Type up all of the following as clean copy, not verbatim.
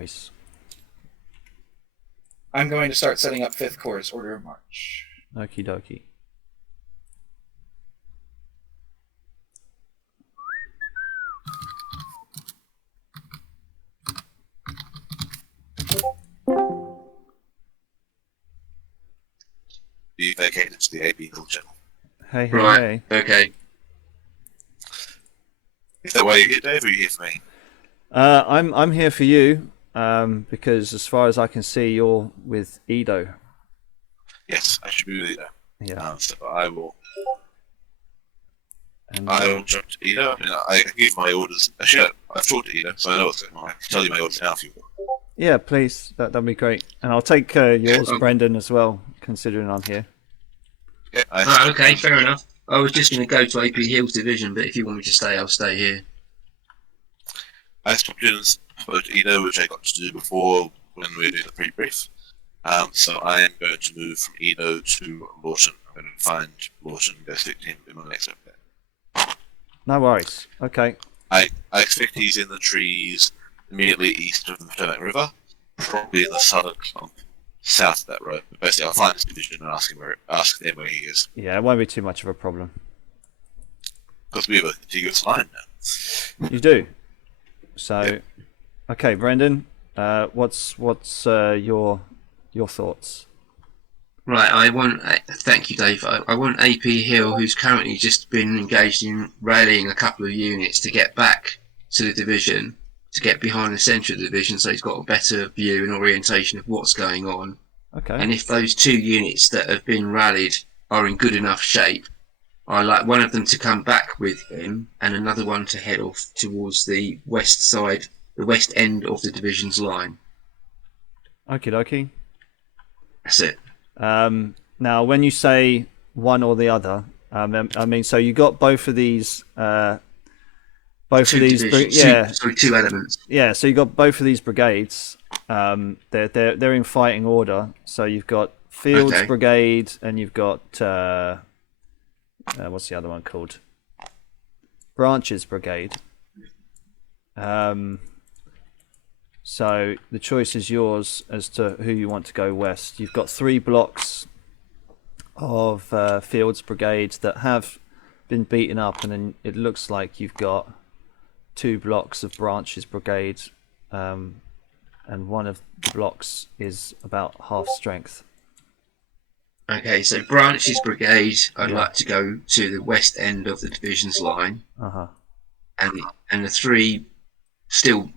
Nice. I'm going to start setting up 5th Corps' order of march. Okie dokie. Be vacated to the AB Hill Channel. Hey, hey, Right, hey. okay. Is that why you're here, Dave, or are you here for me? I'm here for you because as far as I can see, you're with Edo. Yes, I should be with Edo. Yeah. So I will And jump to Edo. I can give my orders. Actually, I've talked to Edo, so I know what's going on. I can tell you my orders now if you want. yeah, please, that'd be great. And I'll take yours, Brendan, as well, considering I'm here. Okay, Okay, fair enough. I was just going to go to AP Hill's division, but if you want me to stay, I'll stay here. I stopped in and spoke to Edo, which I got to do before when we were doing the pre-brief. So I am going to move from Edo to Lawton. I'm going to find Lawton and go stick to him in my next update. No worries. Okay. I expect he's in the trees immediately east of the Potomac River, probably in the southern clump south of that road. But basically, I'll find his division and ask them where he is. Yeah, it won't be too much of a problem. Because we have a contiguous line now. You do. So, Yep. Okay, Brendan. What's your thoughts? Right, thank you, Dave. I want AP Hill, who's currently just been engaged in rallying a couple of units to get back to the division, to get behind the centre of the division, so he's got a better view and orientation of what's going on. Okay. And if those two units that have been rallied are in good enough shape, I like one of them to come back with him and another one to head off towards the west side, the west end of the division's line. Okie dokie. That's it. Now, when you say one or the other, I mean, so you got both of these, Two divisions, yeah, two elements. yeah. So you got both of these brigades. They're in fighting order. So you've got Fields Okay. Brigade, and you've got what's the other one called? Branches Brigade. So the choice is yours as to who you want to go west. You've got 3 blocks of Fields Brigade that have been beaten up, and then it looks like you've got 2 blocks of Branches Brigade, and one of the blocks is about half strength. Okay, so Branches Brigade, I'd Yeah. like to go to the west end of the division's line, Uh-huh. and the 3 still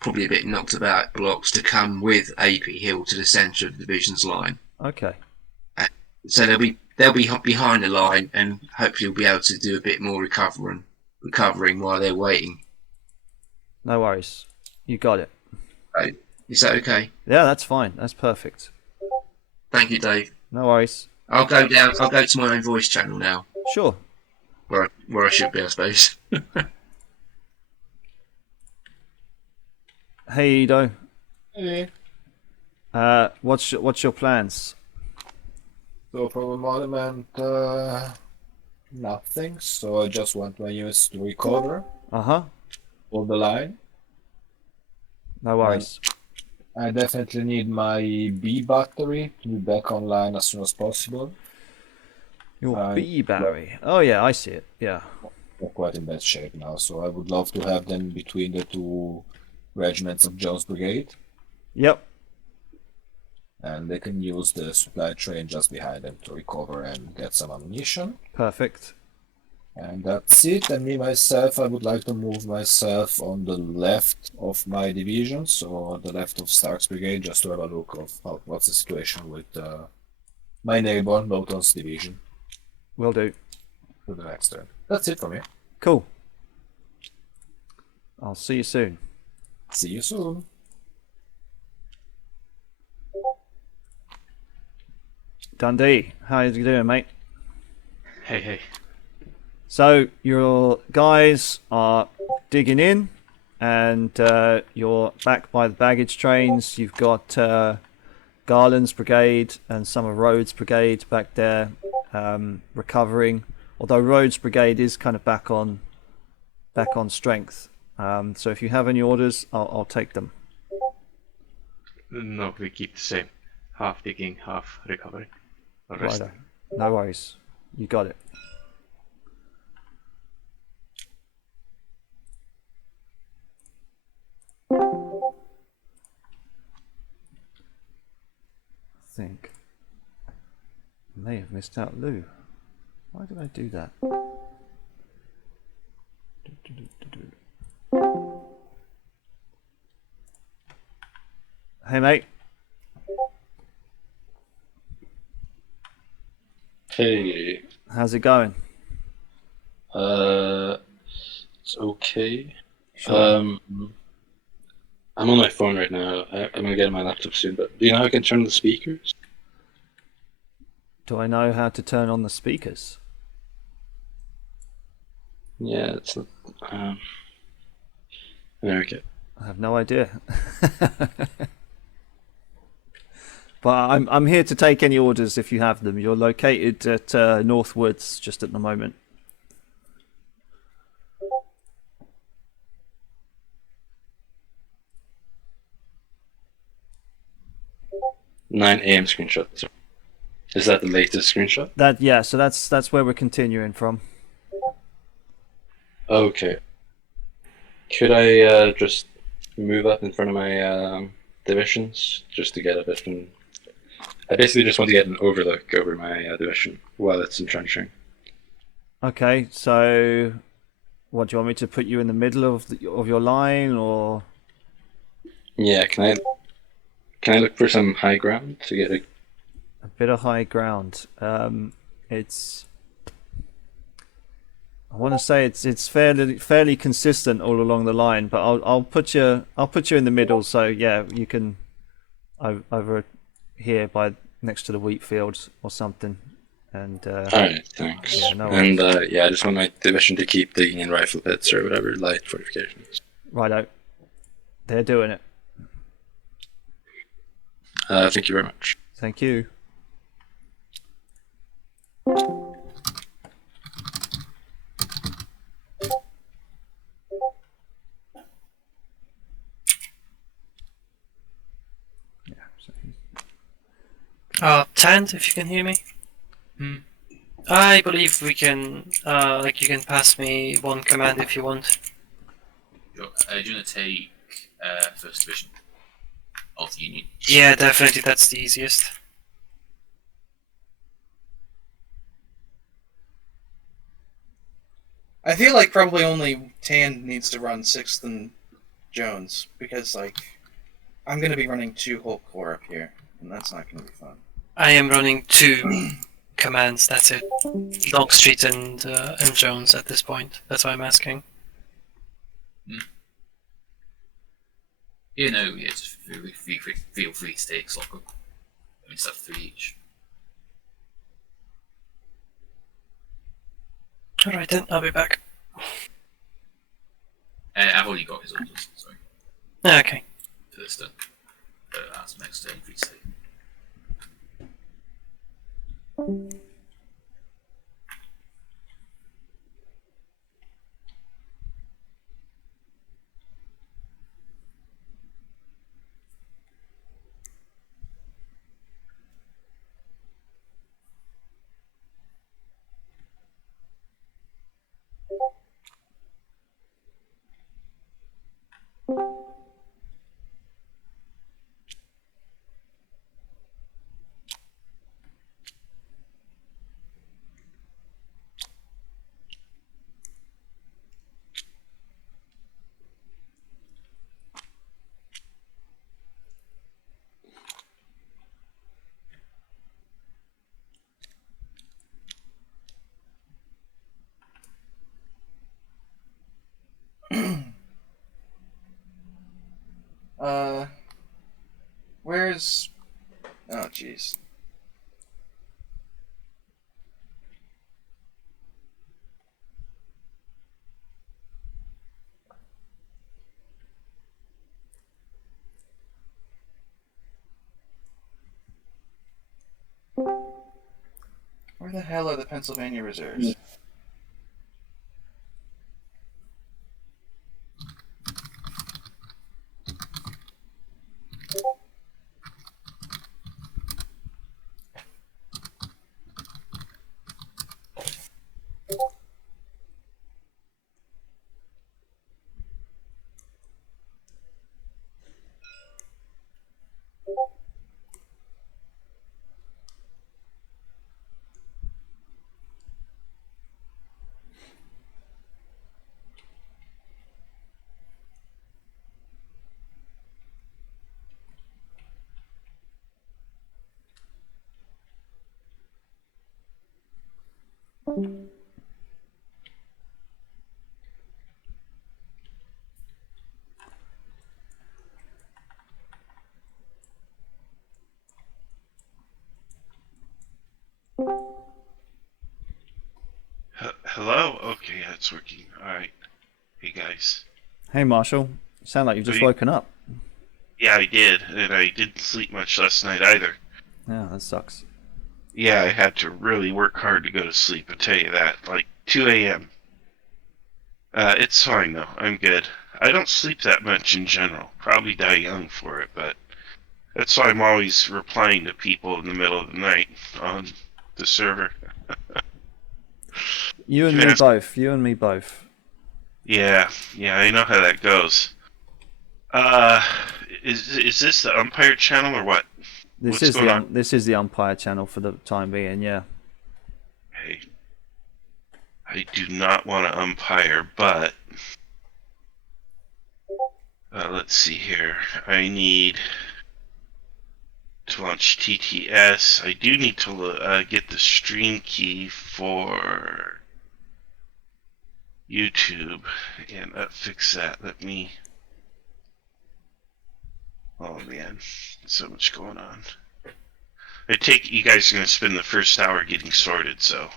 probably a bit knocked about blocks to come with AP Hill to the centre of the division's line. Okay. So they'll be behind the line, and hopefully we'll be able to do a bit more recovering while they're waiting. No worries. You got it. Right. Is that okay? Yeah, that's fine. That's perfect. Thank you, Dave. No worries. I'll go to my own voice channel now, Sure. where I should be, I suppose. Hey, Edo. Hey. What's your plans? So for the moment, nothing. So I just want my units to recover Uh-huh. all the line. No worries. I definitely need my B battery to be back online as soon as possible. Your B battery. Oh yeah, I see it. Yeah. They're quite in bad shape now, so I would love to have them between the 2 regiments of Jones Brigade, Yep. and they can use the supply train just behind them to recover and get some ammunition. Perfect. And that's it. And me myself, I would like to move myself on the left of my division, so on the left of Stark's brigade, just to have a look of what's the situation with my neighbor Norton's division Will do. for the next turn. That's it for me. Cool. I'll see you soon. See you soon. Dundee, how you doing, mate? Hey. So your guys are digging in, and you're back by the baggage trains. You've got Garland's brigade and some of Rhodes' brigade back there recovering. Although Rhodes' brigade is kind of back on strength. So if you have any orders, I'll take them. No, we keep the same. Half digging, half recovering. Or Right. resting. No worries. You got it. I think I may have missed out Lou. Why did I do that? Hey mate, Hey, how's it going? it's okay. Sure. I'm on my phone right now. I'm gonna get on my laptop soon, but do you know how I can turn on the speakers? Do I know how to turn on the speakers? Yeah, okay. I have no idea. But I'm here to take any orders if you have them. You're located at Northwoods just at the moment. Nine AM screenshot. Is that the latest screenshot? So that's where we're continuing from. Okay. Could I just move up in front of my divisions just to get a bit? I basically just want to get an overlook over my division while it's entrenching. Okay, so what do you want me to put you in the middle of your line, or Yeah, can I look for some high ground to get a? a bit of high ground? It's I want to say it's fairly consistent all along the line, but I'll put you in the middle. So yeah, you can over here by next to the wheat fields or something. And Alright, thanks. Yeah, no and worries. yeah, I just want my division to keep digging in rifle pits or whatever light fortifications. righto, they're doing it. Thank you very much. Thank you. Yeah, so Tant, if you can hear me. I believe we can, you can pass me one command if you want. Sure. Do you want to take First Division of the Union? Yeah, definitely, that's the easiest. I feel like probably only Tan needs to run 6th and Jones, because, I'm going to be running 2 Hulk Corps up here, and that's not going to be fun. I am running 2 commands, that's it. Longstreet and Jones at this point. That's why I'm asking. Yeah, no, yeah, just feel free to take Slocker. I mean, stuff 3 each. Alright then, I'll be back. I've already got his orders, sorry, Okay. for this turn. That's next turn, free to take. Where's... Oh, jeez. Where the hell are the Pennsylvania reserves? Hello? Okay, that's working. Alright. Hey guys. Hey, Marshall. You sound like you've just Are you- woken up. Yeah, I did, and I didn't sleep much last night either. Yeah, that sucks. Yeah, I had to really work hard to go to sleep, I'll tell you that. Like 2 a.m. It's fine though, I'm good. I don't sleep that much in general. Probably die young for it, but that's why I'm always replying to people in the middle of the night on the server. You and Can I me ask- both. You and me both. Yeah, I know how that goes. Is this the Umpire channel or what? This What's is going on? this is the Umpire channel for the time being. Yeah. Hey, I do not want to umpire, but let's see here. I need to launch TTS. I do need to get the stream key for YouTube and fix that. Let me. Oh man, so much going on. I take you guys are gonna spend the first hour getting sorted, so.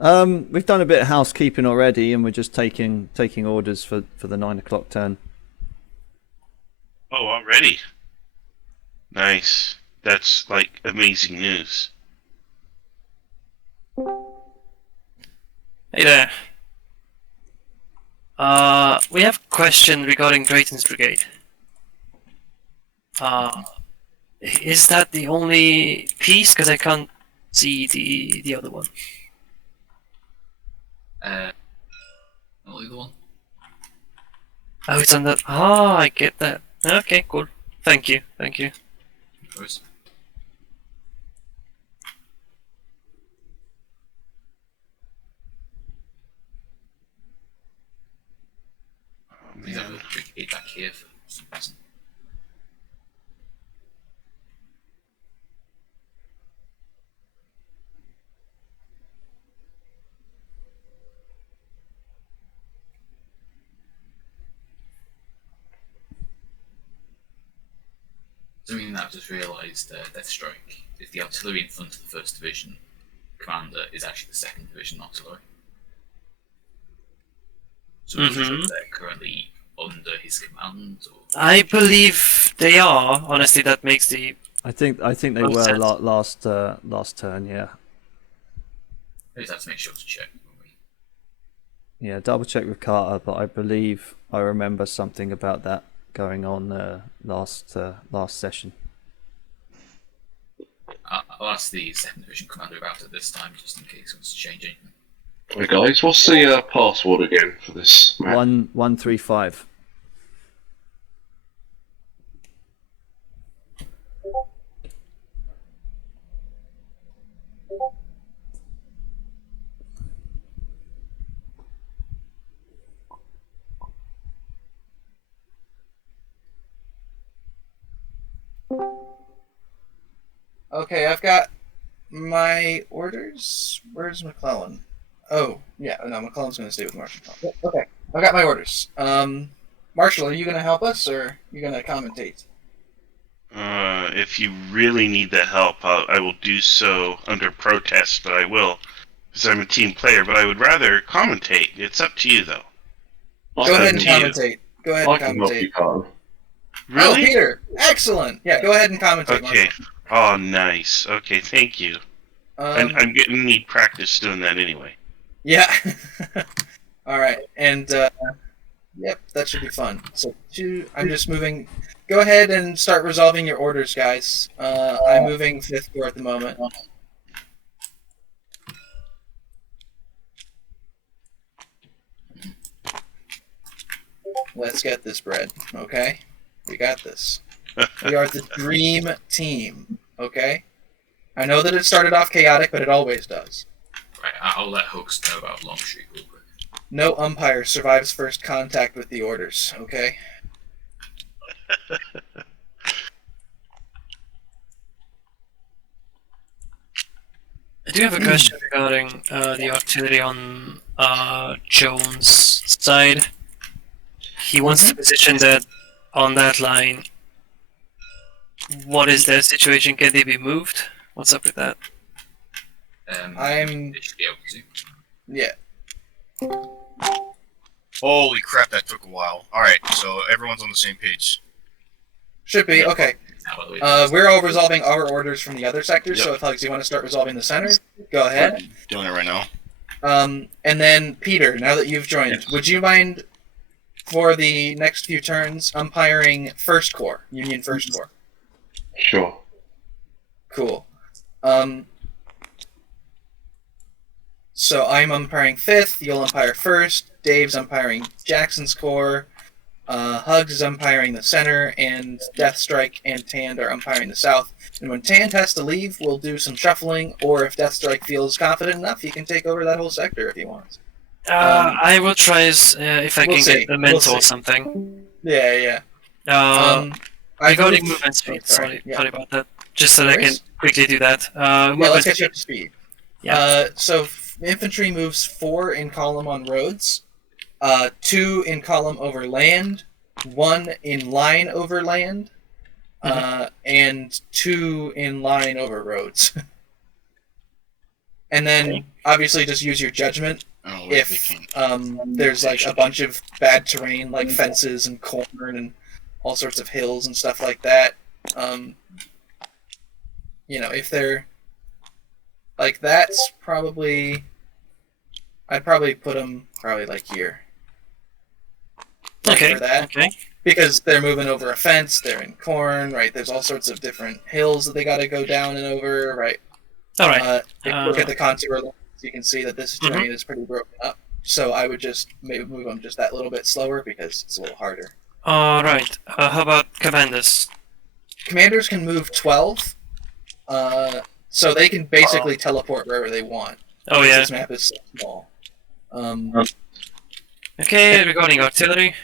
We've done a bit of housekeeping already, and we're just taking orders for the 9 o'clock turn. Oh, already? Nice. That's like amazing news. Hey there. We have a question regarding Drayton's brigade. Is that the only piece? Because I can't see the other one. Only the one. Oh, it's on the. Ah, I get that. Okay, cool. Thank you. Of course. Oh, Please have man. a brigade back here for some reason. Something that I've just realised, Death Strike, is the artillery in front of the 1st Division commander is actually the 2nd Division artillery. So is they're currently under his command? Or... I believe they are. Honestly, that makes the. I think they Well were said. last turn. Yeah. I just have to make sure to check. Won't we? Yeah. Double check with Carter, but I believe I remember something about that going on last session. I'll ask the 2nd Division commander about it this time, just in case he wants to change anything. Hey guys, what's the password again for this map? 135. Okay, I've got my orders. Where's McClellan? Oh, yeah, no, McClellan's going to stay with Marshall. Yep, okay, I've got my orders. Marshall, are you going to help us, or are you going to commentate? If you really need the help, I will do so under protest, but I will, because I'm a team player, but I would rather commentate. It's up to you, though. Go ahead and to you. commentate. Go ahead I and can help commentate. you, Carl. Oh, Really? Peter! Excellent! Yeah, go ahead and commentate, Okay. Marshall. Oh, nice. Okay, thank you. I'm going to need practice doing that anyway. Yeah. Alright, and, yep, that should be fun. So, I'm just moving. Go ahead and start resolving your orders, guys. I'm moving 5th Corps at the moment. Let's get this bread, okay? We got this. We are the dream team, okay? I know that it started off chaotic, but it always does. Right, I'll let Hooks know about Longstreet real quick. No umpire survives first contact with the orders, okay? I do have a question regarding the artillery on Jones' side. He wants to position that on that line. What is their situation? Can they be moved? What's up with that? I'm. They should be able to. Yeah. Holy crap, that took a while. Alright, so everyone's on the same page. Should be okay. Now, by the way, We're all resolving our orders from the other sectors. Yep. So if Alex, you want to start resolving the center, go ahead. Doing it right now. And then Peter, now that you've joined, would you mind for the next few turns umpiring First Corps, Union First Corps? Sure. Cool. So I'm umpiring 5th, you'll umpire 1st, Dave's umpiring Jackson's Corps, Hugs is umpiring the center, and Deathstrike and Tand are umpiring the south. And when Tand has to leave, we'll do some shuffling, or if Deathstrike feels confident enough, he can take over that whole sector if he wants. I will try if I we'll can see. get a mentor We'll or see. something. Yeah. Regarding moved- movement speed, sorry, yeah. sorry about that. Just so that I can Worries. quickly do that. Yeah, Movement let's get you up to speed. Yeah. So infantry moves 4 in column on roads, 2 in column over land, 1 in line over land, and 2 in line over roads. And then obviously just use your judgment Oh, wait, they if can't. there's like a bunch of bad terrain like fences and corn and all sorts of hills and stuff like that. If they're like that's probably I'd probably put them probably like here. Okay. For that. Okay. Because they're moving over a fence, they're in corn, right? There's all sorts of different hills that they got to go down and over, right? All right. If you look at the contour lines, you can see that this terrain is pretty broken up. So I would just maybe move them just that little bit slower because it's a little harder. All right. How about commanders? Commanders can move 12, so they can basically teleport wherever they want. Oh because yeah. This map is so small. Okay. Regarding artillery.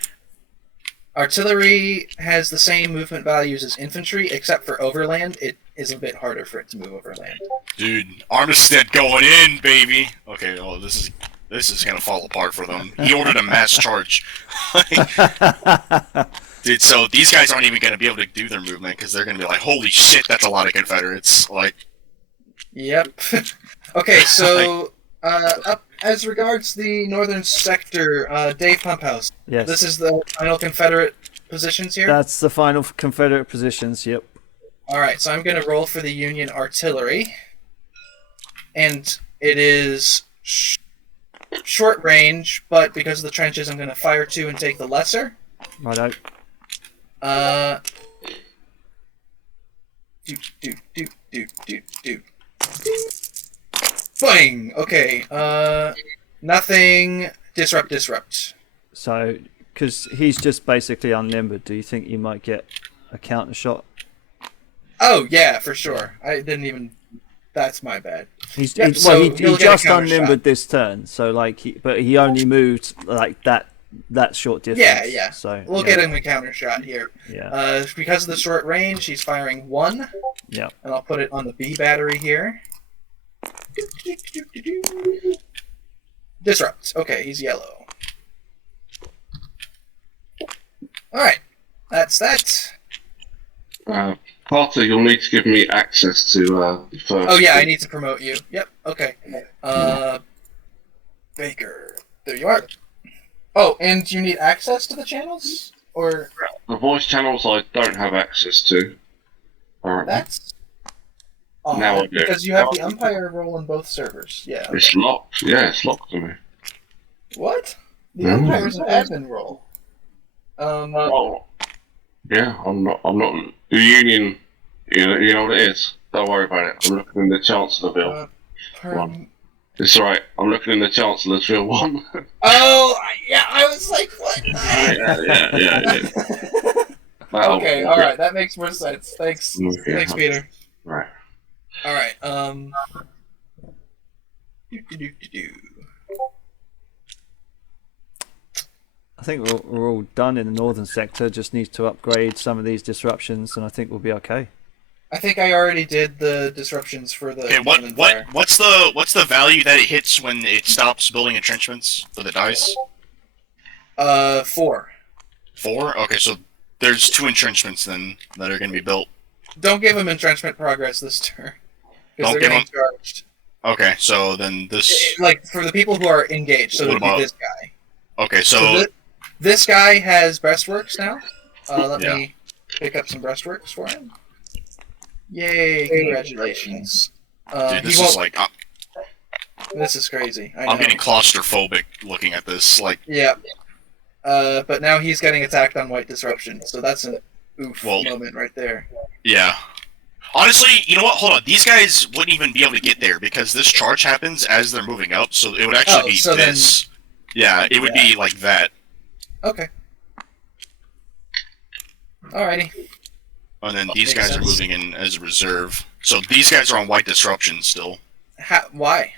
Artillery has the same movement values as infantry, except for overland. It is a bit harder for it to move overland. Dude, Armistead going in, baby. Okay, oh, this is gonna fall apart for them. He ordered a mass charge. Dude, so these guys aren't even gonna be able to do their movement because they're gonna be like, "Holy shit, that's a lot of Confederates!" Like, Yep. Okay, so up as regards the northern sector, Dave Pumphouse. Yes. This is the final Confederate positions here. That's the final Confederate positions. Yep. All right, so I'm going to roll for the Union artillery, and it is short range, but because of the trenches, I'm going to fire 2 and take the lesser. Righto. Do. Bang! Okay, nothing. Disrupt. So, because he's just basically unlimbered, do you think you might get a counter shot? Oh, yeah, for sure. I didn't even... That's my bad. He you'll just get a counter unlimbered shot. this turn, so like, but he only moved like that short distance. Yeah. So We'll get him a counter shot here. Yeah. Because of the short range, he's firing 1. Yeah. And I'll put it on the B battery here. Disrupt. Okay, he's yellow. Alright. That's that. Potter, you'll need to give me access to the first. Oh yeah, I need to promote you. Yep, okay. Baker. There you are. Oh, and you need access to the channels? Or... The voice channels I don't have access to. Alright. That's... odd, Now I do. because you have the umpire role on both servers. Yeah. Okay. It's locked. Yeah, it's locked to me. What? The No. umpire's an admin role. Oh. Yeah, I'm not. The union. You know what it is. Don't worry about it. I'm looking in the Chancellorsville one. It's alright. I'm looking in the Chancellorsville one. Oh, yeah, I was like, what? yeah. Okay, alright, that makes more sense. Thanks. Okay. Thanks, Peter. Right. Alright, I think we're all done in the northern sector. Just need to upgrade some of these disruptions, and I think we'll be okay. I think I already did the disruptions for the. Okay, cannon fire. what's the value that it hits when it stops building entrenchments for the dice? 4. 4? Okay, so there's 2 entrenchments then that are going to be built. Don't give him entrenchment progress this turn. Because Don't they're give getting him- charged. Okay, so then this. Like, for the people who are engaged, so it What would be about- this guy. Okay, so This guy has breastworks now. Let Yeah. me pick up some breastworks for him. Yay, congratulations. dude, this he won't, is like this is crazy. I know. I'm getting claustrophobic looking at this. Like, Yeah. But now he's getting attacked on White Disruption, so that's an oof moment right there. yeah. Honestly, you know what? Hold on. These guys wouldn't even be able to get there because this charge happens as they're moving up, so it would actually be so this. Yeah, it would be like that. Okay. Alrighty. And then these Makes guys are sense. moving in as a reserve. So these guys are on White Disruption still. Why?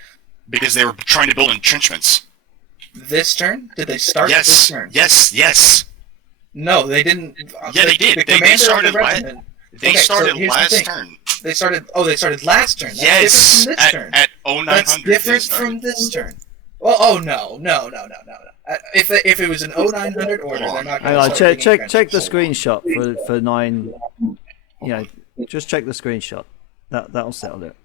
Because they were trying to build entrenchments. This turn? Did they start Yes, this turn? yes. No, they didn't. Yeah, they did. The They commander of the started regiment. They Okay, so started here's the last thing. turn. They started. Oh, they started last turn. That's Yes, different from this turn. at 0900. That's different from this turn. Well, oh no. If it was an 0900 order, they're not Hang going on, to check the screenshot for 9. You know, just check the screenshot. That'll settle it.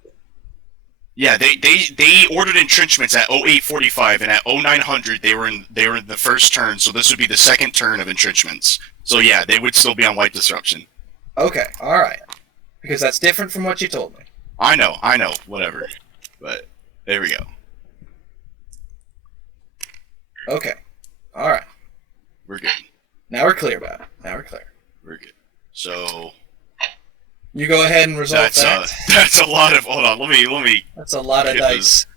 Yeah, they ordered entrenchments at 0845 and at 0900 they were in the first turn, so this would be the second turn of entrenchments. So yeah, they would still be on White Disruption. Okay, all right. Because that's different from what you told me. I know, whatever. But there we go. Okay, all right. We're good. Now we're clear about it. We're good. So You go ahead and resolve that. that's a lot of. Hold on, let me. That's a lot of get dice. this.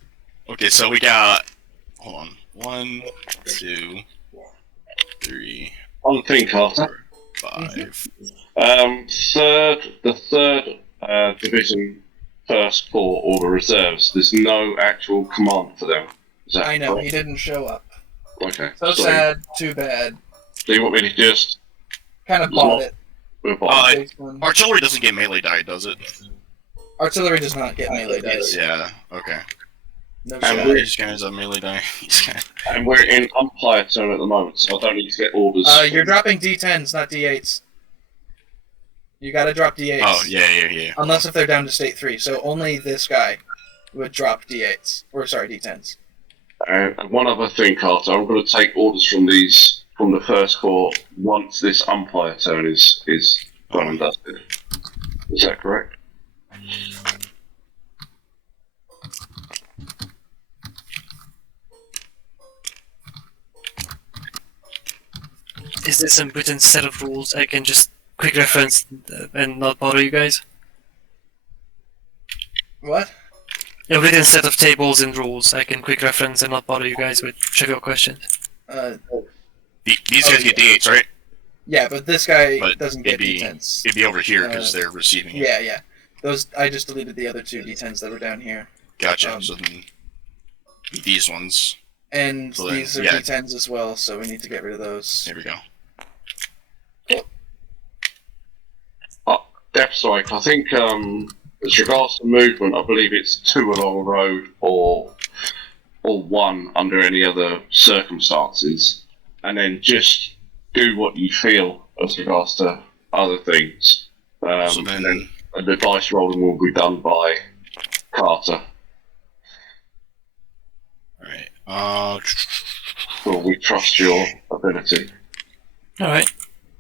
Okay, so we got. Hold on. 1, 2, 3, One thing, Carter. 5. The third division first corps order reserves. There's no actual command for them. Is that I know, correct? he didn't show up. Okay. So sad, too bad. So you want me to just Kind of bought it. move on? Based on- Artillery doesn't get melee die, does it? Artillery does not get melee dice. Yeah. Okay. No And shot. we're- These guys have melee die. These guys. And we're in umpire turn at the moment, so I don't need to get orders. You're dropping D10s, not D8s. You gotta drop D8s. Oh yeah. Unless if they're down to state 3, so only this guy would drop D8s. Or sorry, D10s. And one other thing, Carter, I'm going to take orders from the first corps once this umpire turn is done and dusted. Is that correct? Is this a written set of rules I can just quick reference and not bother you guys? What? A written set of tables and rules I can quick reference and not bother you guys with trivial questions. These guys get D8s, right? Yeah, but this guy But doesn't get it'd be- D10s. It'd be over here because they're receiving it. Yeah. Those I just deleted the other 2 D10s that were down here. Gotcha. So then these ones. And So then, these are yeah. D10s as well, so we need to get rid of those. There we go. Depth strike, I think as regards to movement, I believe it's 2 along road or 1 under any other circumstances. And then just do what you feel as regards to other things. So then- and the dice rolling will be done by Carter. Alright. Well, we trust your ability. Alright.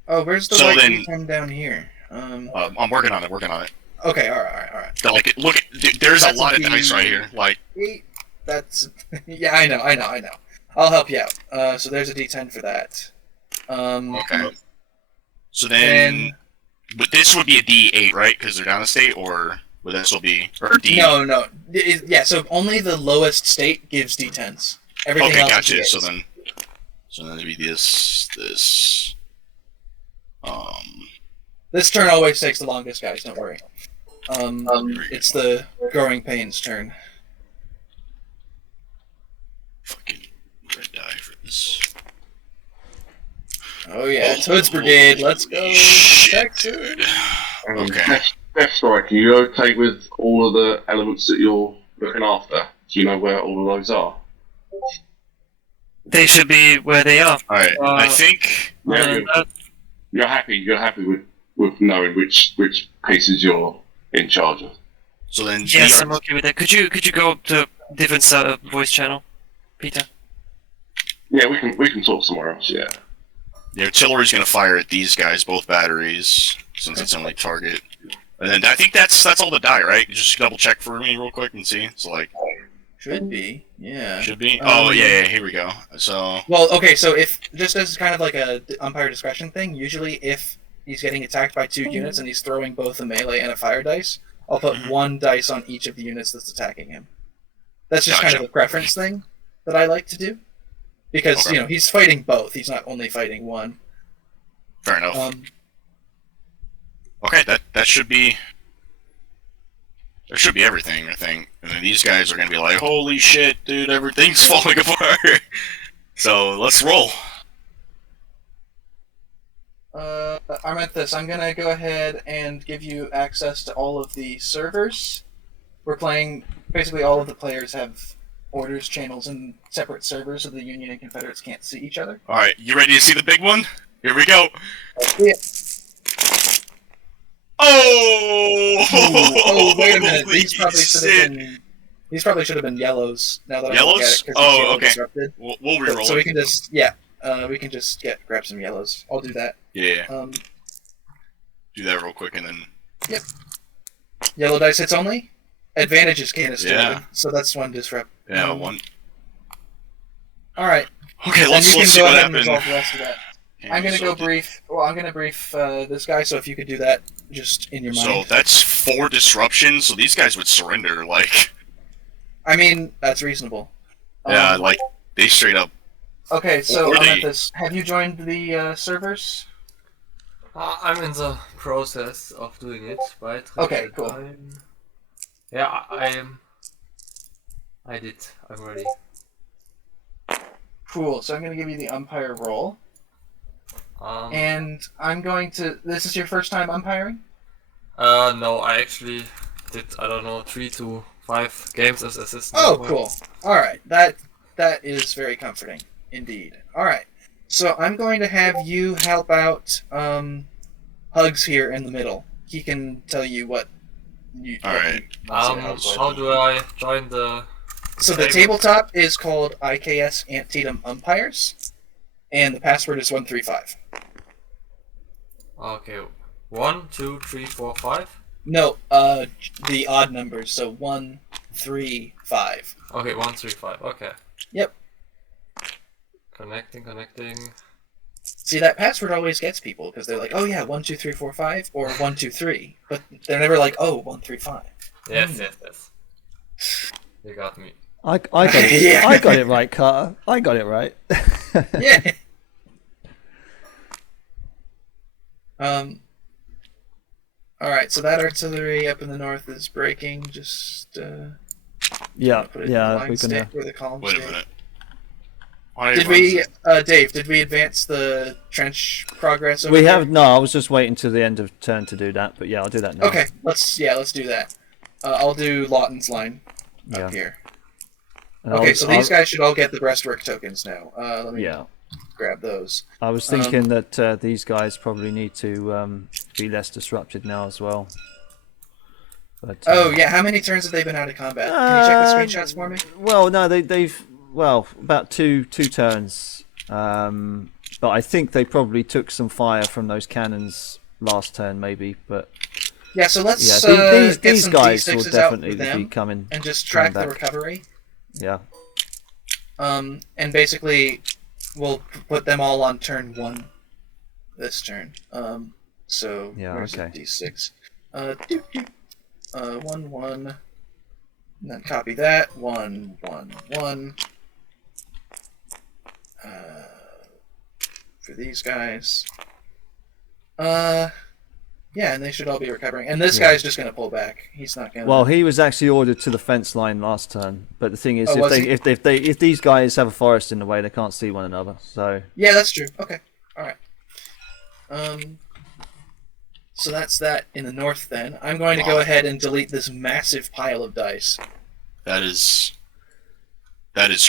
Oh, where's the So white then- D10 down here? I'm working on it. Okay, alright. Like, look, there's That's a lot of the- dice right here. Like, That's yeah, I know. I'll help you out. So there's a D10 for that. okay. So then, but this would be a D8, right? Because they're down a state, or would this will be or D? No. Yeah, so only the lowest state gives D10s. Everything Okay, else gotcha. is So D8s. then it'd be this. This turn always takes the longest, guys. Don't worry. It's the Growing Pains turn. Fucking red die for this. Oh yeah, it's Hood's Brigade. Let's go, Texas. Okay. Deathstrike, are you okay with all of the elements that you're looking after? Do you know where all of those are? They should be where they are. Alright, I think. Yeah, you're happy with knowing which pieces you're in charge of. So then, Yes, I'm okay with that. Could you go up to different voice channel, Peter? Yeah, we can talk somewhere else. Yeah. the artillery's going to fire at these guys, both batteries, since it's only target. And then I think that's all the die, right? Just double check for me real quick and see. So like. Should be, yeah. Should be. Oh yeah, here we go. So. Well, okay, so if just as kind of like a umpire discretion thing, usually if he's getting attacked by 2 units and he's throwing both a melee and a fire dice, I'll put 1 dice on each of the units that's attacking him. That's just kind of a preference thing that I like to do, because you know he's fighting both. He's not only fighting one. Fair enough. Okay, that should be. There should be everything, I think. And then these guys are going to be like, holy shit, dude, everything's falling apart. So, let's roll. Armenthus, I'm going to go ahead and give you access to all of the servers. We're playing, basically all of the players have orders channels and separate servers so the Union and Confederates can't see each other. Alright, you ready to see the big one? Here we go. Yeah. Oh! Oh, wait a minute. These probably should have been yellows. Now that I look at it, oh, okay. Disrupted. We'll reroll. So we can just we can just grab some yellows. I'll do that. Yeah. Do that real quick and then. Yep. Yellow dice hits only. Advantages canister. Yeah. So that's 1 disrupt. Yeah, 1. All right. Okay, let's see go what ahead happened. and resolve the rest of that. I'm gonna go brief. Well, I'm gonna brief this guy. So if you could do that, just in your mind. So that's 4 disruptions. So these guys would surrender. Like. I mean, that's reasonable. Yeah, like they straight up. Okay, so Armenthus, have you joined the servers? I'm in the process of doing it, right? Okay, cool. Yeah, I am. I did. I'm ready. Cool. So I'm gonna give you the umpire roll. And I'm going to. This is your first time umpiring? No, I actually did. I don't know, 3 to 5 games as assistant. Oh, cool. All right, that is very comforting indeed. All right, so I'm going to have you help out Hugs here in the middle. He can tell you what. All right. How do I join the? So the tabletop is called IKS Antietam Umpires, and the password is 135. Okay, 1, 2, 3, 4, 5. No, the odd numbers. So 1, 3, 5. Okay, 1, 3, 5. Okay. Yep. Connecting. See, that password always gets people because they're like, "Oh yeah, 1, 2, 3, 4, 5," or 1, 2, 3, but they're never like, "Oh, 1, 3, 5." Yes. You got me. I got it. Yeah. I got it right, Carter. I got it right. Yeah. All right. So that artillery up in the north is breaking. Just Yeah. put it in the line We're stick gonna. where the columns Wait a stay. minute. Did we, Dave? Did we advance the trench progress? Over We there? have no. I was just waiting to the end of turn to do that, but yeah, I'll do that now. Okay. Let's do that. I'll do Lawton's line up here. And Okay, so these guys should all get the breastwork tokens now. Let me Yeah. grab those. I was thinking that these guys probably need to be less disrupted now as well. But, oh yeah, how many turns have they been out of combat? Can you check the screenshots for me? Well, no, they've about two turns. But I think they probably took some fire from those cannons last turn, maybe. But yeah, so let's these get some guys will D6s out definitely with them be coming and just track the back. recovery. Yeah. And basically, we'll put them all on turn 1 this turn. So Yeah, where's okay. the D6? 1, 1. And then copy that. 1, 1, 1. For these guys. Yeah, and they should all be recovering. And this guy's just going to pull back. He's not going to... Well, he was actually ordered to the fence line last turn. But the thing is, Oh, was he? if these guys have a forest in the way, they can't see one another. So Yeah, that's true. Okay. All right. So that's that in the north then. I'm going to go ahead and delete this massive pile of dice. That is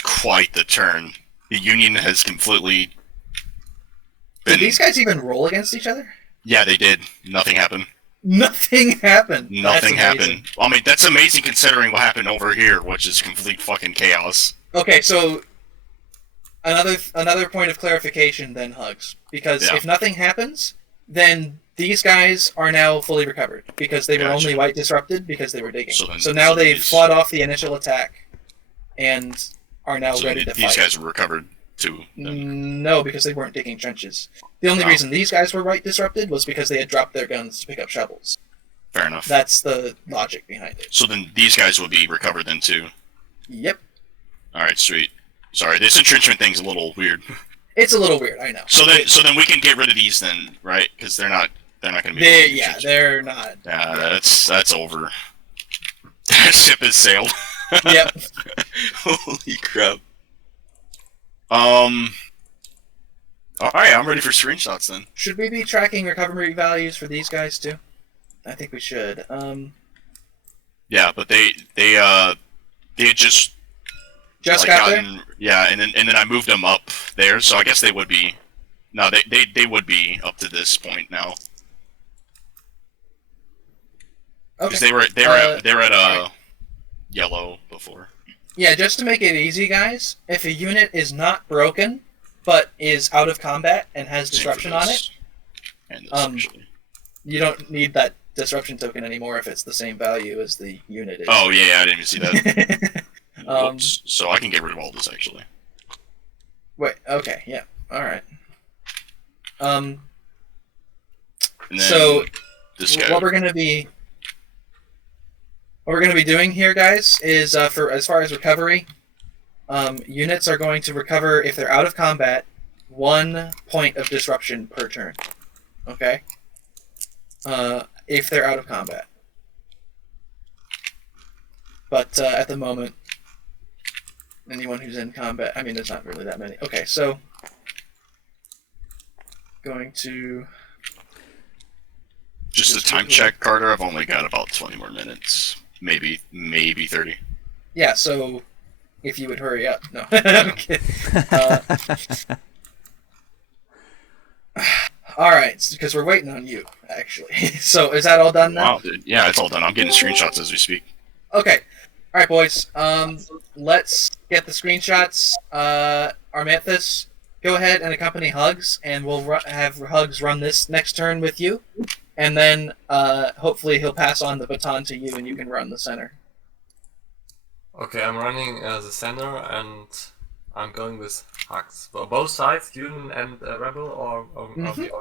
quite the turn. The Union has completely Did these guys even roll against each other? Yeah, they did. Nothing happened. Nothing happened. Nothing happened. I mean, that's amazing considering what happened over here, which is complete fucking chaos. Okay, so another point of clarification then, Hugs. Because if nothing happens, then these guys are now fully recovered. Because they were only white disrupted because they were digging. So now they've fought off the initial attack and are now ready to fight. These guys were recovered too. No, because they weren't digging trenches. The only reason these guys were white disrupted was because they had dropped their guns to pick up shovels. Fair enough. That's the logic behind it. So then these guys will be recovered then too. Yep. Alright, sweet. Sorry, this entrenchment thing's a little weird. It's a little weird, I know. So then we can get rid of these then, right? Because they're not gonna be. They're not. Yeah, that's over. That ship has sailed. Yep. Holy crap. Alright, I'm ready for screenshots then. Should we be tracking recovery values for these guys too? I think we should. Yeah, but they had just got there? Yeah, and then I moved them up there, so I guess they would be. No, they would be up to this point now. Because they were at yellow before. Yeah, just to make it easy, guys. If a unit is not broken, but is out of combat and has disruption on it, you don't need that disruption token anymore if it's the same value as the unit is. Oh yeah, I didn't even see that. Whoops. So I can get rid of all this actually. Wait. Okay. Yeah. All right. And then so this guy. what we're gonna be doing here, guys, is for as far as recovery, units are going to recover if they're out of combat 1 point of disruption per turn. Okay. If they're out of combat. But at the moment, anyone who's in combat, I mean, there's not really that many. Okay, so going to just a time check, Carter. I've only got about 20 more minutes, maybe 30. Yeah, so if you would hurry up, no. I'm kidding. All right, because we're waiting on you, actually. So is that all done now? Wow, dude. Yeah, it's all done. I'm getting screenshots as we speak. Okay. All right, boys. Let's get the screenshots. Armanthus, go ahead and accompany Hugs, and we'll have Hugs run this next turn with you. And then hopefully he'll pass on the baton to you, and you can run the center. Okay, I'm running the center, and I'm going with Hux. Both sides, Union and Rebel, or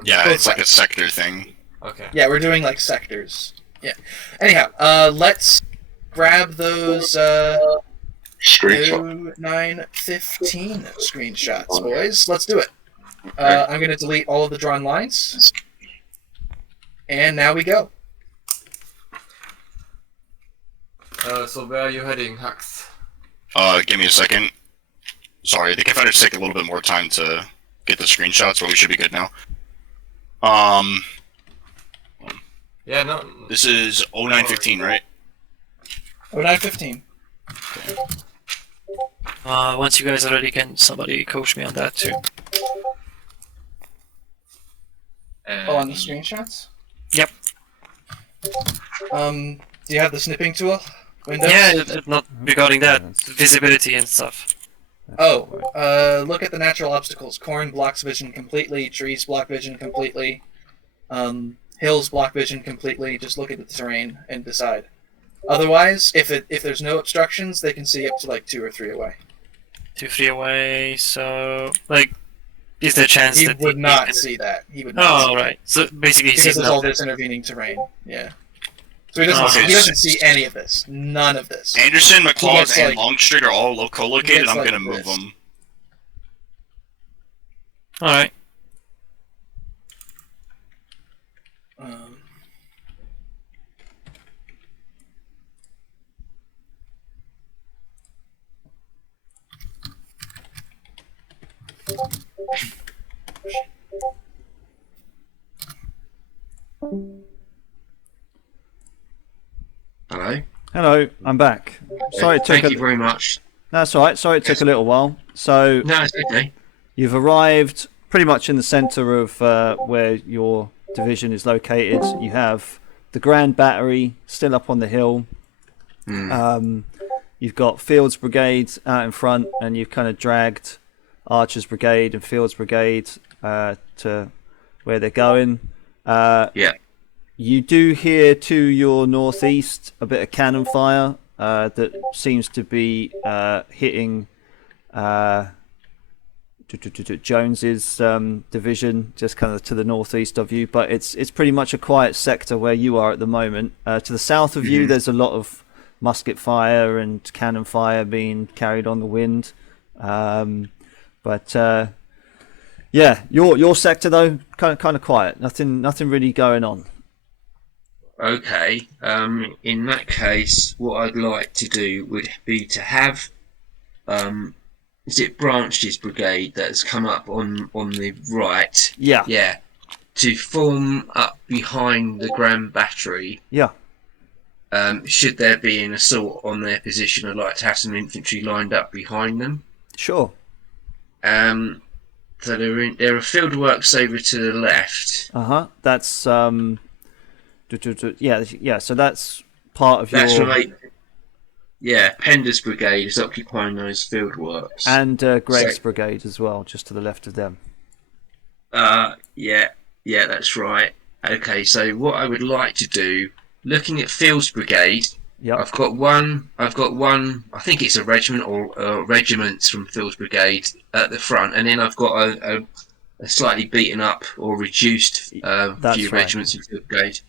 yeah, it's like a sector thing. Okay. Yeah, we're doing like sectors. Yeah. Anyhow, let's grab those 915 screenshots, boys. Let's do it. I'm going to delete all of the drawn lines. And now we go. So where are you heading, Hux? Give me a second. Sorry, the Confederates take a little bit more time to get the screenshots, but we should be good now. Yeah, no. This is 0915, right? 0915. Okay. Once you guys are ready, can somebody coach me on that too? On the screenshots? Yep. Do you have the snipping tool? Windows? Yeah, not regarding that. Visibility and stuff. Oh, look at the natural obstacles. Corn blocks vision completely, trees block vision completely, hills block vision completely. Just look at the terrain and decide. Otherwise, if there's no obstructions, they can see up to like 2 or 3 away. 2, 3 away, so like is there a chance he that would not see that? He would not Oh see right. So basically he because sees there's all nothing. this intervening terrain. Yeah. So he doesn't see any of this. None of this. Anderson, McClaws, gets, and like- Longstreet are all co-located. gets, I'm like, gonna move this. them. Alright. Hello. Hello, I'm back. Sorry, it took Thank you very much. That's all right. Sorry, it took a little while. So No, it's okay. you've arrived pretty much in the centre of where your division is located. You have the Grand Battery still up on the hill. You've got Fields Brigade out in front, and you've kind of dragged Archers Brigade and Fields Brigade to where they're going. Yeah. You do hear to your northeast a bit of cannon fire that seems to be hitting Jones's division, just kind of to the northeast of you. But it's pretty much a quiet sector where you are at the moment. To the south of you, there's a lot of musket fire and cannon fire being carried on the wind. But yeah, your sector though, kind of quiet. Nothing really going on. Okay. In that case, what I'd like to do would be to have, is it Branch's brigade that's come up on the right? Yeah. Yeah. To form up behind the Grand Battery. Yeah. Should there be an assault on their position, I'd like to have some infantry lined up behind them. Sure. So there are field works over to the left. That's yeah. So that's part of That's your. right. Yeah, Pender's brigade is occupying those field works. And Greg's brigade as well, just to the left of them. Yeah, that's right. Okay, so what I would like to do, looking at Fields Brigade, I've got one. I think it's a regiment or regiments from Fields Brigade at the front, and then I've got a slightly beaten up or reduced few regiments in Fields Brigade.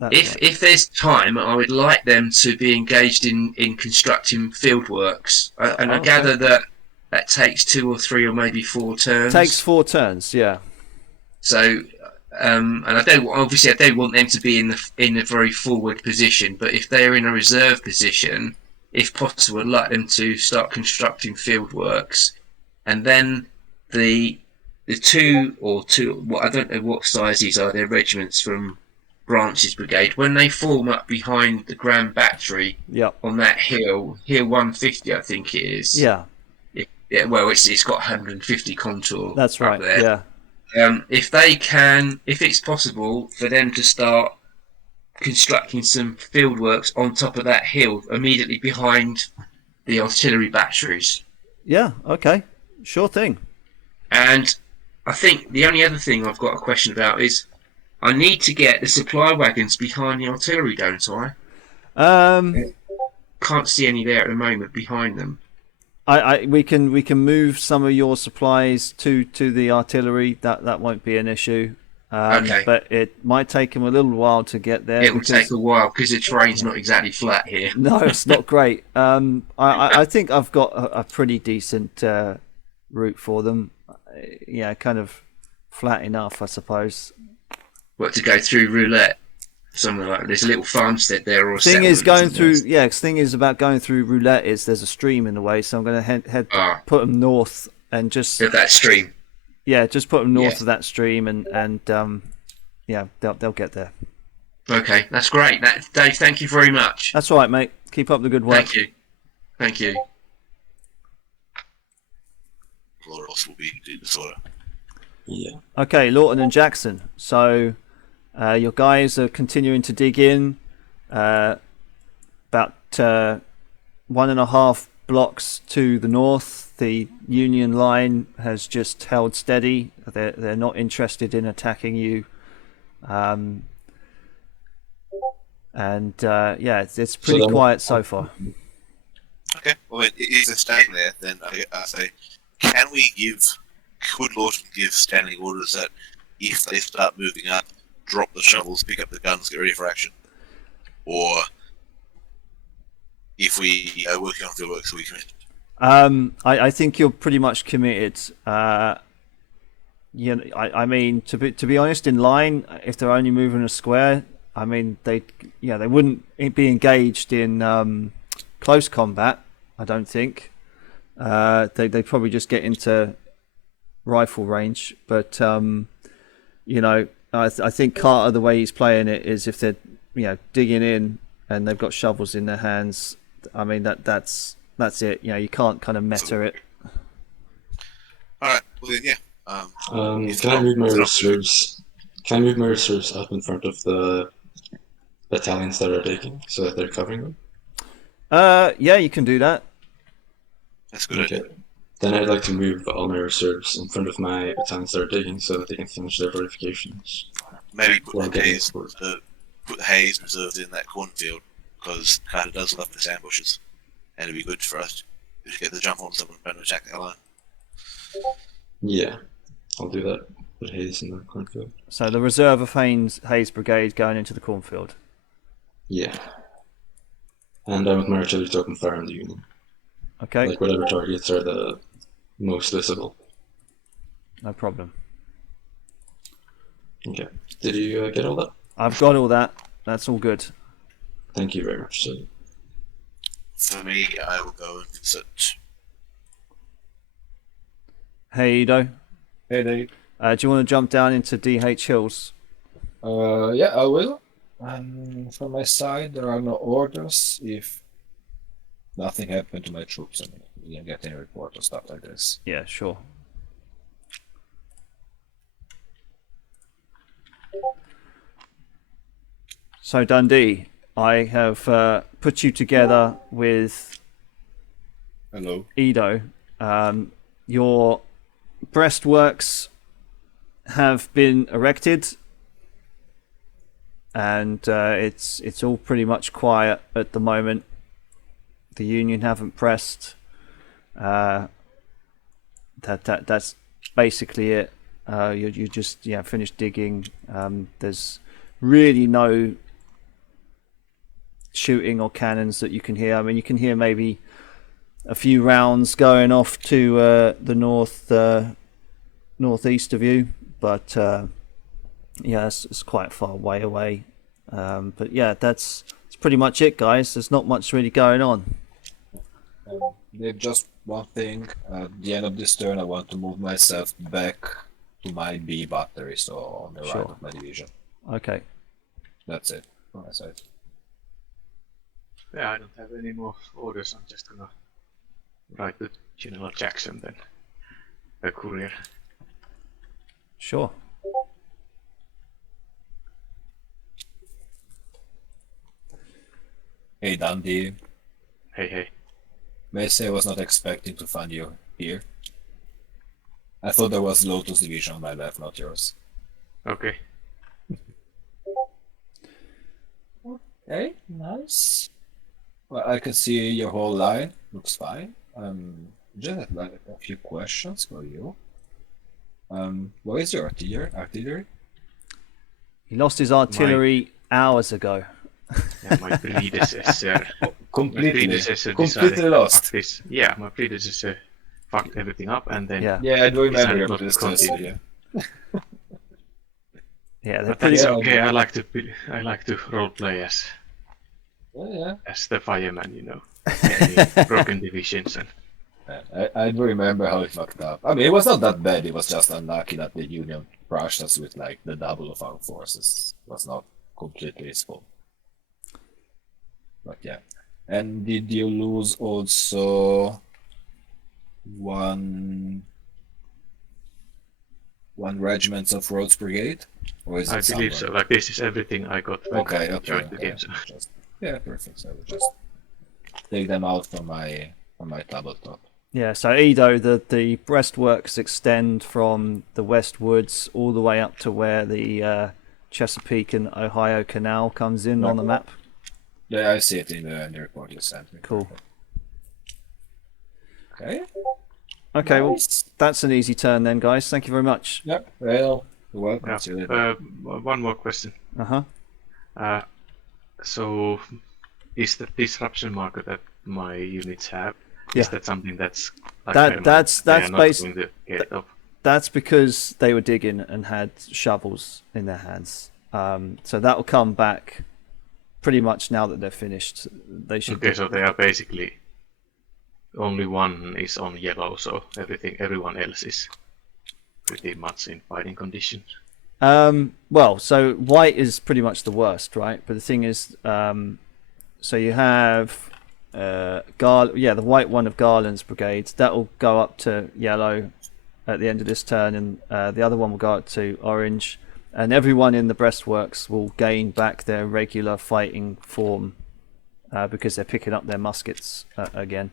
If there's time, I would like them to be engaged in constructing field works, and I gather that takes 2 or 3 or maybe 4 turns. Takes 4 turns, yeah. So, and I don't want them to be in a very forward position, but if they're in a reserve position, if possible, I'd like them to start constructing field works, and then the two, I don't know what size these are. They're regiments from Branch's brigade. When they form up behind the Grand Battery on that hill 150, I think it is. Yeah. Yeah. Well, it's got 150 contour. That's right. Up there. Yeah. If it's possible for them to start constructing some field works on top of that hill immediately behind the artillery batteries. Yeah. Okay. Sure thing. And I think the only other thing I've got a question about is, I need to get the supply wagons behind the artillery, don't I? Can't see any there at the moment behind them. We can move some of your supplies to the artillery. That won't be an issue. Okay. But it might take them a little while to get there. It will take a while because the terrain's not exactly flat here. No, it's not great. I think I've got a pretty decent route for them. Yeah, kind of flat enough, I suppose. What, to go through Roulette? Somewhere like there's a little farmstead there, or thing is going through. Yeah, the thing is about going through Roulette is there's a stream in the way, so I'm going to put them north and just of that stream. Yeah, just put them north of that stream, and yeah, they'll get there. Okay, that's great. Dave, thank you very much. That's all right, mate. Keep up the good work. Thank you. Laurels will be in disorder. Yeah. Okay, Lawton and Jackson. So your guys are continuing to dig in. About 1.5 blocks to the north, the Union line has just held steady. They're not interested in attacking you. And yeah, it's pretty quiet so far. Okay, well, if they're staying there, then I say, could Lawton give standing orders that if they start moving up, drop the shovels, pick up the guns, get ready for action? Or if we are working on field work, so we commit? I think you're pretty much committed. You know, I mean, to be honest, in line, if they're only moving a square, I mean, they wouldn't be engaged in close combat. I don't think. They probably just get into rifle range, but you know, I think Carter, the way he's playing it is if they're digging in and they've got shovels in their hands. I mean, that's it. You know, you can't kind of meta it. All right. Well then, yeah. Can I move my reserves? Can I move my reserves up in front of the battalions that are taking, so that they're covering them? Yeah, you can do that. That's good. Okay. Then I'd like to move all my reserves in front of my battalions that are taking, so that they can finish their fortifications. Maybe put While the getting haze, support. put the haze reserved in that cornfield, because Carter does love his ambushes, and it'd be good for us to get the jump on someone trying to attack that line. Yeah, I'll do that. Put haze in the cornfield. So the reserve of Hayes Brigade going into the cornfield. Yeah. And I want my artillery to open fire on the Union. Okay. Like whatever targets are the most visible. No problem. Okay. Did you get all that? I've got all that. That's all good. Thank you very much, sir. For me, I will go and visit. Hey, Ido. Hey, Dave. Do you want to jump down into DH Hills? Yeah, I will. And from my side, there are no orders. If nothing happened to my troops, and we didn't get any report or stuff like this. Yeah, sure. So Dundee, I have put you together with Hello. Ido. Your breastworks have been erected, and it's all pretty much quiet at the moment. The Union haven't pressed. That's basically it. You just finished digging. There's really no shooting or cannons that you can hear. I mean, you can hear maybe a few rounds going off to the northeast of you, but it's quite far way away. But yeah, that's pretty much it, guys. There's not much really going on. There's just one thing. At the end of this turn, I want to move myself back to my B battery, so on the right Sure. of my division. Okay. That's it from my side. Yeah, I don't have any more orders. I'm just gonna write to General Jackson then. A courier. Sure. Hey, Dundee. Hey. May I say I was not expecting to find you here. I thought there was Lotus Division on my left, not yours. Okay. Okay, nice. Well, I can see your whole line. Looks fine. Just have like a few questions for you. What is your artillery? He lost his artillery hours ago. Yeah, my predecessor. Completely decided lost. fuck this. Yeah, my predecessor fucked everything up, and then Yeah. Yeah, I do remember decided your not to predecessor. continue. Yeah. Yeah, they're But pretty. that's Yeah. okay. I like to roleplay Yeah. as the fireman, you know, getting broken divisions and. I do remember how it fucked up. I mean, it was not that bad. It was just unlucky that the Union crushed us with like the double of our forces. It was not completely his fault. But yeah. And did you lose also one regiment of Rhodes Brigade? Or is I it believe so. somewhere? Like this is everything I got when Okay, I joined the okay. game. So. Yeah, perfect. So I will just take them out from my tabletop. Yeah, so Edo, the breastworks extend from the West Woods all the way up to where the Chesapeake and Ohio Canal comes in on the map. Yeah, I see it in the report you sent me. Cool. Okay. Okay, well, Nice. that's an easy turn then, guys. Thank you very much. Yep. Well, you're welcome. Yeah. See you later. One more question. Uh-huh. So, is the disruption marker that my units have? Yeah. Is that something that's like That's they are not based. going to get up? That's because they were digging and had shovels in their hands. So that will come back pretty much now that they're finished. They should. Okay, so they are basically only one is on yellow, so everyone else is pretty much in fighting condition. Well, so white is pretty much the worst, right? But the thing is, So you have the white one of Garland's brigade. That will go up to yellow at the end of this turn, and the other one will go up to orange. And everyone in the breastworks will gain back their regular fighting form because they're picking up their muskets again.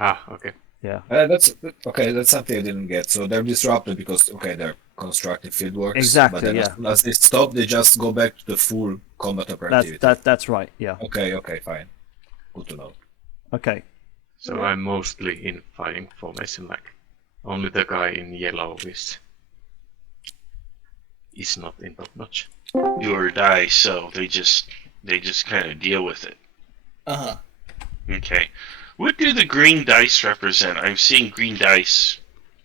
Ah, okay. Yeah. That's okay. That's something I didn't get. So they're disrupted because they're constructive field works. Exactly, But then yeah. as soon as they stop, they just go back to the full combat operativity. That's right. Yeah. Okay, fine. Good to know. Okay. So I'm mostly in fighting formation, like only the guy in yellow is not in top notch. Do or die, so they just kind of deal with it. Uh-huh. Okay. What do the green dice represent? I'm seeing green dice.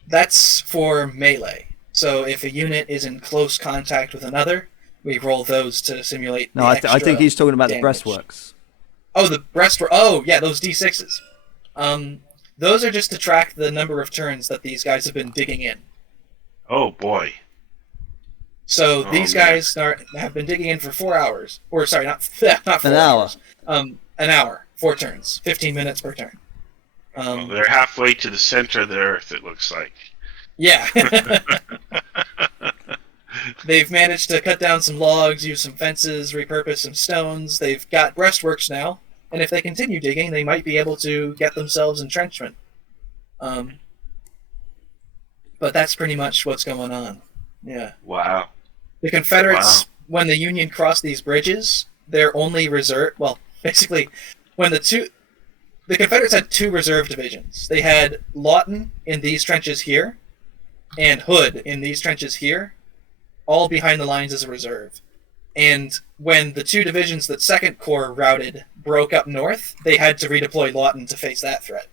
That's for melee. So if a unit is in close contact with another, we roll those to simulate. No, I think he's talking about damage. the breastworks. Oh, the breastwork. Oh, yeah, those D6s. Those are just to track the number of turns that these guys have been digging in. Oh boy. So Oh, these man. guys have been digging in for 4 hours. Or, sorry, not 4 An hour. hours. An hour. 4 turns. 15 minutes per turn. Well, they're halfway to the center of the earth, it looks like. Yeah. They've managed to cut down some logs, use some fences, repurpose some stones. They've got breastworks now. And if they continue digging, they might be able to get themselves entrenchment. But that's pretty much what's going on. Yeah. Wow. The Confederates, when the Union crossed these bridges, their only reserve... Well, basically, when the Confederates had 2 reserve divisions. They had Lawton in these trenches here, and Hood in these trenches here, all behind the lines as a reserve. And when the 2 divisions that 2nd Corps routed broke up north, they had to redeploy Lawton to face that threat.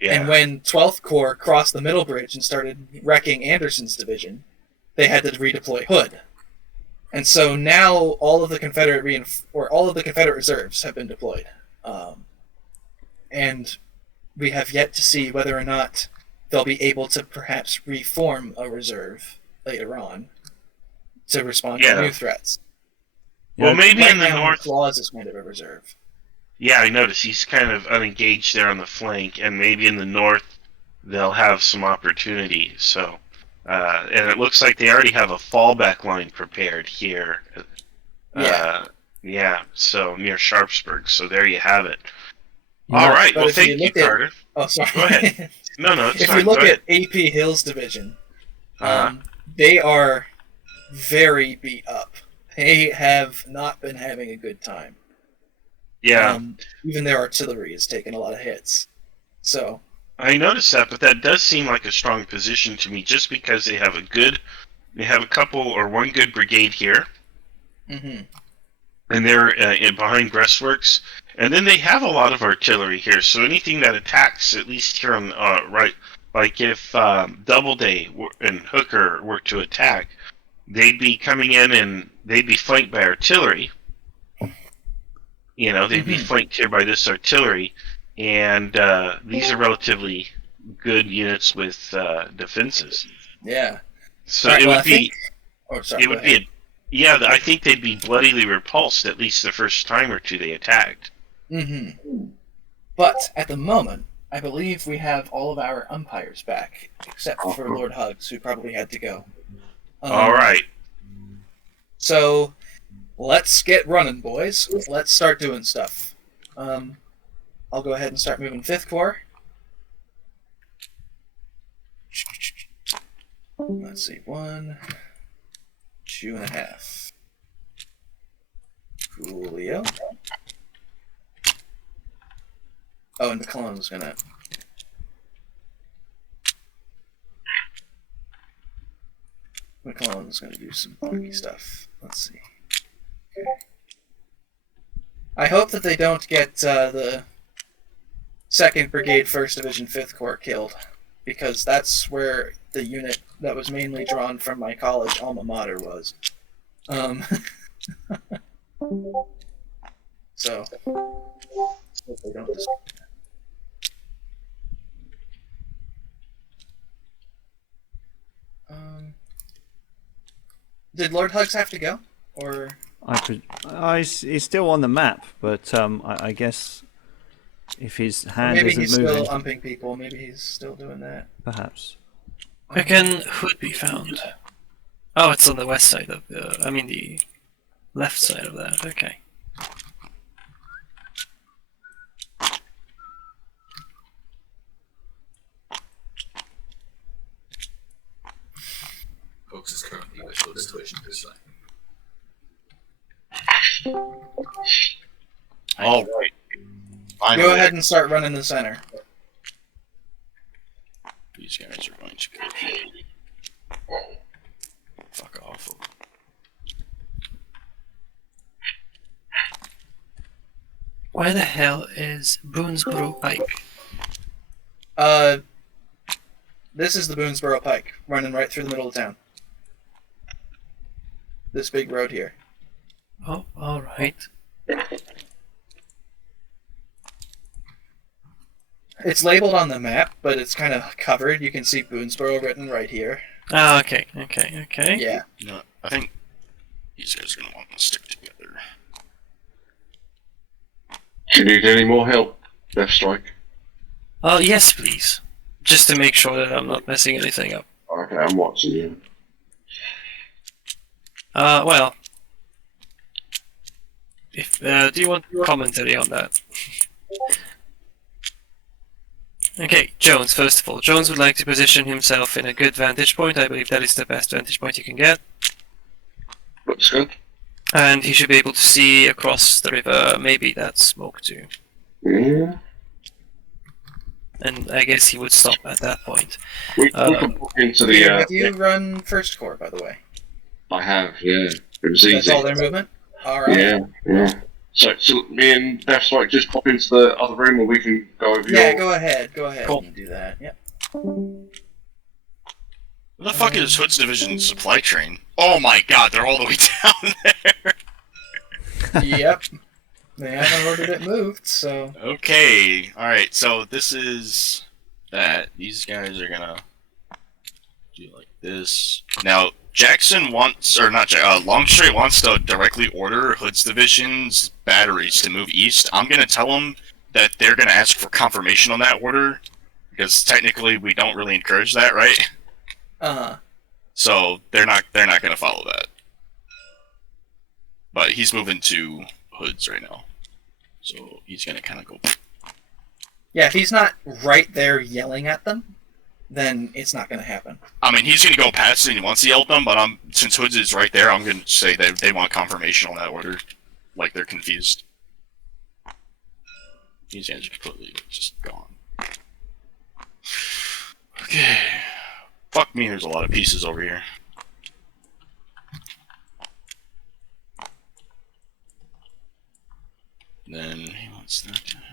Yeah. And when 12th Corps crossed the middle bridge and started wrecking Anderson's division, they had to redeploy Hood. And so now all of the Confederate reserves have been deployed. And we have yet to see whether or not they'll be able to perhaps reform a reserve later on to respond to new threats. Well, maybe right in the now, north. Claus is kind of a reserve. Yeah, I noticed he's kind of unengaged there on the flank, and maybe in the north they'll have some opportunity. So, and it looks like they already have a fallback line prepared here. Yeah. So near Sharpsburg. So there you have it. All right. But Well, if thank you, look at- Carter. Oh, sorry. Go ahead. No, it's if fine. you look Go ahead. at AP Hill's division, Uh-huh. they are very beat up. They have not been having a good time. Yeah. Even their artillery has taken a lot of hits. So I noticed that, but that does seem like a strong position to me, just because they have a couple or one good brigade here, Mhm. and they're behind breastworks, and then they have a lot of artillery here. So anything that attacks, at least here on right, like if Doubleday and Hooker were to attack, they'd be coming in and they'd be flanked by artillery. They'd be flanked here by this artillery, and these are relatively good units with defenses. yeah. So Alright, it well, would I be. think- Oh, sorry. It go would be. ahead. I think they'd be bloodily repulsed at least the first time or two they attacked. But at the moment, I believe we have all of our umpires back, except for Lord Hugs, who probably had to go. All right. So let's get running, boys. Let's start doing stuff. I'll go ahead and start moving 5th Corps. Let's see, 1, 2.5. Coolio. Oh, and McClellan's gonna. McClellan's gonna do some funky stuff. Let's see. Okay. I hope that they don't get the 2nd Brigade, 1st Division, 5th Corps killed, because that's where the unit that was mainly drawn from my college alma mater was. So, hope they don't destroy that. Did Lord Hugs have to go? Or He's still on the map, but I guess if his hand Maybe isn't he's moving, still umping people. Maybe he's still doing that. perhaps. Where can Hood be found? Oh, it's on the west side of the. I mean, the left side of that. Okay. Fox is currently with Hood's division this side. All right. Finally, Go ahead and start running the center. These guys are going to go. Fuck off. Where the hell is Boonesboro Pike? This is the Boonesboro Pike, running right through the middle of town. This big road here. Oh, alright. It's labeled on the map, but it's kind of covered. You can see Boonesboro written right here. Ah, okay. Yeah. No, I think these guys are going to want to stick together. Do you need any more help, Deathstrike? Yes, please. Just to make sure that I'm not messing anything up. Okay, I'm watching you. Well. If do you want commentary on that? Okay, Jones, first of all. Jones would like to position himself in a good vantage point. I believe that is the best vantage point you can get. Looks good. And he should be able to see across the river, maybe that smoke too. Yeah. And I guess he would stop at that point. We can walk into the. Have you run First Corps, by the way? I have, yeah. It was That's easy. all their movement? Alright. Yeah. So me and Deathstrike just pop into the other room, or we can go over Yeah, your... go ahead. Cool. And do that. Yep. Where the fuck is Hood's division supply train? Oh my god, they're all the way down there! Yep. They haven't ordered it moved, so... Okay, alright, so this is that. These guys are gonna do like this. Now, Jackson wants, or not Longstreet wants to directly order Hood's division's batteries to move east. I'm gonna tell them that they're gonna ask for confirmation on that order, because technically we don't really encourage that, right? Uh-huh. So they're not gonna follow that. But he's moving to Hood's right now, so he's gonna kind of go. Yeah, if he's not right there yelling at them, then it's not going to happen. I mean, he's gonna go past it and he wants to yell at them, but since Hood's is right there, I'm gonna say that they want confirmation on that order, like they're confused. These guys are completely just gone. Okay. Fuck me, there's a lot of pieces over here. Then he wants that to happen.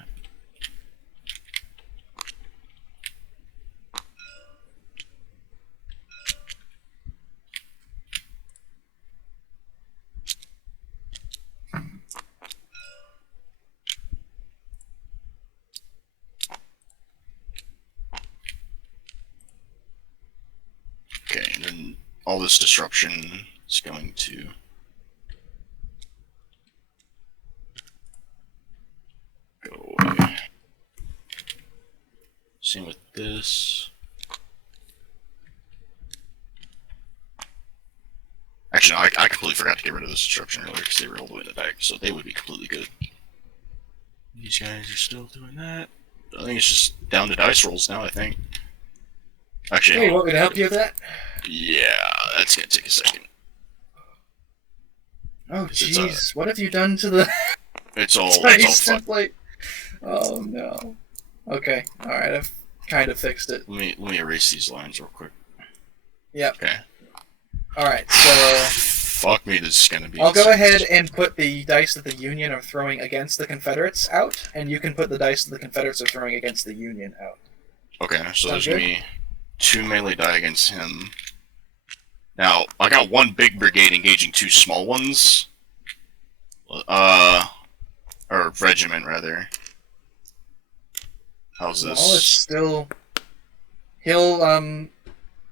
Okay, and then all this disruption is going to go away. Same with this. Actually, no, I completely forgot to get rid of this disruption earlier because they were all the way in the back, so they would be completely good. These guys are still doing that. I think it's just down to dice rolls now, I think. Actually, Hey, you want me to help you with that? yeah, that's gonna take a second. Oh, jeez. What have you done to the It's all dice fucked. template? Oh, no. Okay, alright, I've kind of fixed it. Let me erase these lines real quick. Yep. Okay. Alright, so... Fuck me, this is gonna be... I'll go ahead and put the dice that the Union are throwing against the Confederates out, and you can put the dice that the Confederates are throwing against the Union out. Okay, so Sounds there's gonna be 2 melee die against him. Now, I got 1 big brigade engaging 2 small ones. Or regiment, rather. How's Well, this? it's still... He'll,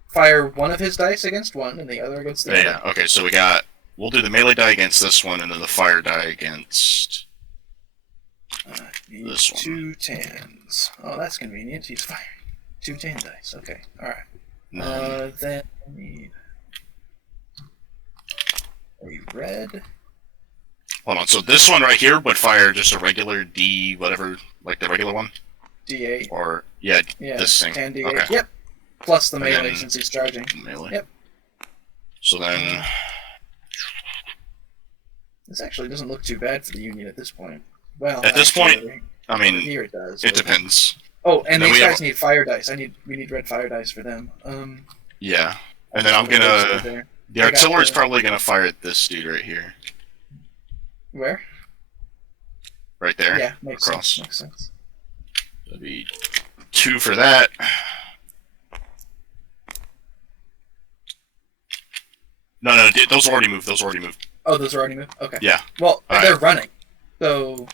fire one of his dice against one, and the other against the other. Yeah, okay, so we got we'll do the melee die against this one, and then the fire die against this one. 2 tens. Oh, that's convenient. He's firing 2 10 dice. Okay, alright. Then I need a red. Hold on, so this one right here would fire just a regular D, whatever, like the regular one? D8. Or, yeah, this thing. 10 D8. Okay. Yep. Plus the And melee then since he's charging. Melee. Yep. So then, This actually doesn't look too bad for the Union at this point. Well, at this point, actually, I mean, here it does. it but- depends. Oh, and Then these we guys have- need fire dice. We need red fire dice for them. Yeah. And then I'm Those gonna... right there. The I got artillery's the- probably gonna fire at this dude right here. Where? Right there. Yeah, makes across. sense. Makes sense. That'd be 2 for that. No, those already moved. Those already moved. Oh, those are already moved. Okay. Yeah. Well, All they're right. running, so.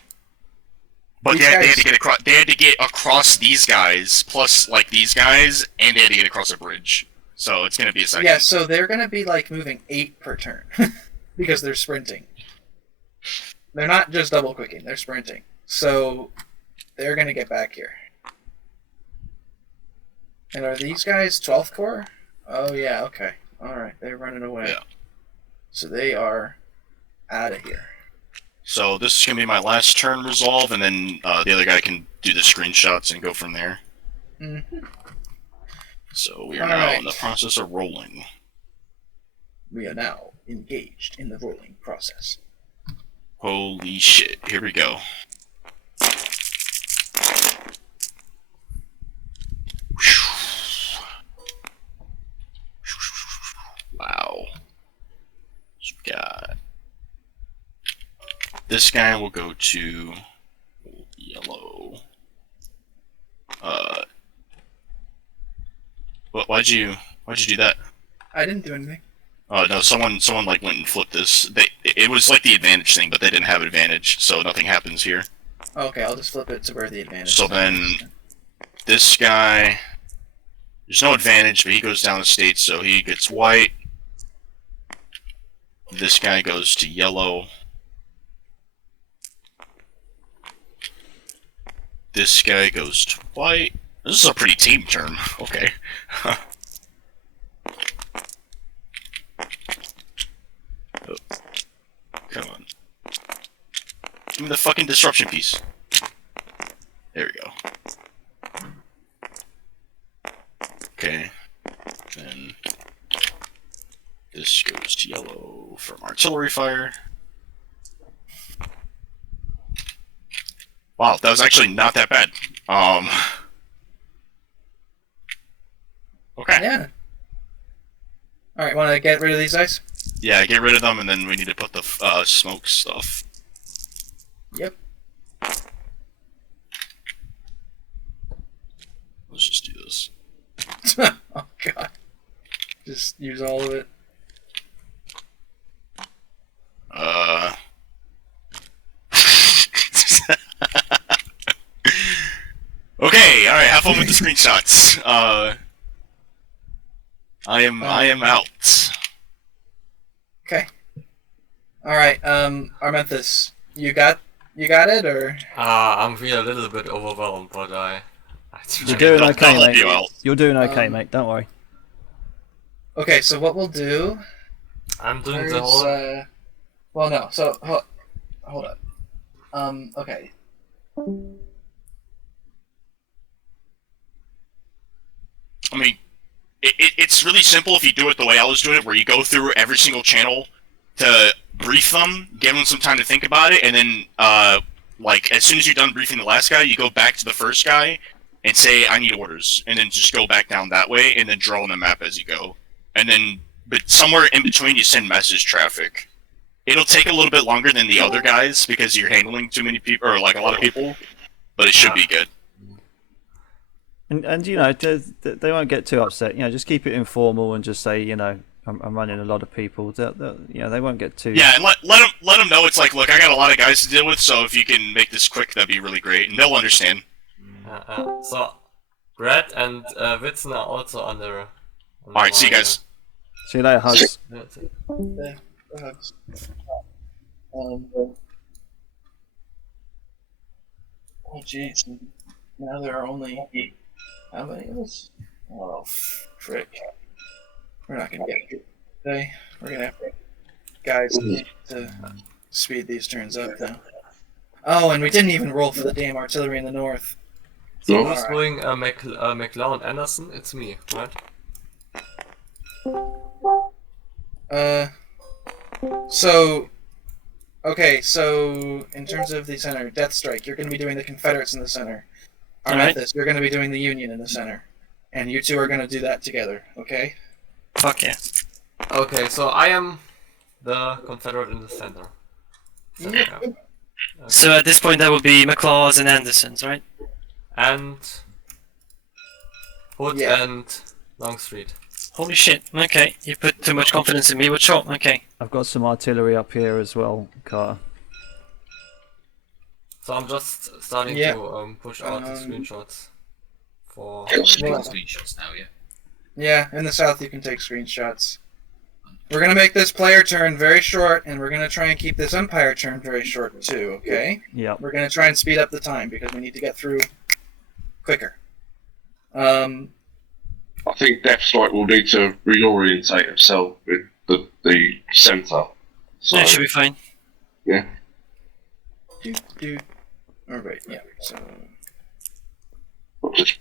But These they had guys- to get across. They had to get across these guys, plus like these guys, and they had to get across a bridge. So it's gonna be a second. Yeah, so they're gonna be like moving 8 per turn because they're sprinting. They're not just double quicking; they're sprinting. So they're gonna get back here. And are these guys 12th Corps? Oh yeah, okay. Alright, they're running away. Yeah. So they are out of here. So this is gonna be my last turn resolve, and then the other guy can do the screenshots and go from there. Mm-hmm. So we are now Alright. in the process of rolling. We are now engaged in the rolling process. Holy shit! Here we go. Wow. So we got this guy will go to yellow. Why'd you do that? I didn't do anything. Oh no, someone like went and flipped this. It was like the advantage thing, but they didn't have advantage, so nothing happens here. Okay, I'll just flip it to where the advantage So is. then this guy, there's no advantage, but he goes down the state, so he gets white. This guy goes to yellow. This guy goes to white. This is a pretty team term. Okay. Oh. Come on. Give me the fucking disruption piece. There we go. Okay. Then this goes to yellow from artillery fire. Wow, that was actually not that bad. Okay. Yeah. Alright, want to get rid of these dice? Yeah, get rid of them, and then we need to put the smoke stuff. Yep. Let's just do this. Oh god. Just use all of it. Okay, alright, have fun with the screenshots. I am out. Okay. Alright, Armenthus, you got it, or? I'm feeling a little bit overwhelmed, but You're doing I'll okay, help mate. you out. You're doing okay, mate. Don't worry. Okay, so what we'll do... I'm doing There's, the whole. well, no, so, hold up. Okay. I mean, it's really simple if you do it the way I was doing it, where you go through every single channel to brief them, give them some time to think about it, and then, like, as soon as you're done briefing the last guy, you go back to the first guy and say, I need orders, and then just go back down that way, and then draw on the map as you go. And then, but somewhere in between, you send message traffic. It'll take a little bit longer than the other guys, because you're handling too many people, or, like, a lot of people, but it should be good. And you know, they won't get too upset. You know, just keep it informal and just say, you know, I'm running a lot of people. You know, they won't get too. Yeah, and let them know it's like, look, I got a lot of guys to deal with, so if you can make this quick, that'd be really great, and they'll understand. So, Brad and Witzen are also on the. Alright, see you guys. See you later, Hugs. That's it. Hugs. Oh jeez. Now there are only how many of us? Oh frick. We're not gonna get it today. We're gonna have guys to speed these turns up now. Oh, and we didn't even roll for the damn artillery in the north. So No. who's going McLeod Anderson? It's me, right? So okay, so in terms of the center, Death Strike, you're gonna be doing the Confederates in the center. Alright. Armethus, you're gonna be doing the Union in the center. And you two are gonna do that together, okay? Fuck yeah. Okay, so I am the Confederate in the center. Yeah. Okay. So at this point that would be McLaws and Andersons, right? And Hood Yeah. and Longstreet. Holy shit. Okay, you put too much confidence in me, but sure, okay. I've got some artillery up here as well, Carter. So I'm just starting Yeah. to push out the screenshots for. Taking screenshots now, yeah. Yeah, in the south you can take screenshots. We're gonna make this player turn very short, and we're gonna try and keep this umpire turn very short too, okay? Yep. We're gonna try and speed up the time because we need to get through quicker. I think Death Strike will need to reorientate himself with the centre. So, That should be fine. yeah. Oh, right, yeah, so... I'll just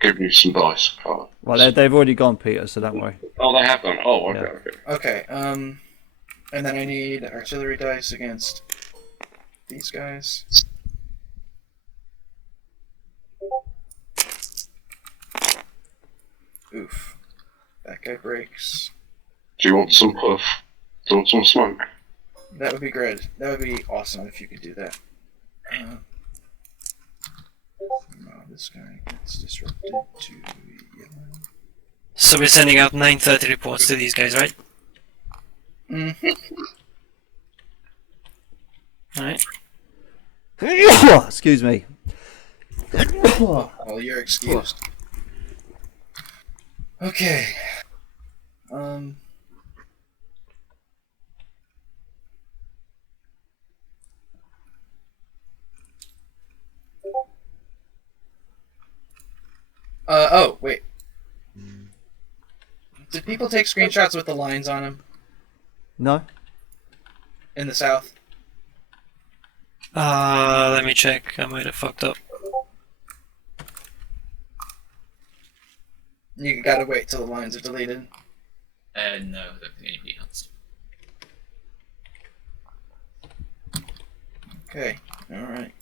give you some dice, Carl. Well, they've already gone, Peter, so don't worry. Oh, they have done. Oh, okay, Yeah. okay. Okay, and then I need artillery dice against these guys. Oof. That guy breaks. Do you want some puff? Do you want some smoke? That would be great. That would be awesome if you could do that. This guy gets disrupted to yellow. So we're sending out 9:30 reports to these guys, right? Alright. Excuse me. Well, you're excused. Okay. Oh, wait. Did people take screenshots with the lines on them No? in the south? Let me check. I might have fucked up. You gotta wait till the lines are deleted. No, I don't think anybody has. Okay, alright.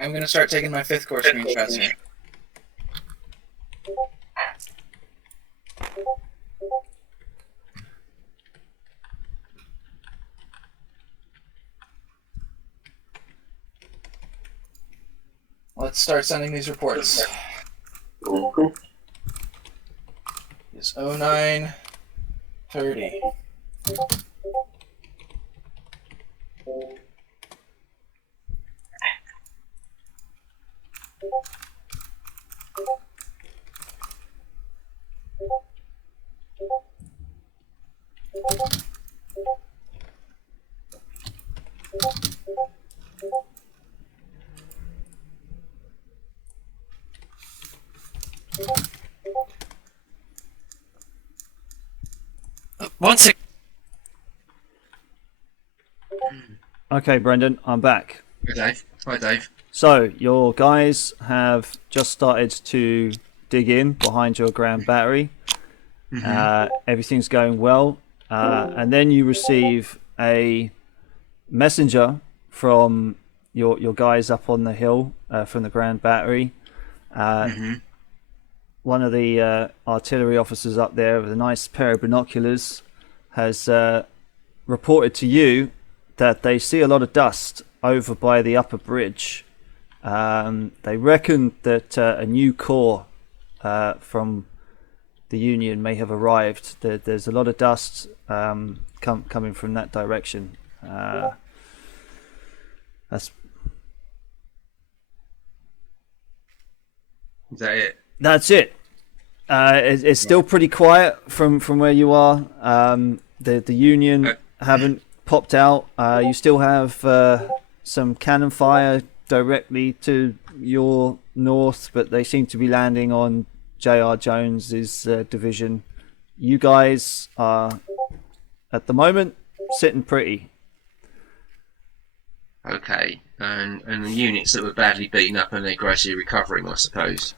I'm gonna start taking my 5th core screenshots here. Let's start sending these reports. Okay. It's 09:30. One sec. Okay, Brendan, I'm back. Hi, Dave. Hi, Dave. So, your guys have just started to dig in behind your ground battery. Everything's going well. And then you receive a messenger from your guys up on the hill from the ground battery. One of the artillery officers up there with a nice pair of binoculars has reported to you that they see a lot of dust over by the upper bridge. They reckon that a new corps from the Union may have arrived. There's a lot of dust coming from that direction. That's Is that it? That's it. It's still pretty quiet from where you are. The Union haven't popped out. You still have some cannon fire directly to your north, but they seem to be landing on J.R. Jones's division. You guys are, at the moment, sitting pretty. Okay, and the units that were badly beaten up and they're gradually recovering, I suppose.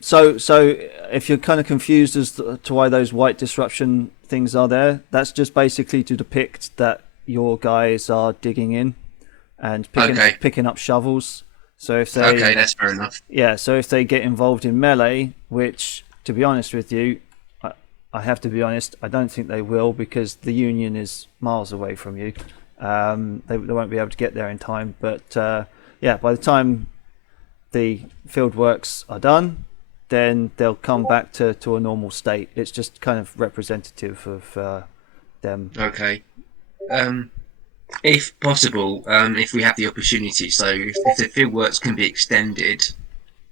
So if you're kind of confused as to why those white disruption things are there, that's just basically to depict that your guys are digging in and picking up shovels. So if they Okay, that's fair enough. Yeah, so if they get involved in melee, which, to be honest with you, I have to be honest, I don't think they will, because the Union is miles away from you. They won't be able to get there in time. But yeah, by the time the field works are done, then they'll come back to a normal state. It's just kind of representative of them. Okay. If possible, if we have the opportunity, so if the field works can be extended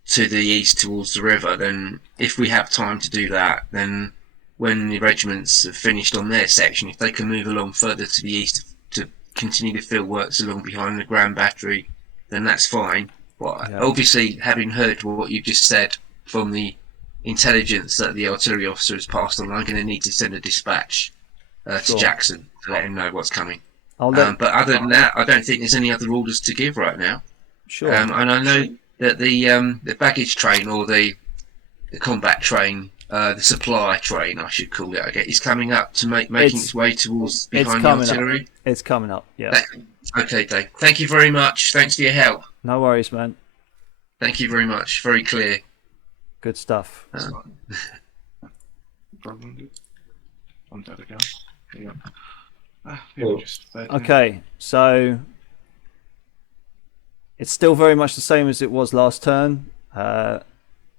to the east towards the river, then if we have time to do that, then when the regiments have finished on their section, if they can move along further to the east to continue the field works along behind the Grand Battery, then that's fine. But obviously, having heard what you just said from the intelligence that the artillery officer has passed on, I'm going to need to send a dispatch to Jackson to let him know what's coming. But other than that, I don't think there's any other orders to give right now. Sure. And I know that the baggage train, or the combat train, the supply train, I should call it, I guess, is coming up to making its way towards behind the artillery. It's coming up. Yeah. Okay, Dave. Thank you very much. Thanks for your help. No worries, man. Thank you very much. Very clear. Good stuff. On that again. Yeah. Okay, so it's still very much the same as it was last turn.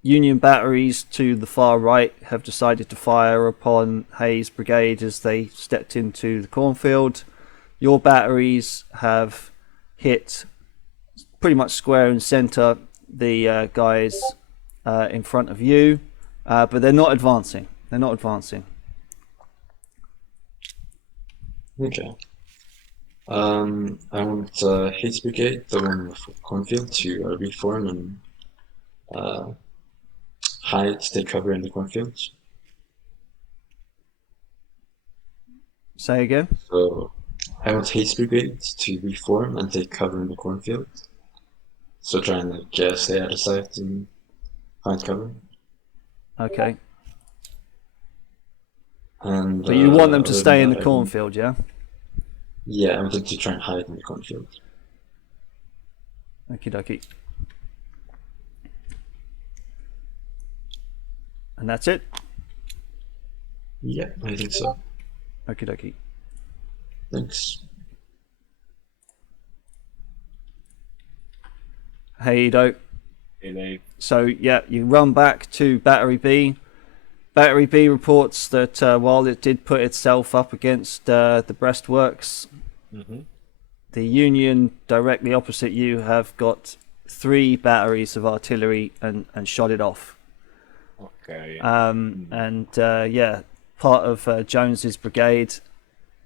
Union batteries to the far right have decided to fire upon Hayes' brigade as they stepped into the cornfield. Your batteries have hit pretty much square and center the guys in front of you, but they're not advancing. Okay. I want Hayes Brigade, the one with cornfield, to reform and hide, take cover in the cornfields. Say again? So I want Hayes Brigade to reform and take cover in the cornfield. So try and stay out of sight and find cover. Okay. And but you want them to stay in the cornfield, yeah? Yeah, I want them to try and hide in the cornfield. Okie dokie. And that's it? Yeah, I think so. Okie dokie. Thanks. Hey, Edo. Hey, so, yeah, you run back to Battery B. Battery B reports that while it did put itself up against the breastworks, the Union directly opposite you have got 3 batteries of artillery and shot it off. Okay. And yeah, part of Jones's brigade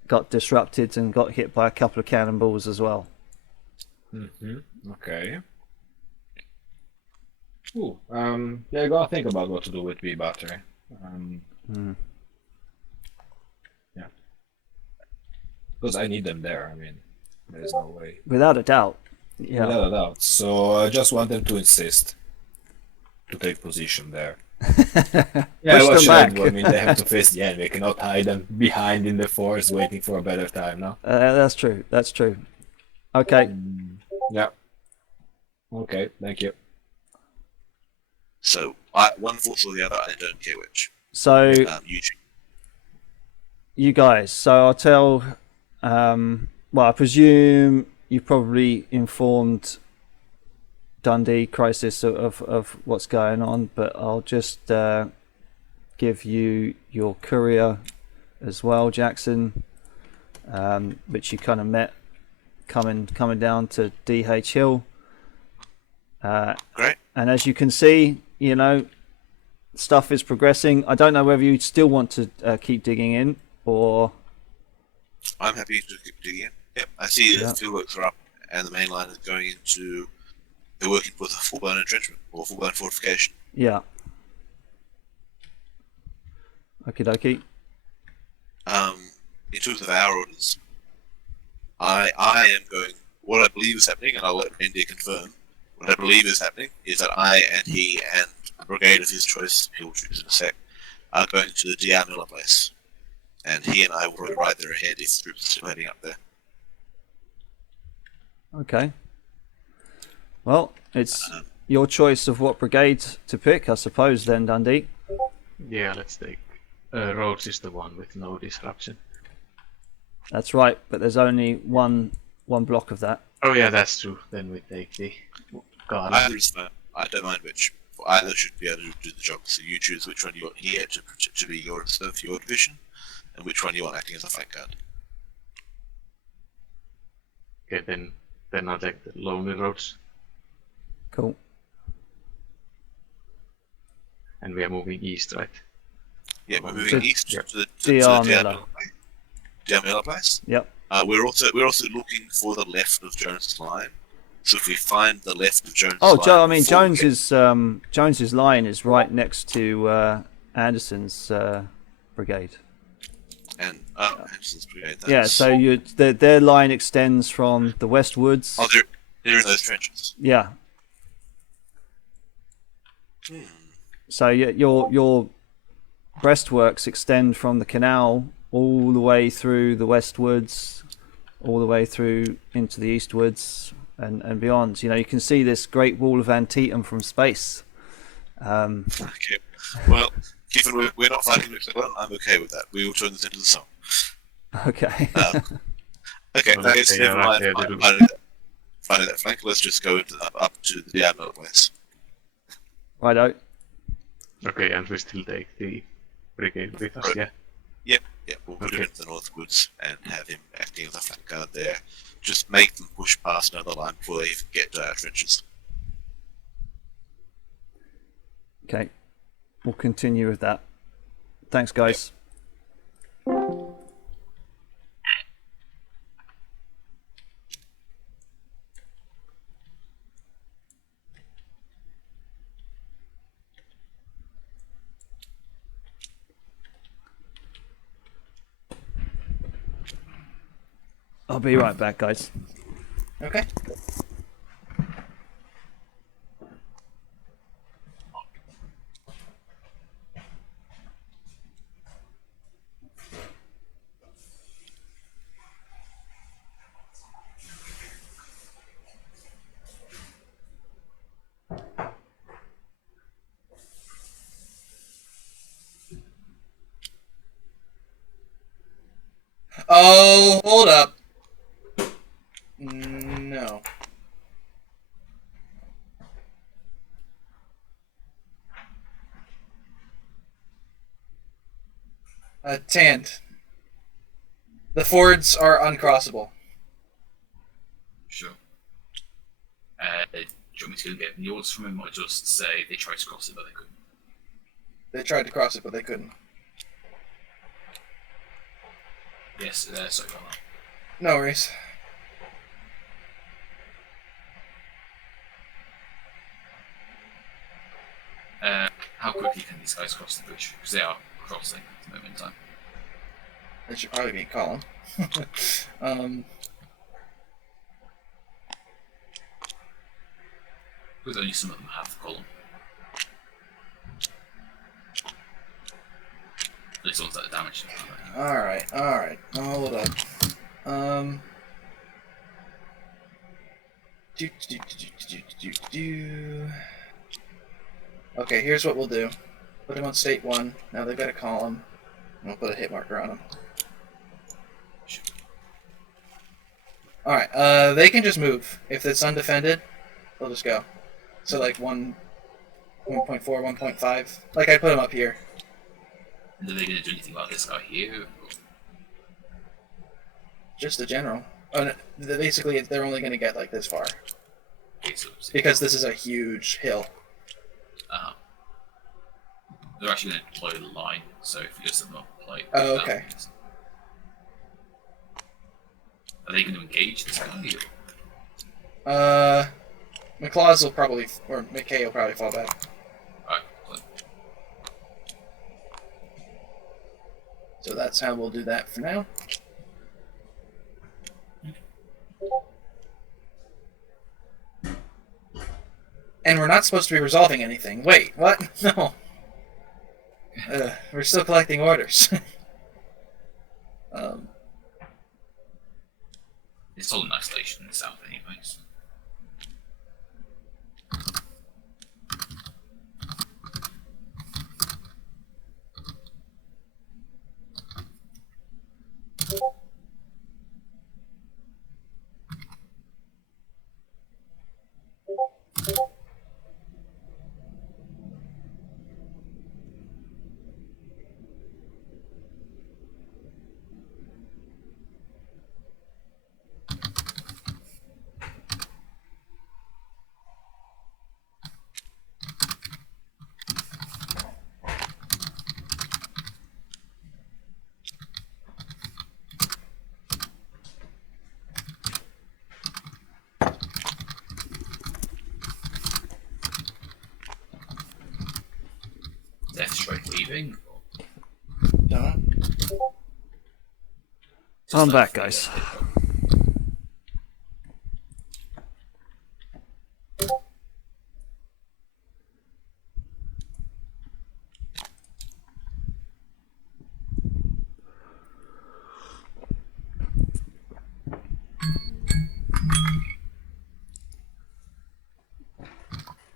got disrupted and got hit by a couple of cannonballs as well. Okay. Ooh, yeah, I gotta think about what to do with B battery. Yeah. Because I need them there, I mean, there's no way. Without a doubt. Yeah. Without a doubt. So I just want them to insist to take position there. Yeah, what should I do? I mean, they have to face the enemy. They cannot hide them behind in the forest waiting for a better time, no? That's true. That's true. Okay. Yeah. Okay, thank you. So, one force or the other, I don't care which. So, you guys, so I'll tell, well, I presume you probably informed Dundee Crisis of what's going on, but I'll just give you your courier as well, Jackson. which you kind of met coming down to DH Hill. Great. And as you can see, you know, stuff is progressing. I don't know whether you still want to keep digging in, or... I'm happy to keep digging in. Yep, I see Yeah. the fieldworks are up, and the main line is going into... They're working with a full-blown entrenchment, or full-blown fortification. Yeah. Okie dokie. In terms of our orders, I am going... What I believe is happening, and I'll let India confirm, what I believe is happening is that I and he and a brigade of his choice, he'll choose in a sec, are going to the DR Miller place. And he and I will probably ride there ahead if the troops are still heading up there. Okay. Well, it's your choice of what brigade to pick, I suppose, then, Dundee. Yeah, let's take Rhodes is the one with no disruption. That's right, but there's only one block of that. Oh yeah, that's true. Then we take the Garland. I don't mind which. Either should be able to do the job. So you choose which one you want here to be your division, and which one you want acting as a flank guard. Okay, then I'll take the Lonely Roads. Cool. And we are moving east, right? Yeah, we're moving east to the DR Miller. DR Miller place. Yep. We're also looking for the left of Jones's line. So if we find the left of Jones's Oh, line, Jones's line is right next to Anderson's brigade. And Anderson's brigade. Yeah, so their line extends from the West Woods. Oh, they're in those trenches. Yeah. So your breastworks extend from the canal all the way through the West Woods, all the way through into the East Woods and beyond. You know, you can see this great wall of Antietam from space. Okay. Well, given we're not fighting nuclear, well, I'm okay with that. We will turn this into the song. Okay. Okay, Well, it's yeah, never right mind. there, Finding that flank. Let's just go up to the Diablo place. Righto. Okay, and we still take the brigade with us, Right. yeah? Yep, we'll put him in the North Woods and have him acting as a flank guard there. Just make them push past another line before they even get to our trenches. Okay. We'll continue with that. Thanks, guys. I'll be right back, guys. Okay. Oh, hold up. No. Tanned. The fords are uncrossable. Sure. Do you want me to go get the orders from him, or just say they tried to cross it but they couldn't? They tried to cross it, but they couldn't. Yes, sorry about that. No worries. How quickly can these guys cross the bridge? Because they are crossing at the moment in time. It should probably be Colin. But only some of them have the column. At least ones that are damaged. Alright. Hold up. Okay, here's what we'll do. Put him on state 1. Now they've got a column. We'll put a hit marker on him. Alright, they can just move. If it's undefended, they'll just go. So like 1.4, 1.5. Like I put him up here. And are they going to do anything about this guy here? just a general. Oh, no, basically, they're only going to get like this far Okay, so because this is a huge hill. they're actually going to deploy the line, so if you just not play. Oh, okay. Are they going to engage this guy? McClaws will probably, or McKay will probably fall back. Alright. So that's how we'll do that for now. And we're not supposed to be resolving anything. Wait, what? No. We're still collecting orders. It's all an isolation in the south, anyways. Deathstrike leaving? I'm back, guys.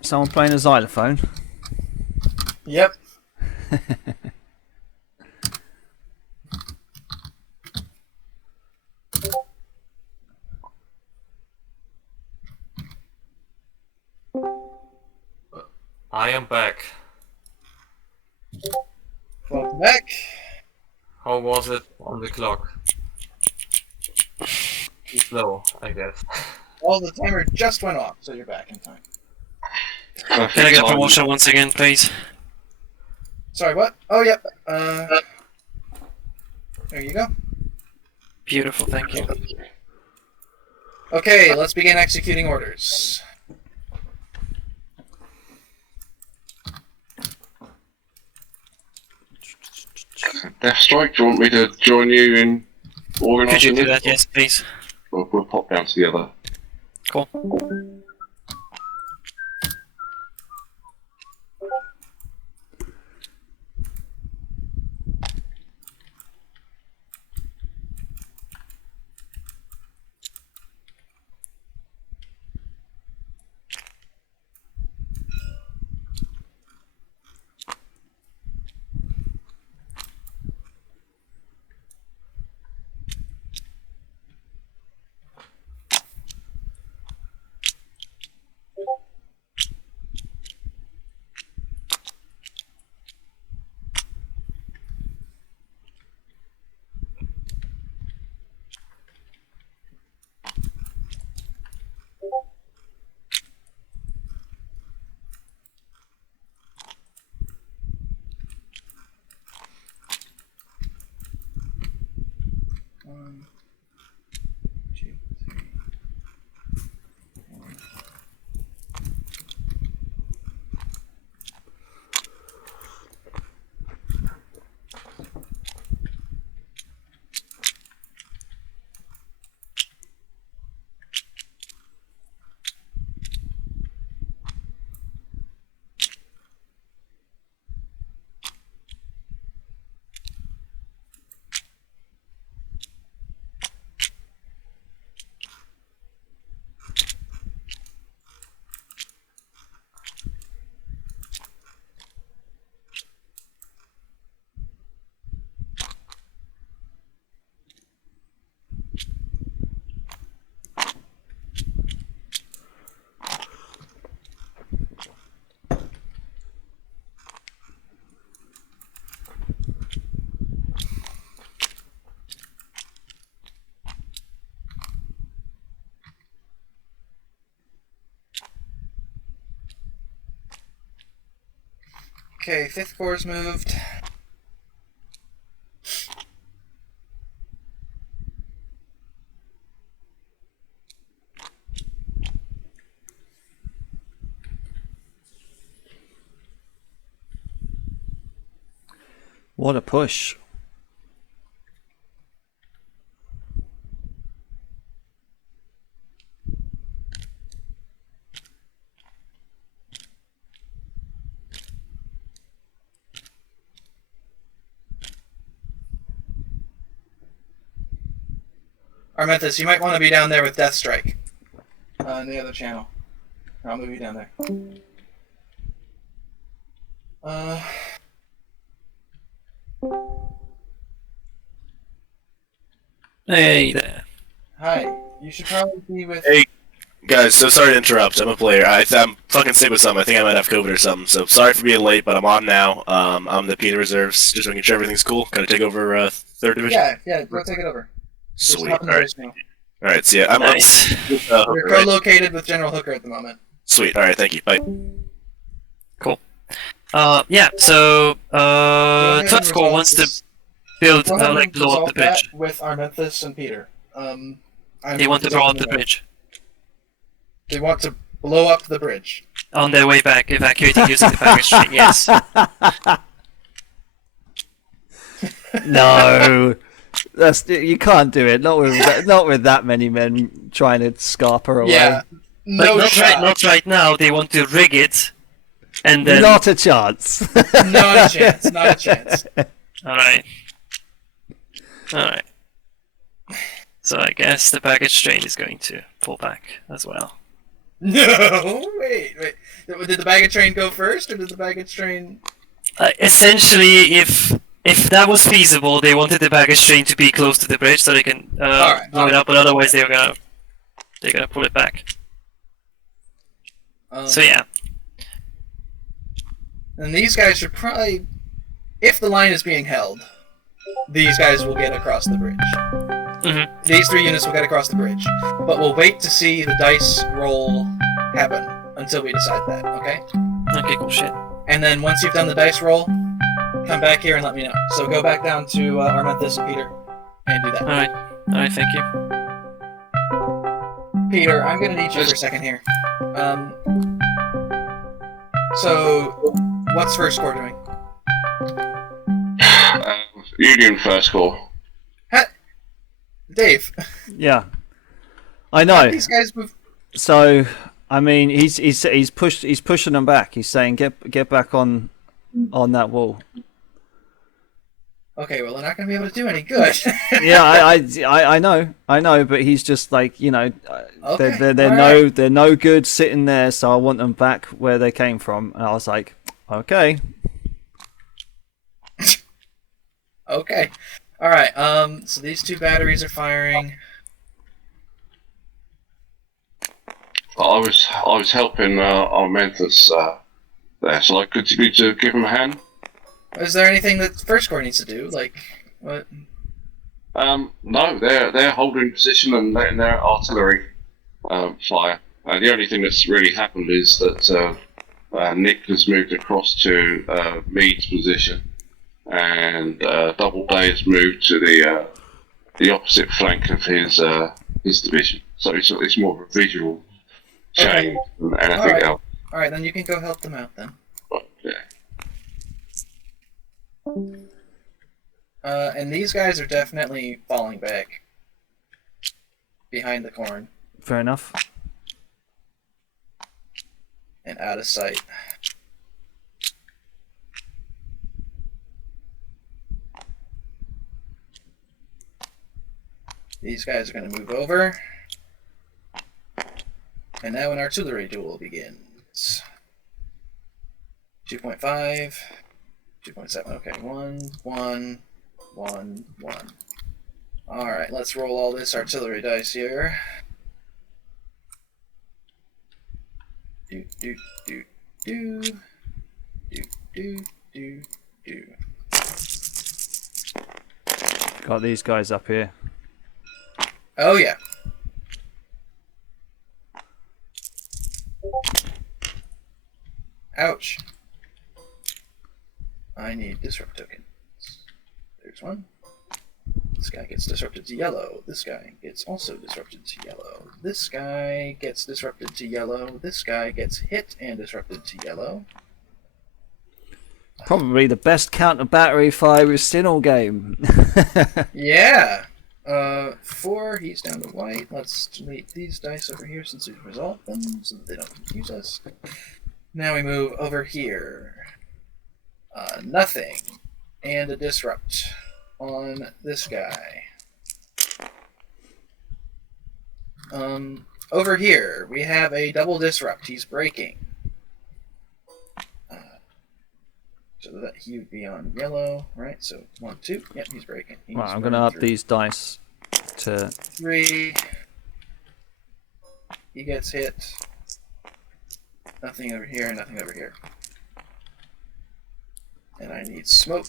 Someone playing a xylophone? Yep. I am back. Welcome back. How was it on the clock? Too slow, I guess. Well, the timer just went off, so you're back in time. Can I get promotion once again, please? Sorry, what? Oh, yep. There you go. Beautiful, thank you. Okay, let's begin executing orders. Deathstrike, do you want me to join you in organising? Could you do this? that, yes, please? We'll pop down together. Cool. Okay, 5th Corps moved. What a push. Armenthus, you might want to be down there with Death Strike. In the other channel. I'll move you down there. Hey there. Hi. You should probably be with... Hey, guys, so sorry to interrupt. I'm a player. I'm fucking sick with something. I think I might have COVID or something, so sorry for being late, but I'm on now. I'm the Peter Reserves, just making sure everything's cool. Can I take over 3rd Division? Yeah, go take it over. Sweet. Just hop in the Alright. voice now. Alright, see ya. I'm Nice. You're co-located with General Hooker at the moment. Sweet. Alright, thank you. Bye. Cool. Yeah, so, Go ahead and 12th Corps wants to resolve build, Go ahead like, and blow up the resolve bridge. that with Armenthus and Peter. They want to blow up the bridge. They want to blow up the bridge. On their way back, evacuating using the baggage train, yes. No. You can't do it. Not with that many men trying to scarp her away. Yeah. No Like, shot. not right now, they want to rig it, and then... Not a chance. Not a chance. Not a chance. Alright. Alright. So I guess the baggage train is going to pull back as well. No, wait. Did the baggage train go first, or did the baggage train... Essentially, if that was feasible, they wanted the baggage train to be close to the bridge so they can blow it up, but otherwise they're gonna pull it back. So yeah. And these guys should probably... If the line is being held, these guys will get across the bridge. These 3 units will get across the bridge. But we'll wait to see the dice roll happen until we decide that, okay? Okay, cool shit. And then once you've done the dice roll, come back here and let me know. So go back down to Armenthus and Peter and do that. Alright, thank you. Peter, I'm gonna need you for a second here. So, what's First Corps doing? Union First Corps. Dave. Yeah, I know. These guys move. So, I mean, he's pushing them back. He's saying get back on that wall. Okay, well, they're not going to be able to do any good. Yeah, I know, but he's just like, you know, Okay, they're no good sitting there, so I want them back where they came from. And I was like, okay. Okay. All right. So these 2 batteries are firing. I was helping Armenthus there, so I could be to give him a hand. Is there anything that First Corps needs to do? Like, what? No, they're holding position and letting their artillery fire. The only thing that's really happened is that Nick has moved across to Meade's position, and Doubleday has moved to the opposite flank of his division. So it's more of a visual change than anything else. All right, then you can go help them out then. Yeah. And these guys are definitely falling back behind the corn Fair enough. and out of sight. These guys are going to move over. And now an artillery duel begins. 2.5, 2.7, okay, 1, 1, 1, 1. Alright, let's roll all this artillery dice here. Do, do, do, do. Do, do, do, do. Got these guys up here. Oh, yeah. Ouch. I need disrupt tokens. There's one. This guy gets disrupted to yellow. This guy gets also disrupted to yellow. This guy gets disrupted to yellow. This guy gets hit and disrupted to yellow. Probably the best counter battery fire we've seen all game. Yeah. 4, he's down to white. Let's delete these dice over here since we've resolved them so that they don't confuse us. Now we move over here. Nothing. And a disrupt on this guy. Over here, we have a double disrupt. He's breaking. So that he would be on yellow, right? So 1, 2. Yep, he's breaking. He's Right, I'm going to up these dice to 3. He gets hit. Nothing over here, nothing over here. And I need smoke.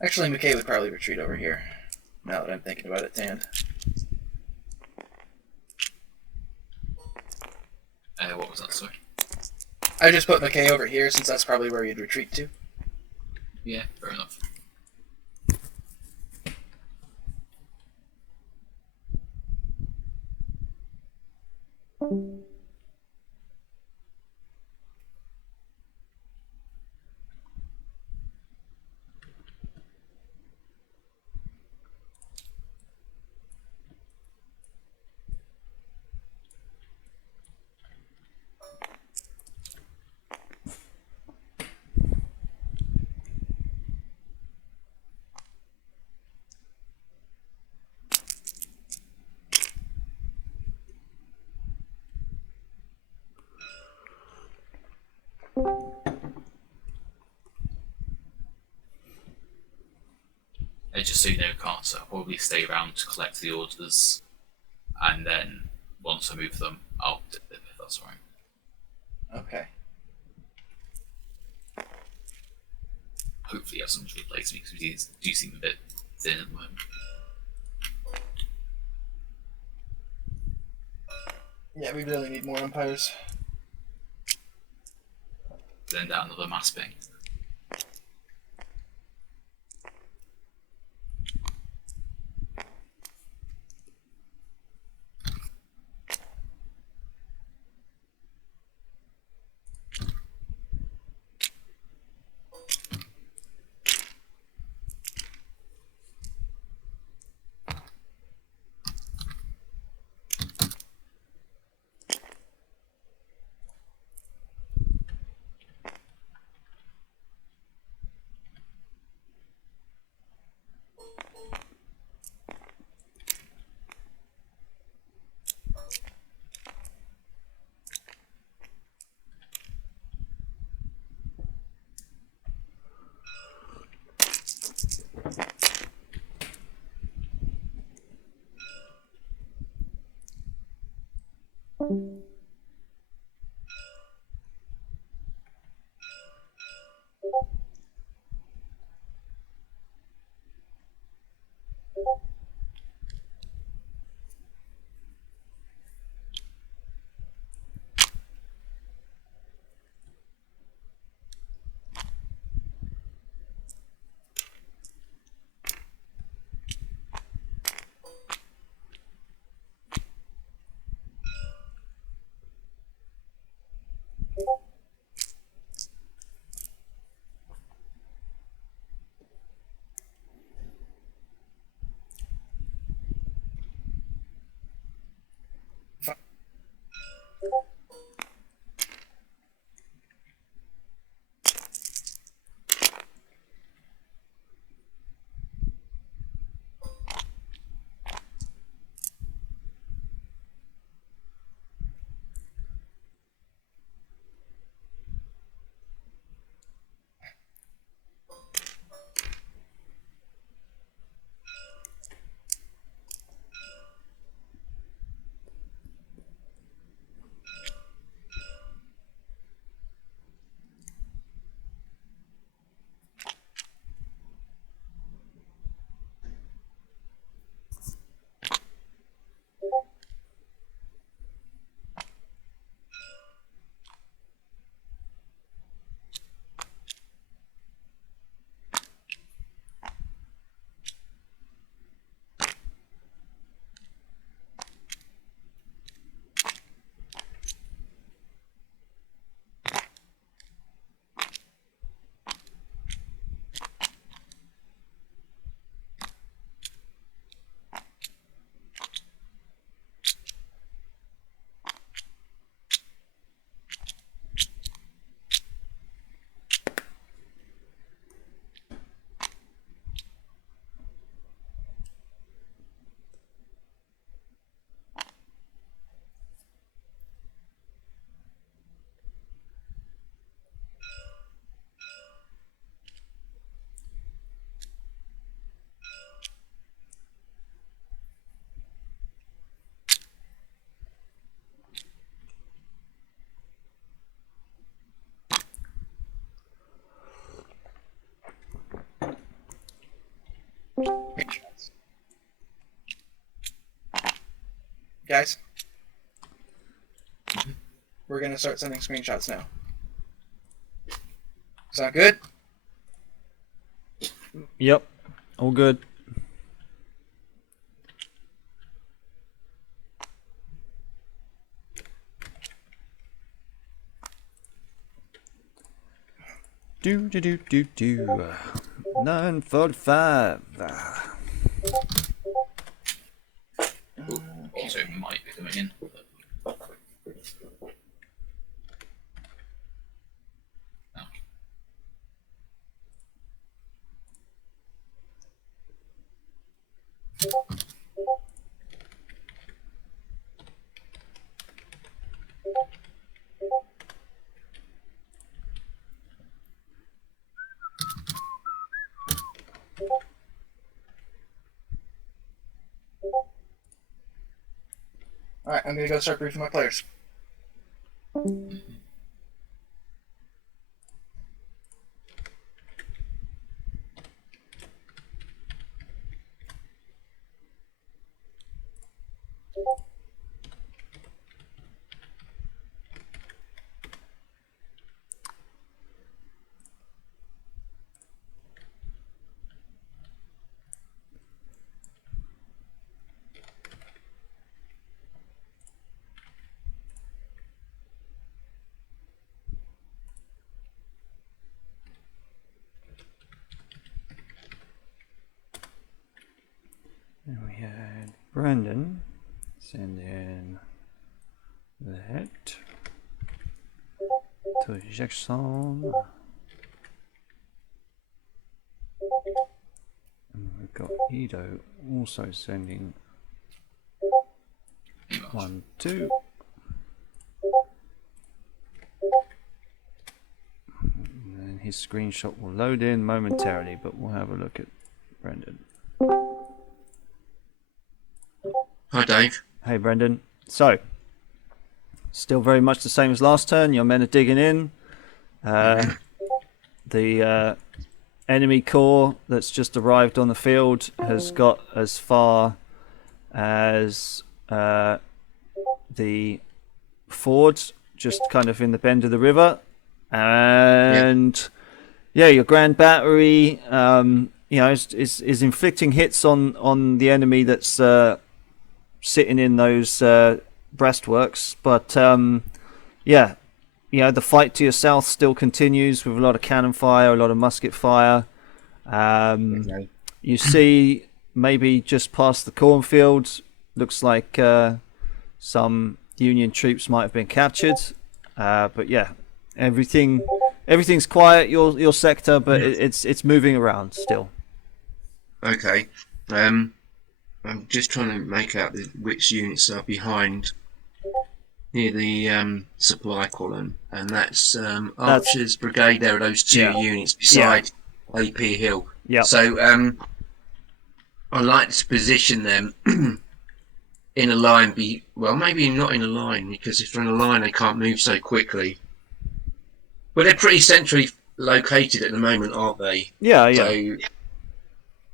Actually, McKay would probably retreat over here, now that I'm thinking about it, Tan. What was that, sorry? I just put McKay over here, since that's probably where he'd retreat to. Yeah, fair enough. Just so you know, Carter, I'll probably stay around to collect the orders, and then once I move them, I'll dip if that's alright. Okay. Hopefully, have someone to replace me because we do seem a bit thin at the moment. Yeah, we really need more umpires. Send out another mass ping. Screenshots. Guys, we're gonna start sending screenshots now. Sound good? Yep, all good. Do do do do do. 9:45. Also, might be coming in. But... No. Alright, I'm gonna go start briefing my players. And we had Brendan send in that to Jackson. And we've got Edo also sending 1, 2. And then his screenshot will load in momentarily, but we'll have a look at Brendan. Hi, Dave. Hey, Brendan. So, still very much the same as last turn. Your men are digging in. The enemy corps that's just arrived on the field has got as far as the ford, just kind of in the bend of the river. And yeah, your grand battery, is inflicting hits on the enemy that's sitting in those breastworks, but the fight to your south still continues with a lot of cannon fire, a lot of musket fire. You see maybe just past the cornfield, looks like some Union troops might have been captured, but yeah, everything's quiet, your sector, but it's moving around still. Okay. I'm just trying to make out which units are behind near the supply column, and that's Archer's Brigade. There are those two units beside AP Hill. Yeah. So I like to position them in a line. Maybe not in a line, because if they're in a line, they can't move so quickly. But they're pretty centrally located at the moment, aren't they? Yeah.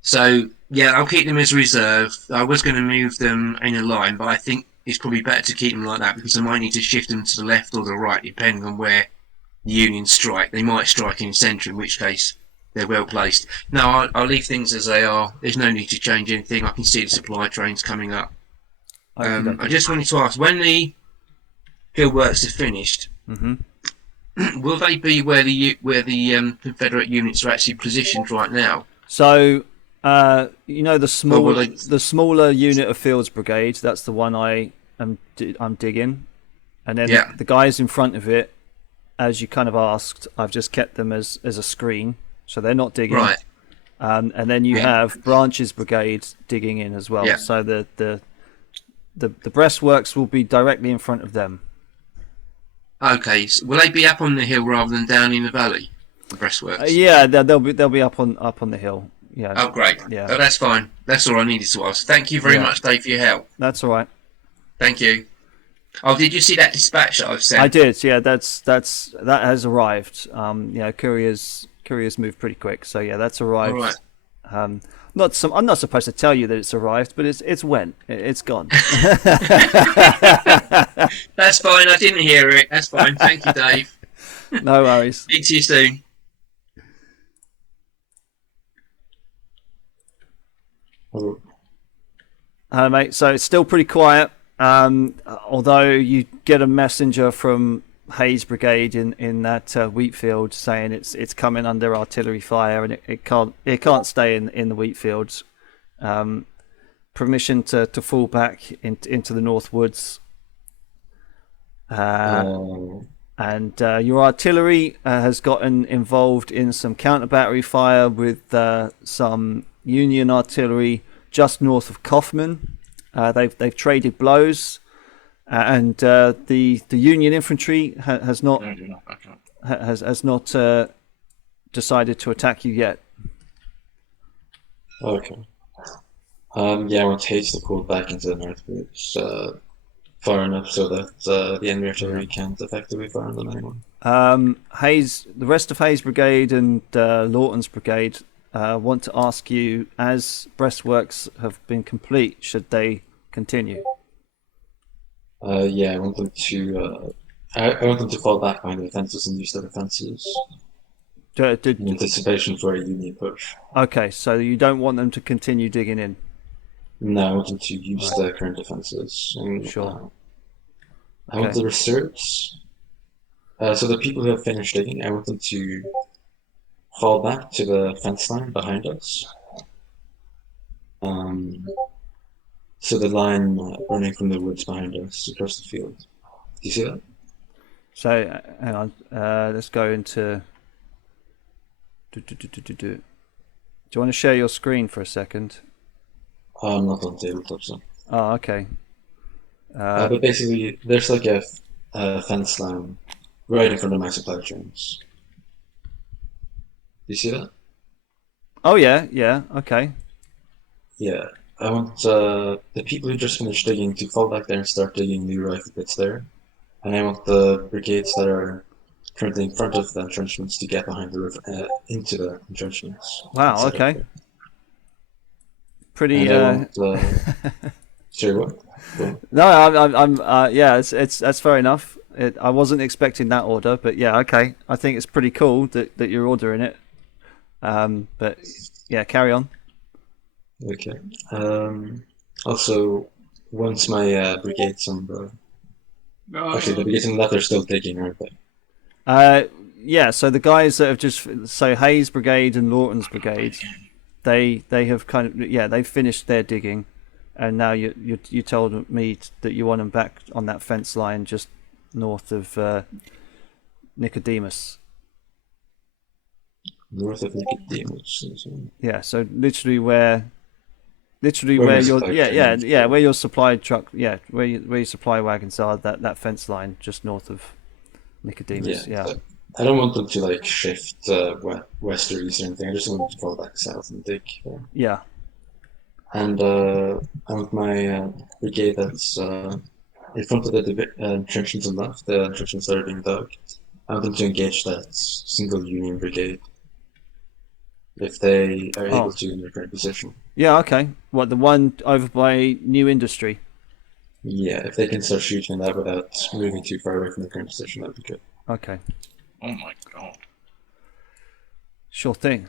So yeah, I'll keep them as reserve. I was going to move them in a line, but I think it's probably better to keep them like that, because I might need to shift them to the left or the right, depending on where the Unions strike. They might strike in centre, in which case they're well placed. No, I'll leave things as they are. There's no need to change anything. I can see the supply trains coming up. I just wanted to ask, when the hill works are finished, will they be where the Confederate units are actually positioned right now? So the smaller unit of Fields Brigade, that's the one I'm digging, and then the guys in front of it, as you kind of asked, I've just kept them as a screen, so they're not digging. Right. And then you have Branch's Brigade digging in as well. Yeah. So the breastworks will be directly in front of them. Okay, so will they be up on the hill rather than down in the valley? The breastworks. Yeah, they'll be up on the hill. Yeah. Oh, great. Yeah. Oh, that's fine. That's all I needed to ask. Thank you very much, Dave, for your help. That's all right. Thank you. Oh, did you see that dispatch that I've sent? I did. Yeah, that has arrived. Couriers move pretty quick. So yeah, that's arrived. All right. I'm not supposed to tell you that it's arrived, but it's went. It's gone. That's fine. I didn't hear it. That's fine. Thank you, Dave. No worries. Speak to you soon. Mate. So it's still pretty quiet. Although you get a messenger from Hayes Brigade in that wheat field saying it's coming under artillery fire, and it can't stay in the wheat fields. Permission to fall back into the North Woods. And your artillery has gotten involved in some counter battery fire with some Union artillery just north of Kaufman. They've traded blows, and the Union infantry has not decided to attack you yet. Okay. Yeah, I want Hayes to pull back into the North Woods far enough so that the enemy artillery can't effectively fire on them anymore. Hayes, the rest of Hayes Brigade and Lawton's Brigade want to ask you, as breastworks have been complete, should they continue? Yeah, I want them to. I want them to fall back behind the defenses and use their defenses in anticipation for a Union push. Okay, so you don't want them to continue digging in? No, I want them to use their current defenses. And, sure. I want the reserves. So the people who have finished digging, I want them to fall back to the fence line behind us. So the line running from the woods behind us across the field. Do you see that? So, hang on. Let's go into... Do you want to share your screen for a second? I'm not on tabletop, so. Oh, okay. But basically, there's like a fence line right in front of my supply trains. Do you see that? Oh, yeah, okay. Yeah, I want the people who just finished digging to fall back there and start digging new rifle pits there. And I want the brigades that are currently in front of the entrenchments to get behind the river, into the entrenchments. Wow, okay. Pretty. Sorry, what? Cool. No, I'm. Yeah, it's that's fair enough. I wasn't expecting that order, but yeah, okay. I think it's pretty cool that you're ordering it. But yeah, carry on. Okay. Also, once my brigades on the actually the brigades on the left are still digging, aren't they? Yeah. So the guys that have so Hayes Brigade and Lawton's Brigade, they have kind of they've finished their digging, and now you told me that you want them back on that fence line just north of Nicodemus. North of Nicodemus. Yeah. So literally where your where your supply truck where your supply wagons are, that fence line just north of Nicodemus. Yeah. I don't want them to like shift west or east or anything. I just want them to fall back south and dig. Yeah. And I want my brigade that's in front of the entrenchments on the left, the entrenchments that are being dug. I want them to engage that single Union brigade if they are able to in their current position. Yeah, okay. What, the one over by New Industry? Yeah, if they can start shooting that without moving too far away from the current position, that'd be good. Okay. Oh my god. Sure thing.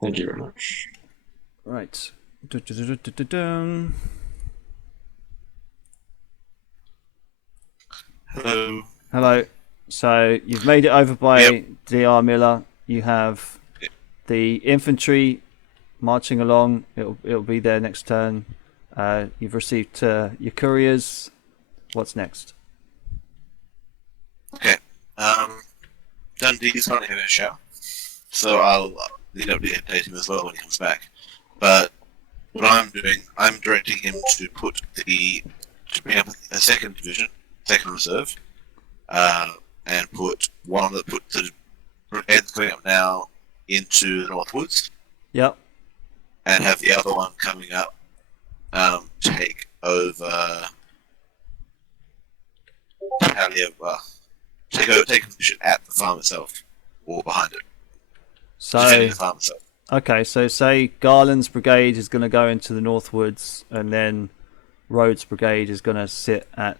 Thank you very much. Right. Hello. Hello. So you've made it over by DR Miller. You have the infantry marching along. It'll be there next turn. You've received your couriers. What's next? Okay. Dundee's not having a shower, so I'll lead up to update him as well when he comes back. But what I'm doing, I'm directing him to bring up a second division, second reserve, and put the brigade coming up now into the North Woods. Yep. And have the other one coming up, take over. Take position at the farm itself, or behind it. So the farm itself. Okay, so say Garland's brigade is going to go into the Northwoods, and then Rhodes' brigade is going to sit at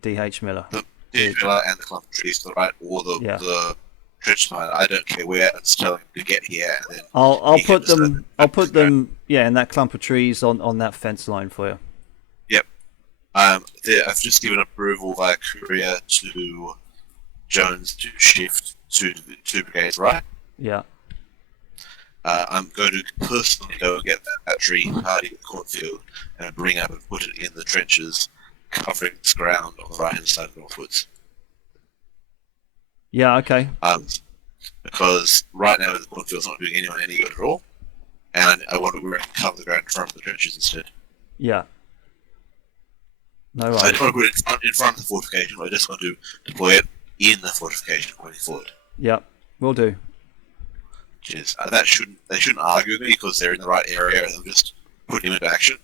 DH Miller. The Miller and the clump of trees to the right, or the trench line. I don't care where. It's telling them to get here, and then I'll put them. I'll put them. Yeah, in that clump of trees on that fence line for you. Yep. I've just given approval via courier to Jones to shift to the 2 brigades right. Yeah. I'm going to personally go and get that tree party in the cornfield and bring up and put it in the trenches, covering this ground on the right hand side of Northwoods. Yeah. Okay. Because right now the cornfield's not doing anyone any good at all, and I want to cover the ground in front of the trenches instead. Yeah. No So I worries. don't want to put it in front of the fortification. I just want to deploy it in the fortification going forward. Yeah, will do. Which is they shouldn't argue with me because they're in the right area. They'll just put him into action.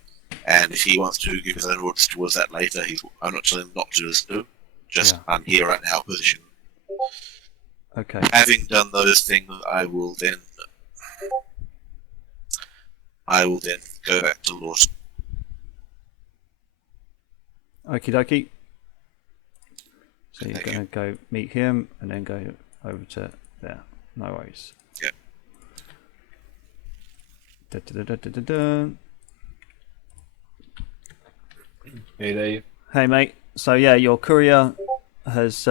And if he wants to give his own orders towards that later, I'm not telling him not to listen to him. Just I'm here right now, position. Okay. Having done those things, I will then go back to Lawson. Okie dokie. So you're going to go meet him and then go over to there. No worries. Yep. Hey Dave. Hey mate. So yeah, your courier has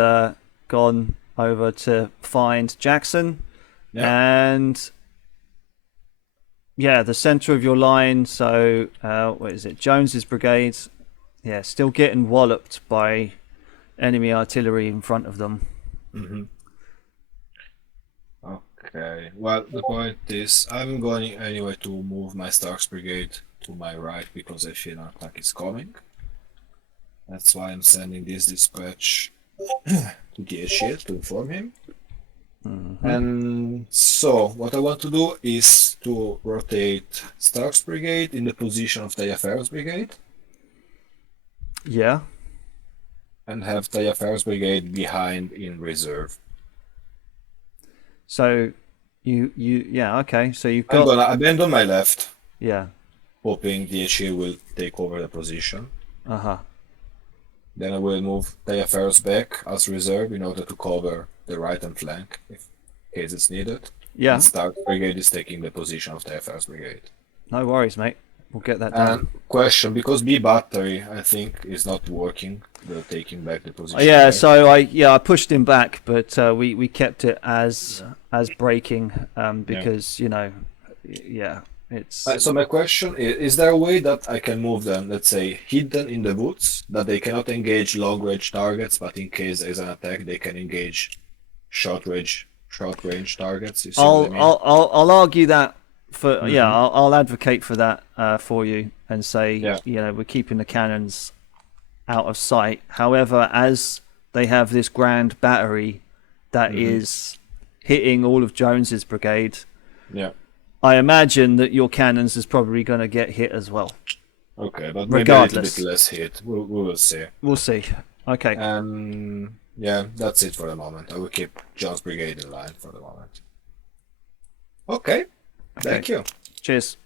gone over to find Jackson, and yeah, the center of your line. So what is it? Jones's brigade. Yeah, still getting walloped by enemy artillery in front of them. Mm-hmm. Okay. Well, the point is, I'm going anyway to move my Stark's brigade to my right because I feel an attack is coming. That's why I'm sending this dispatch to the shield to inform him. Mm-hmm. And so, what I want to do is to rotate Stark's brigade in the position of Taillefer's brigade. Yeah. And have Taillefer's brigade behind in reserve. So yeah, okay. So you've got. I'm gonna abandon my left. Yeah. Hoping DHA will take over the position. Uh-huh. Then I will move Taillefer's back as reserve in order to cover the right hand flank in case it's needed. Yeah. And Stark brigade is taking the position of Taillefer's brigade. No worries, mate. We'll get that done. And question, because B battery I think is not working, the taking back the position. Yeah, there. so I pushed him back, but we kept it as breaking because it's. So my question is there a way that I can move them, let's say, hidden in the woods, that they cannot engage long range targets, but in case there's an attack, they can engage short range targets? You see what I mean? I'll argue that for I'll advocate for that for you and say we're keeping the cannons out of sight. However, as they have this grand battery that is hitting all of Jones's brigade, I imagine that your cannons is probably going to get hit as well. Okay, but regardless, maybe a little bit less hit. We will see. We'll see. Okay. Yeah, that's it for the moment. I will keep John's brigade in line for the moment. Okay. Thank you. Cheers.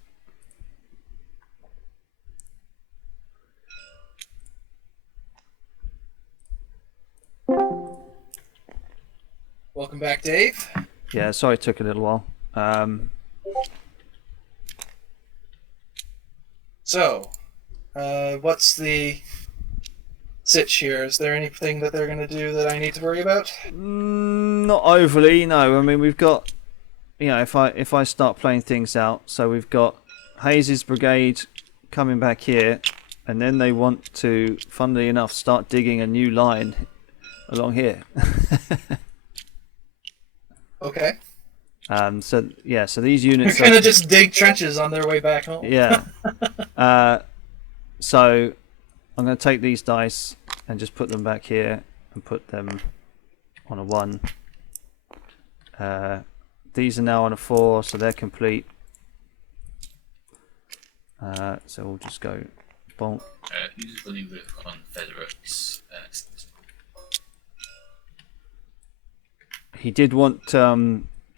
Welcome back, Dave. Yeah, sorry it took a little while. So, what's the sitch here? Is there anything that they're going to do that I need to worry about? Not overly, no. I mean, we've got, if I start playing things out, so we've got Hayes's brigade coming back here, and then they want to, funnily enough, start digging a new line along here. Okay. So these units They're gonna just dig trenches on their way back home. Yeah. So I'm going to take these dice and just put them back here and put them on a 1. These are now on a 4, so they're complete. So we'll just go bonk. Who's running with Confederates? He did want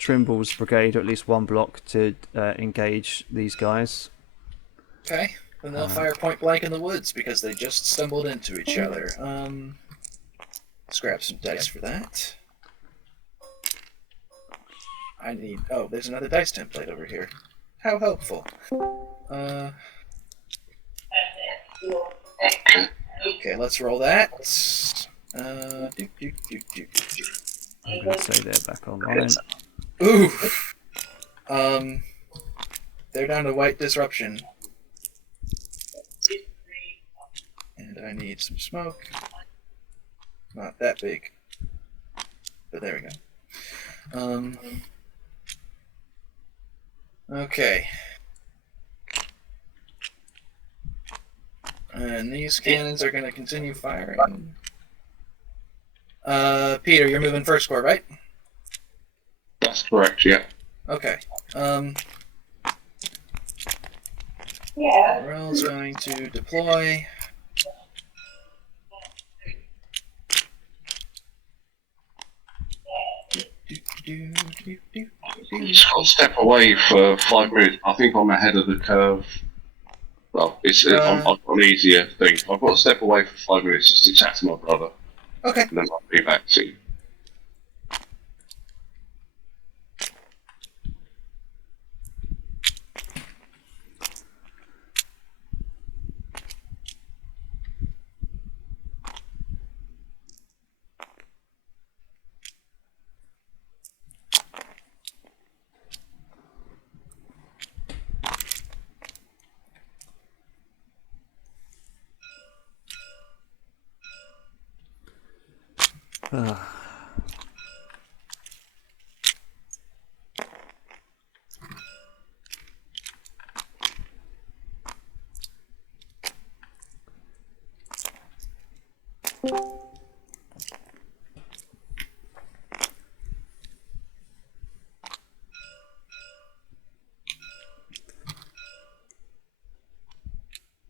Trimble's brigade, or at least one block, to engage these guys. Okay. Then they'll fire point blank in the woods because they just stumbled into each other. Let's grab some dice for that. I need... Oh, there's another dice template over here. How helpful. Okay, let's roll that. I'm going to say they're back online. Ooh! They're down to white disruption. And I need some smoke. Not that big. But there we go. Okay. And these cannons are going to continue firing. Peter, you're moving first corps, right? That's correct, yeah. Okay. Morel's going to deploy. Just got to step away for 5 minutes. I think I'm ahead of the curve. Well, I've got an easier thing. I've got to step away for 5 minutes just to chat to my brother. Okay. And then I'll be back to you.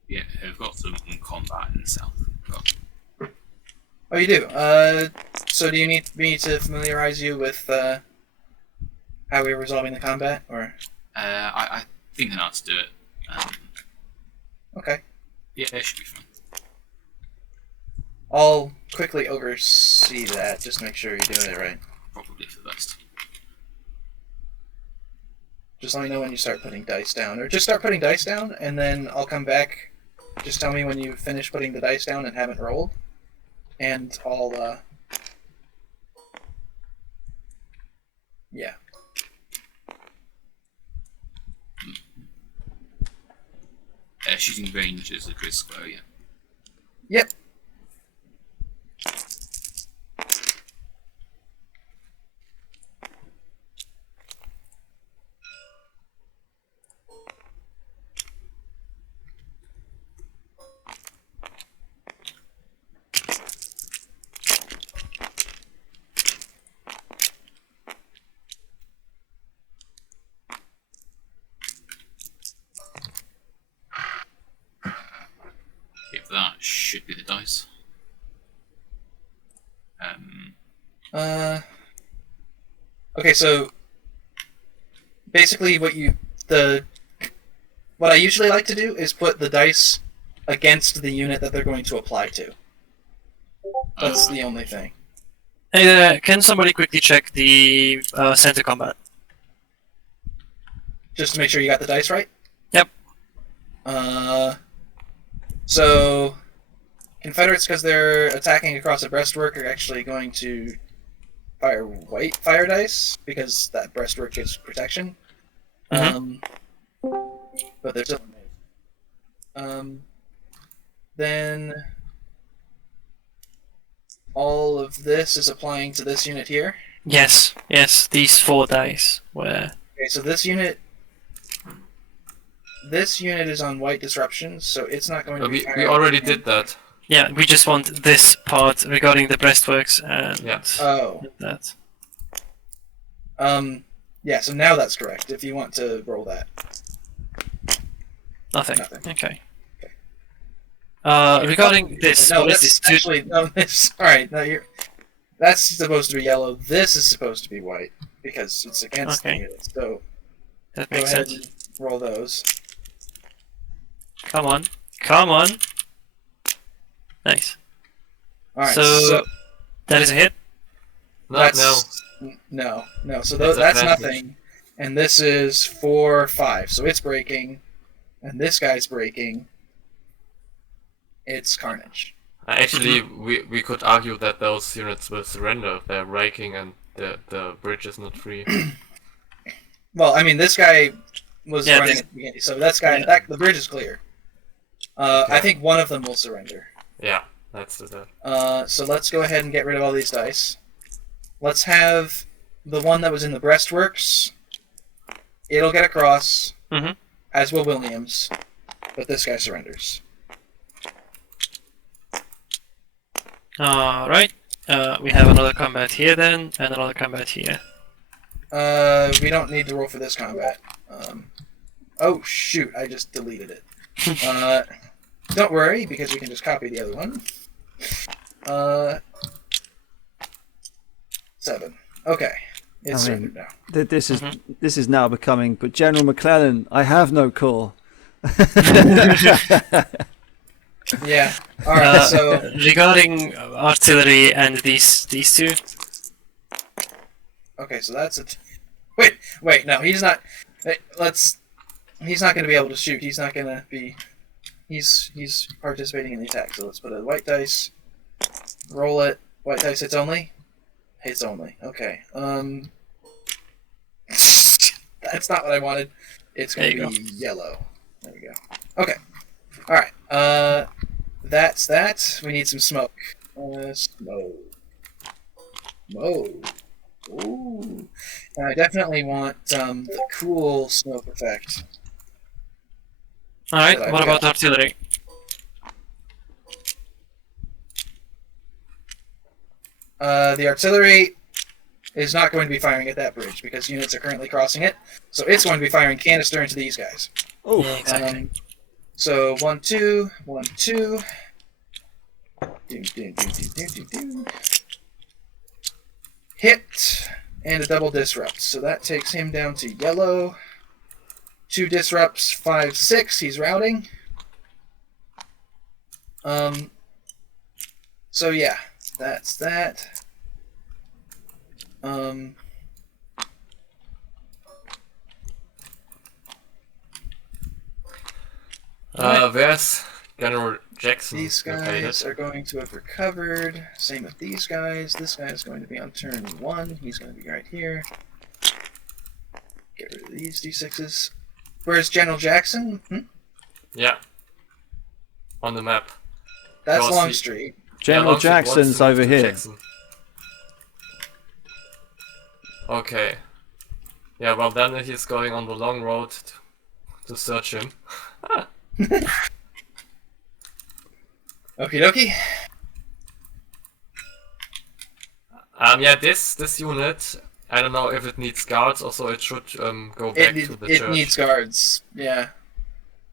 Yeah, I've got some combat in the south. Oh, you do? So do you need me to familiarize you with how we're resolving the combat, or? I think I know how to do it. Okay. Yeah, it should be fine. I'll quickly oversee that, just to make sure you're doing it right. Probably for the best. Just let me know when you start putting dice down, or just start putting dice down, and then I'll come back. Just tell me when you finish putting the dice down and haven't rolled, and I'll, yeah. Shooting range is a grid square, yeah. Yep. If that should be the dice. Okay, so basically what I usually like to do is put the dice against the unit that they're going to apply to. That's the only thing. Hey, can somebody quickly check the center combat? Just to make sure you got the dice right? Yep. So Confederates, because they're attacking across a breastwork, are actually going to fire white fire dice because that breastwork gives protection. Mm-hmm. But they're still then all of this is applying to this unit here. Yes, these 4 dice were... Okay, so this unit is on white disruption, so it's not going to be... We already did that. Yeah, we just want this part regarding the breastworks and that. Yeah, so now that's correct, if you want to roll that. Nothing. Nothing. Okay. Regarding this, No, what is that's this? actually... No, this... Alright, no, That's supposed to be yellow. This is supposed to be white because it's against the Okay. unit. So That go makes ahead sense. and roll those. Come on. Come on. Nice. All right. So that is a hit. No, that's no. So That's that's advantage. nothing. And this is 4, 5. So it's breaking, and this guy's breaking. It's carnage. Actually, we could argue that those units will surrender. They're raking and the bridge is not free. Well, I mean, this guy was Yeah, running this- at the beginning, so that's guy. Yeah. The bridge is clear. Okay. I think one of them will surrender. Yeah, that's the. So let's go ahead and get rid of all these dice. Let's have the one that was in the breastworks. It'll get across, Mhm. as will Williams, but this guy surrenders. Alright. We have another combat here then, and another combat here. We don't need to roll for this combat. Oh shoot! I just deleted it. Don't worry, because we can just copy the other one. 7. Okay, it's I surrendered mean, now. This is now becoming. But General McClellan, I have no core. Yeah. All right. So Regarding artillery and these two, okay, so that's it. Wait. No, he's not. He's not going to be able to shoot. He's not going to be. He's participating in the attack. So let's put a white dice. Roll it. White dice. Hits only. Hits only. Okay. That's not what I wanted. It's going to be yellow. There we go. Okay. All right. That's that. We need some smoke. Smoke. Ooh. And I definitely want the cool smoke effect. alright, That I've what about got. artillery? The artillery is not going to be firing at that bridge because units are currently crossing it. So it's going to be firing canister into these guys. Oh, Yeah, exactly. So 1, 2, 1, 2. Do. Hit and a double disrupt. So that takes him down to yellow. 2 disrupts, 5, 6. He's routing. So yeah, that's that. Where's General Jackson? These located? guys are going to have recovered. Same with these guys. This guy is going to be on turn 1. He's going to be right here. Get rid of these D6s. Where's General Jackson? Yeah. On the map. That's Cross Longstreet. General Longstreet wants Jackson's to move over to here. Jackson. Okay. Yeah, well then he's going on the long road to search him. Okie dokie. Yeah, this unit, I don't know if it needs guards, also it should go back to the It church. needs guards. Yeah.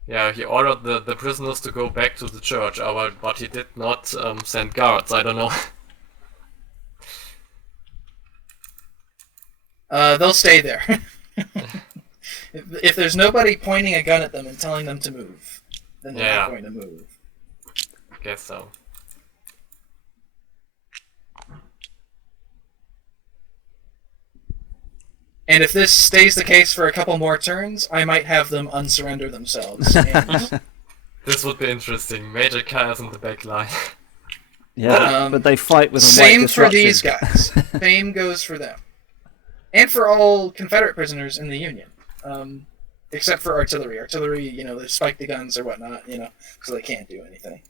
Yeah, he ordered the prisoners to go back to the church, but he did not send guards, I don't know. They'll stay there. if there's nobody pointing a gun at them and telling them to move, then they're not Yeah. going to move. I guess so. And if this stays the case for a couple more turns, I might have them unsurrender themselves. And, This would be interesting. Major chaos in the back line. Yeah, but they fight with a white same for disruption. these guys. Same goes for them. And for all Confederate prisoners in the Union. Except for artillery. Artillery, they spike the guns or whatnot, so they can't do anything.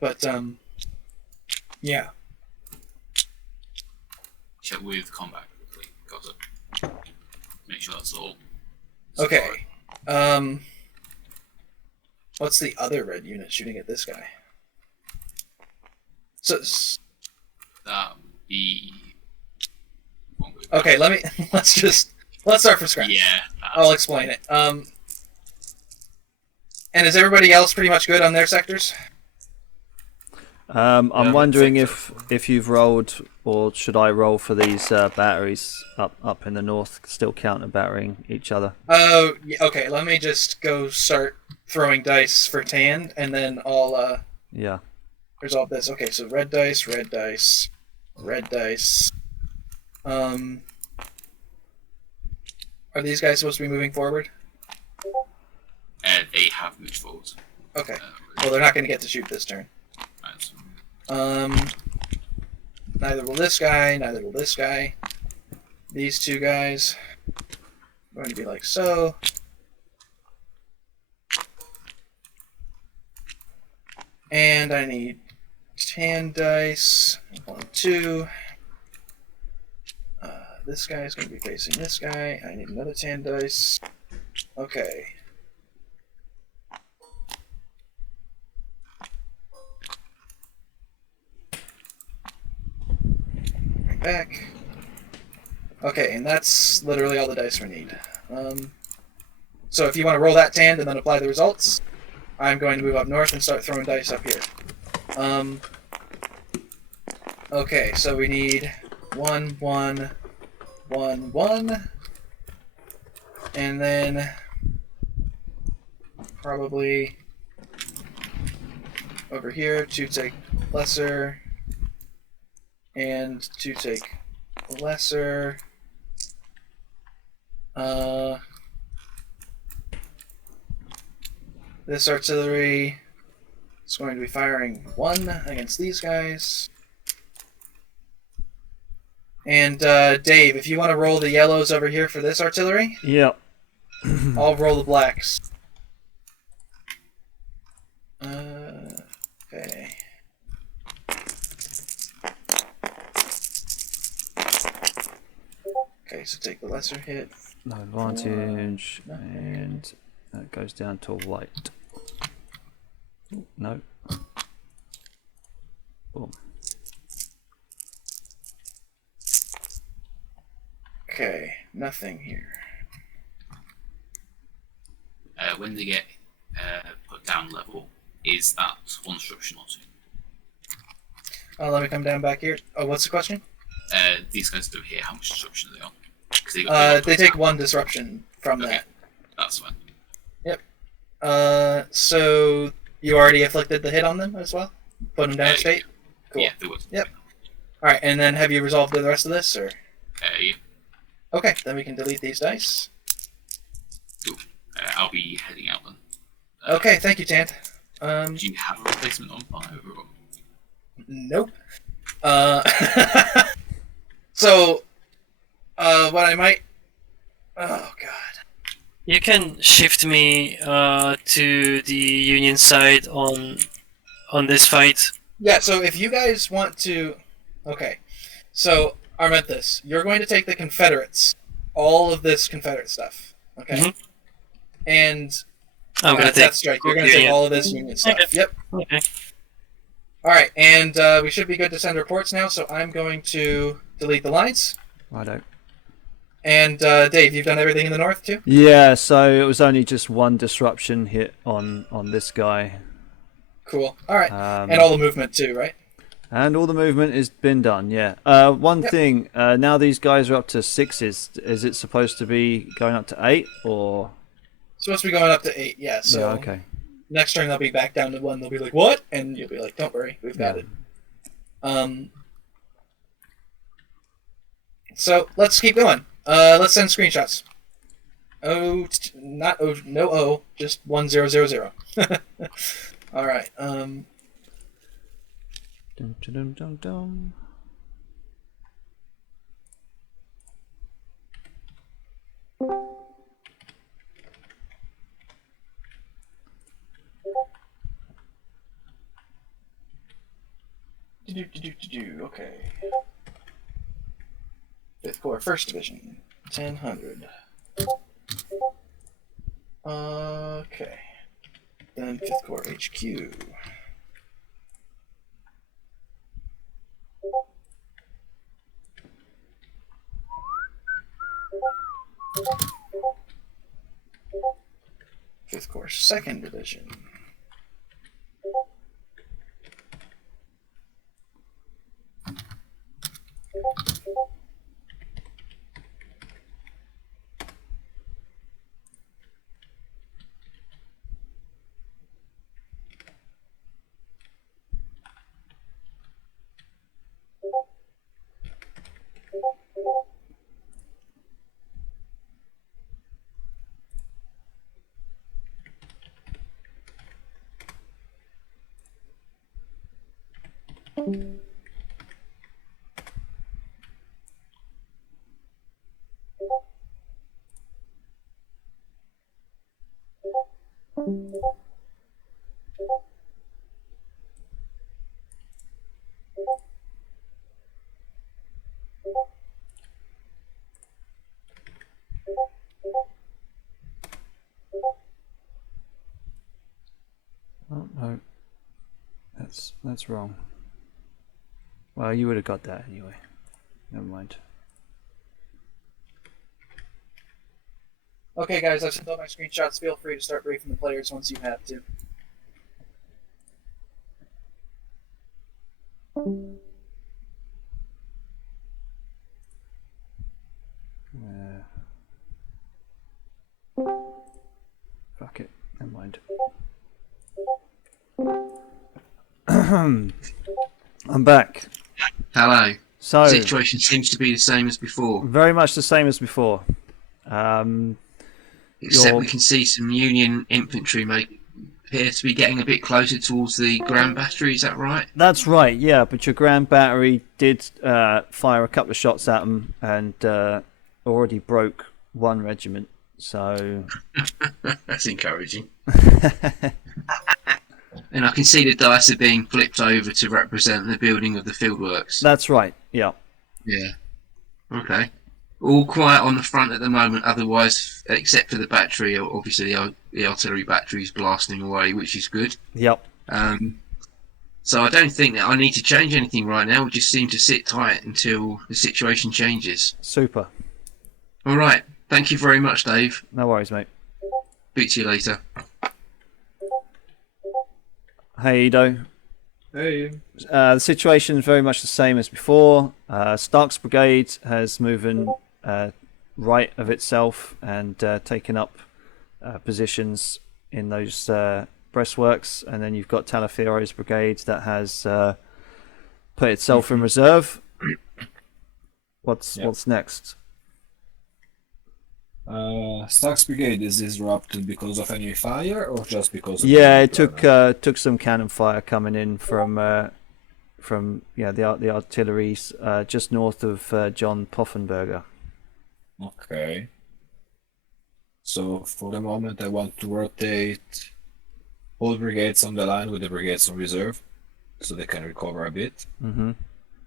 But, yeah. Check with combat quickly. Got it. Make sure that's all. Okay. What's the other red unit shooting at this guy? So, That would be. okay, let's start from scratch. Yeah. I'll explain it. And is everybody else pretty much good on their sectors? I'm wondering if you've rolled, or should I roll for these batteries up in the north, still counter battering each other? Oh, okay. Let me just go start throwing dice for Tand, and then I'll resolve this. Okay, so red dice, red dice, red dice. Are these guys supposed to be moving forward? They have moved forward. Okay. Well, they're not going to get to shoot this turn. Neither will this guy, neither will this guy. These two guys are going to be like so. And I need 10 dice. 1, 2. This guy is going to be facing this guy. I need another 10 dice. Okay. Back. Okay, and that's literally all the dice we need. So if you want to roll that Tand and then apply the results, I'm going to move up north and start throwing dice up here. Okay, so we need 1, 1, 1, 1, and then probably over here to take lesser. And to take lesser, this artillery is going to be firing 1 against these guys. And Dave, if you want to roll the yellows over here for this artillery, yep. I'll roll the blacks. Okay. Okay, so take the lesser hit. No advantage, and that goes down to white. No. Boom. Okay, nothing here. When they get put down level, is that 1 destruction or 2? Let me come down back here. Oh, what's the question? These guys over here, how much destruction are they on? They take 1 disruption from that. That's fine. Yep. So you already afflicted the hit on them as well? Put them down to state? Cool. Yeah, they would. Yep. Alright, and then have you resolved the rest of this, or? Yeah. Okay, then we can delete these dice. Cool. I'll be heading out then. Okay, thank you, Tant. Do you have a replacement on fire? Nope. So, what I might... Oh, God. You can shift me to the Union side on this fight. Yeah, so if you guys want to... Okay. So, I meant this. You're going to take the Confederates. All of this Confederate stuff. Okay? Mm-hmm. And... I'm gonna take... Strike. You're going to take all of this Union stuff. Okay. Yep. Okay. Alright, and we should be good to send reports now, so I'm going to delete the lines. Righto. And Dave, you've done everything in the north too? Yeah, so it was only just 1 disruption hit on this guy. Cool. Alright. And all the movement too, right? And all the movement has been done, yeah. One thing, now these guys are up to 6s, is it supposed to be going up to 8, or...? It's supposed to be going up to 8, yeah, so... Yeah, okay. Next turn they'll be back down to 1, they'll be like, what? And you'll be like, don't worry, we've got it. So, let's keep going. Let's send screenshots. No O, just 1000. Alright, Dum, dum, dum, dum. Okay. 5th Corps, 1st Division, 1000. Okay. Then 5th Corps HQ. Fifth Corps, 2nd Division. Oh no, that's wrong. Well, you would have got that anyway. Never mind. Okay, guys, I've sent all my screenshots. Feel free to start briefing the players once you have to. Fuck it. Never mind. I'm back. Hello. So Situation seems to be the same as before. very much the same as before. Except we can see some Union infantry appear to be getting a bit closer towards the ground battery. Is that right? That's right. Yeah, but your ground battery did fire a couple of shots at them and already broke one regiment. So that's encouraging. And I can see the dice are being flipped over to represent the building of the fieldworks. That's right. Yeah. Yeah. Okay. All quiet on the front at the moment. Otherwise, except for the battery, obviously the artillery battery is blasting away, which is good. Yep. So I don't think that I need to change anything right now. We just seem to sit tight until the situation changes. Super. All right. Thank you very much, Dave. No worries, mate. Speak to you later. Hey, Edo. Hey. The situation is very much the same as before. Stark's brigade has moving right of itself and taken up positions in those breastworks, and then you've got Talafiero's brigade that has put itself in reserve. What's next? Stark's brigade is disrupted because of enemy fire or just because of It took some cannon fire coming in from the artillery just north of John Poffenberger. Okay. So for the moment I want to rotate all brigades on the line with the brigades on reserve so they can recover a bit. Mm-hmm.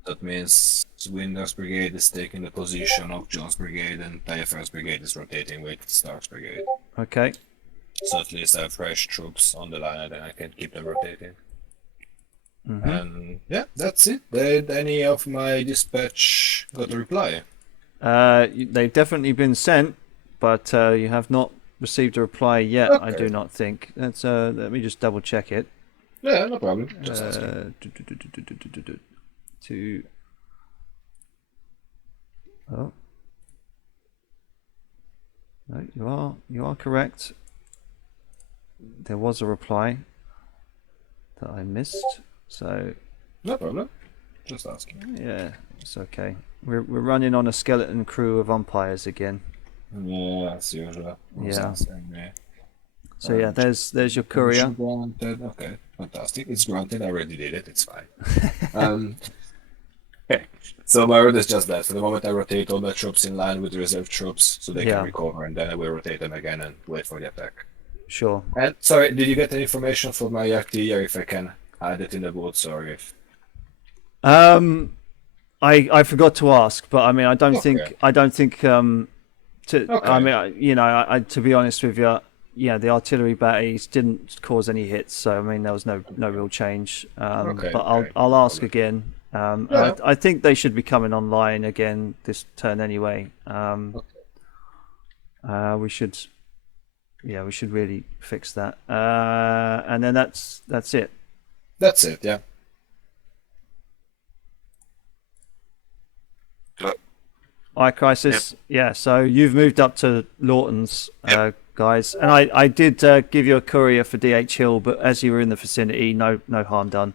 That means Winder's brigade is taking the position of John's brigade and Taillefer's brigade is rotating with Stark's brigade. Okay. So at least I have fresh troops on the line and then I can keep them rotating. Mm-hmm. And yeah, that's it. Did any of my dispatch got a reply? They've definitely been sent, but you have not received a reply yet. Okay. I do not think. That's let me just double check it. Yeah, no problem. Just asking. Oh. No, you are correct. There was a reply that I missed, so no problem. Just asking. Yeah, it's okay. We're running on a skeleton crew of umpires again. Yeah, as usual. Yeah. So yeah, there's your courier. Granted. Okay, fantastic. It's granted. I already did it. It's fine. Okay. So my order is just that. For the moment, I rotate all my troops in line with the reserve troops so they can recover, and then I will rotate them again and wait for the attack. Sure. And sorry, did you get any information from my artillery if I can add it in the boots or if? I forgot to ask, but I mean I don't think Okay. I mean I to be honest with you, the artillery batteries didn't cause any hits, so I mean there was no real change. But I'll ask again. I think they should be coming online again this turn anyway. We should really fix that. And then that's it. That's it, yeah. Alright, Crisis. Yep. Yeah, so you've moved up to Lawton's, guys, and I did give you a courier for DH Hill, but as you were in the vicinity, no harm done.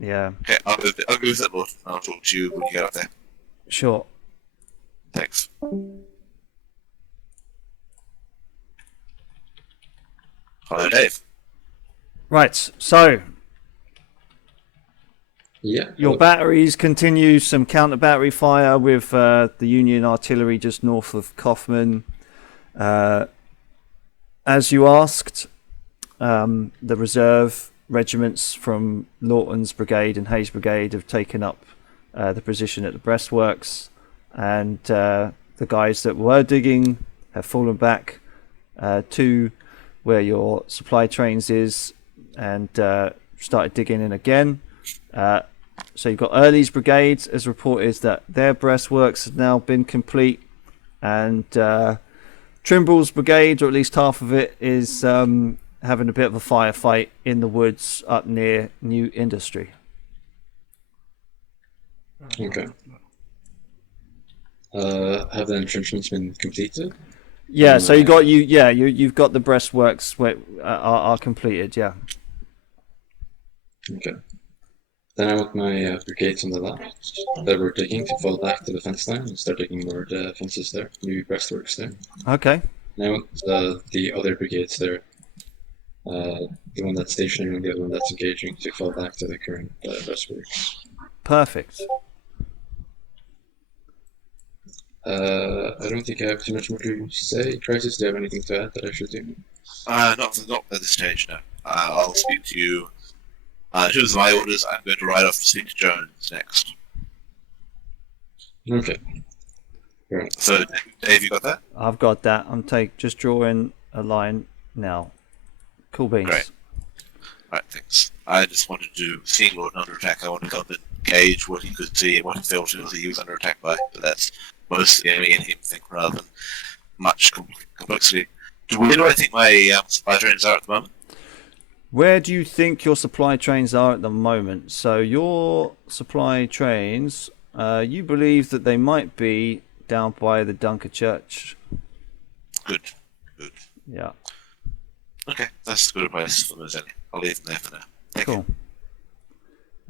Yeah. Okay, I'll go with that, Lord. I'll talk to you when you get up there. Sure. Thanks. Hello, Dave. Right, so Yeah. Your batteries continue some counter battery fire with the Union artillery just north of Kaufman. As you asked, the reserve regiments from Lawton's brigade and Hayes' brigade have taken up the position at the breastworks, and the guys that were digging have fallen back to where your supply trains is and started digging in again. So you've got Early's brigade as reported that their breastworks have now been complete, and Trimble's brigade, or at least half of it, is having a bit of a firefight in the woods up near New Industry. Okay. Have the entrenchments been completed? Yeah, so you've got the breastworks are completed. Yeah. Okay. Then I want my brigades on the left that were digging to fall back to the fence line and start digging more fences there, new breastworks there. Okay. And I want the other brigades there, the one that's stationary and the other one that's engaging, to fall back to the current breastworks. Perfect. I don't think I have too much more to say. Crisis, do you have anything to add that I should do? Not at this stage, no. I'll speak to you. In terms of my orders, I'm going to ride off to speak to Jones next. Okay. Right. So, Dave, you got that? I've got that. I'm just drawing a line now. Cool beans. Great. Alright, thanks. I just wanted to, seeing Lord under attack, I wanted to gauge what he could see and what he felt he was under attack by, but that's mostly me and him think rather than much complexity. Where do I think my supply trains are at the moment? Where do you think your supply trains are at the moment? So your supply trains, you believe that they might be down by the Dunker Church. Good. Yeah. Okay, that's a good advice for Mozilla. I'll leave them there for now. Thank you.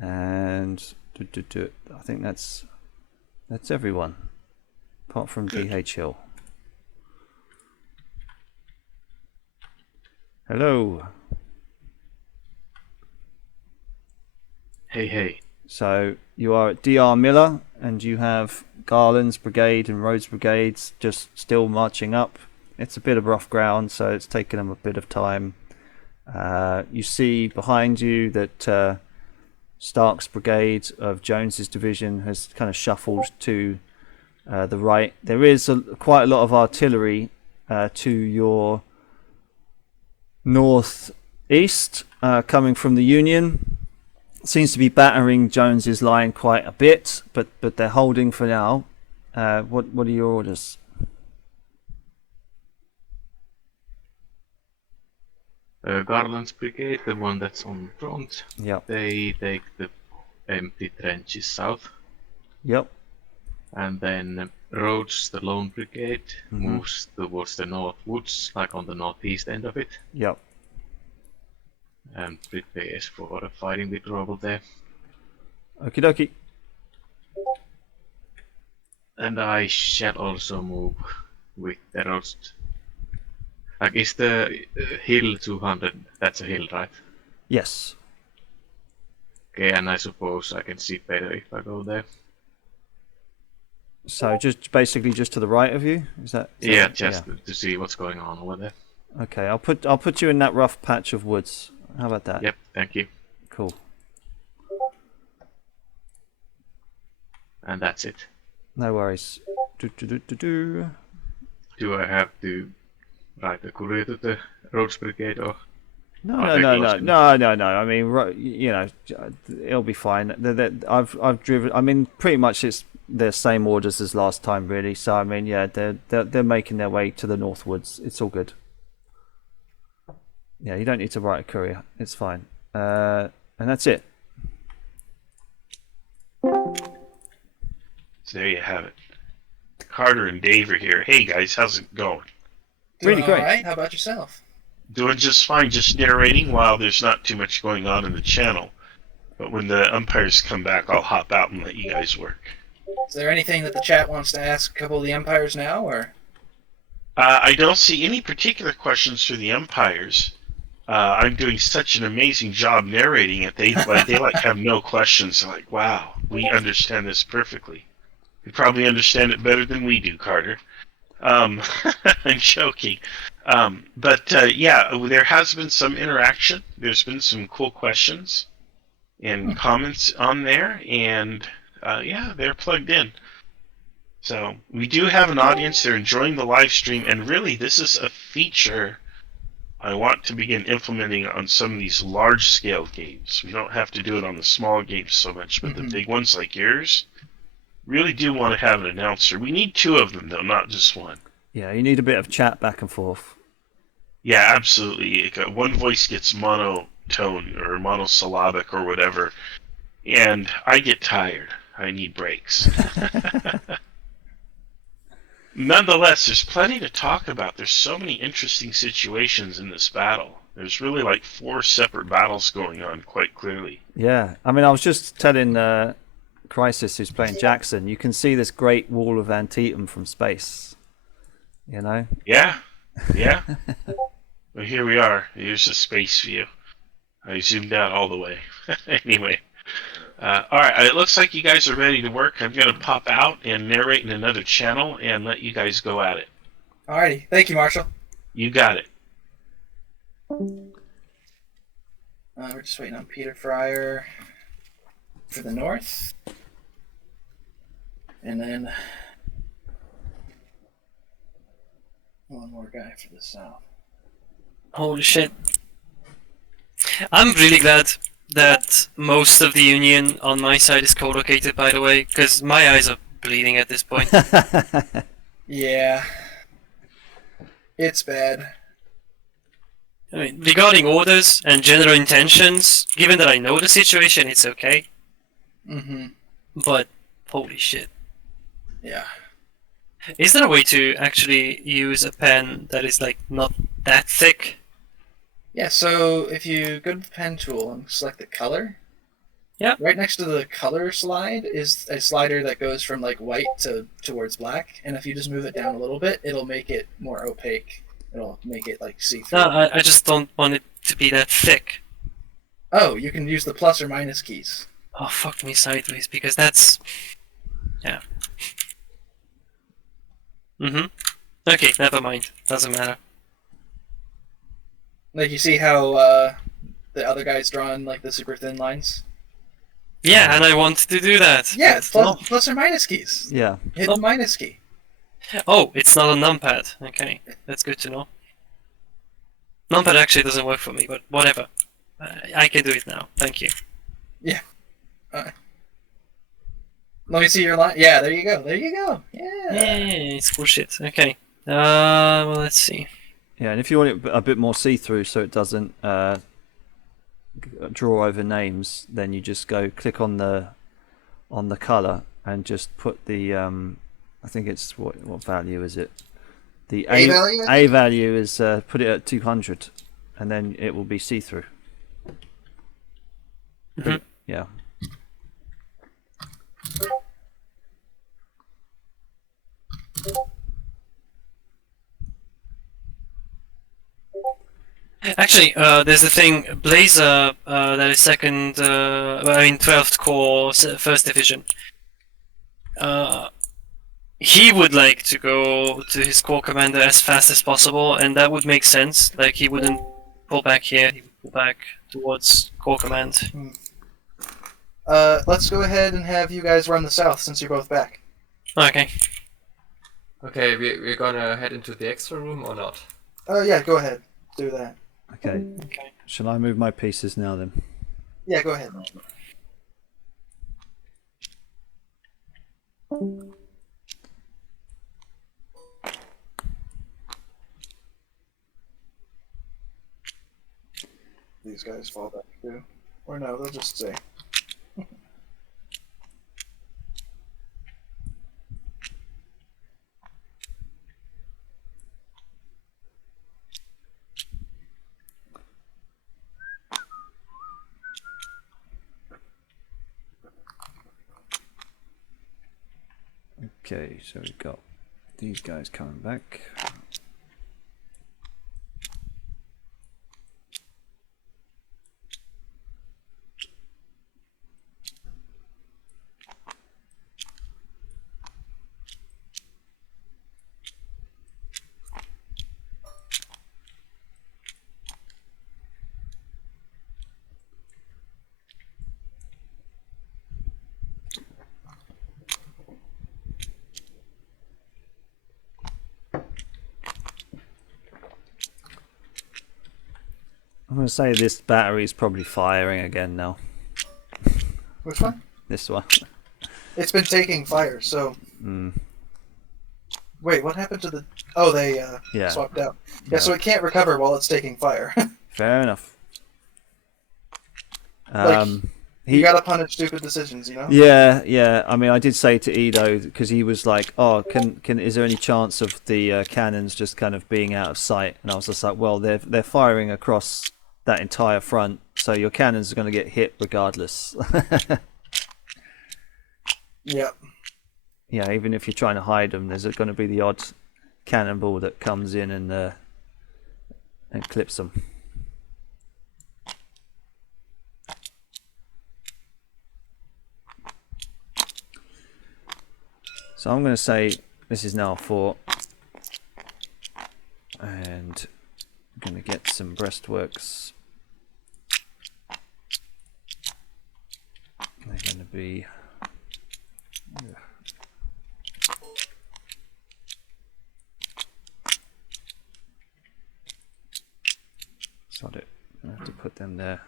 And I think that's everyone, apart from DH Hill. Hello. Hey. So you are at DR Miller, and you have Garland's brigade and Rhodes' brigades just still marching up. It's a bit of rough ground, so it's taken them a bit of time. You see behind you that Stark's brigade of Jones's division has kind of shuffled to the right. There is quite a lot of artillery to your northeast coming from the Union. Seems to be battering Jones's line quite a bit, but they're holding for now. What are your orders? Garland's brigade, the one that's on front. Yep. They take the empty trenches south. Yep. And then Rhodes, the lone brigade, moves towards the north woods, like on the northeast end of it. Yep. And prepares for a fighting withdrawal there. Okie dokie. And I shall also move with the Rhodes. Like, is the hill 200? That's a hill, right? Yes. Okay, and I suppose I can see better if I go there. So just basically just to the right of you, is that? Yeah, just to see what's going on over there. Okay, I'll put you in that rough patch of woods. How about that? Yep, thank you. Cool. And that's it. No worries. Do I have to write a courier to the Rhodes Brigade or? No. I mean, you know, it'll be fine. I've driven. I mean, pretty much it's the same orders as last time, really. So I mean, yeah, they're making their way to the Northwoods. It's all good. Yeah, you don't need to write a courier. It's fine. And that's it. So there you have it. Carter and Dave are here. Hey guys, how's it going? Really great. All right. How about yourself? Doing just fine, just narrating while there's not too much going on in the channel. But when the umpires come back, I'll hop out and let you guys work. Is there anything that the chat wants to ask a couple of the umpires now, or? I don't see any particular questions for the umpires. I'm doing such an amazing job narrating it. They have no questions. They're like, wow, we understand this perfectly. You probably understand it better than we do, Carter. I'm joking. Yeah, there has been some interaction. There's been some cool questions and comments on there, and yeah, they're plugged in. So we do have an audience. They're enjoying the live stream, and really, this is a feature I want to begin implementing on some of these large-scale games. We don't have to do it on the small games so much, but the big ones like yours, really do want to have an announcer. We need 2 of them, though, not just 1. Yeah, you need a bit of chat back and forth. Yeah, absolutely. One voice gets monotone or monosyllabic or whatever, and I get tired. I need breaks. Nonetheless, there's plenty to talk about. There's so many interesting situations in this battle. There's really like 4 separate battles going on quite clearly. Yeah, I mean, I was just telling Crisis, who's playing Jackson, you can see this great wall of Antietam from space. You know? Yeah, yeah. Well, here we are. Here's a space view. I zoomed out all the way. Anyway. Alright, it looks like you guys are ready to work. I'm going to pop out and narrate in another channel and let you guys go at it. Alrighty. Thank you, Marshall. You got it. We're just waiting on Peter Fryer for the north. And then one more guy for the south. Holy shit. I'm really glad that most of the Union on my side is co-located, by the way, because my eyes are bleeding at this point. Yeah. It's bad. I mean, regarding orders and general intentions, given that I know the situation, it's okay. Mm-hmm. But, holy shit. Yeah. Is there a way to actually use a pen that is, like, not that thick? Yeah, so if you go to the pen tool and select the color, yeah, right next to the color slide is a slider that goes from like white towards black, and if you just move it down a little bit, it'll make it more opaque. It'll make it like see-through. No, I just don't want it to be that thick. Oh, you can use the plus or minus keys. Oh, fuck me sideways, because that's... Yeah. Okay, never mind. Doesn't matter. Like, you see how the other guy's drawing, like, the super thin lines? Yeah, and I want to do that. Yeah, it's plus or minus keys. Yeah. Hit the minus key. Oh, it's not a numpad. Okay, that's good to know. Numpad actually doesn't work for me, but whatever. I can do it now. Thank you. Yeah. Let me see your line. Yeah, there you go. There you go. Yeah. Yay, it's cool shit. Okay. Well, let's see. Yeah, and if you want it a bit more see-through so it doesn't draw over names, then you just go click on the color and just put the I think it's what value is it? The A value? A value is put it at 200, and then it will be see-through. Yeah. Actually, there's a thing, Blazer, that is second, 12th Corps, first division. He would like to go to his corps commander as fast as possible, and that would make sense. Like, he wouldn't pull back here, he would pull back towards corps command. Let's go ahead and have you guys run the south since you're both back. Okay. Okay, we're gonna head into the extra room or not? Yeah, go ahead. Do that. Okay. Shall I move my pieces now then? Yeah, go ahead. These guys fall back too. Or no, they'll just stay. Okay, so we've got these guys coming back. I'm going to say this battery's probably firing again now. Which one? This one. It's been taking fire, so... Mm. Wait, what happened to the... Oh, they Yeah. swapped out. Yeah, so it can't recover while it's taking fire. Fair enough. You gotta punish stupid decisions, you know? Yeah. I mean, I did say to Edo, because he was like, "Oh, is there any chance of the cannons just kind of being out of sight?" And I was just like, "Well, they're firing across that entire front, so your cannons are going to get hit regardless." Yep. Yeah, even if you're trying to hide them, there's going to be the odd cannonball that comes in and clips them. So I'm going to say this is now a fort, and I'm going to get some breastworks. They're going to be... Sod it. I have to put them there.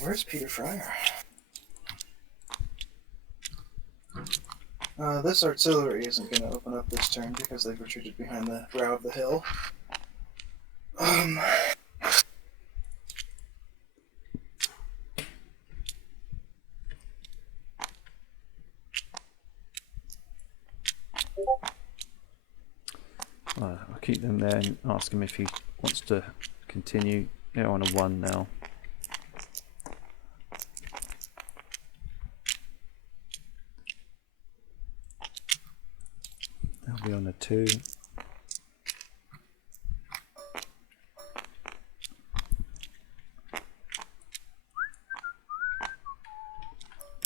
Where's Peter Fryer? This artillery isn't going to open up this turn because they've retreated behind the brow of the hill. Well, I'll keep them there and ask him if he wants to continue. They're on a 1 now. They'll be on a 2.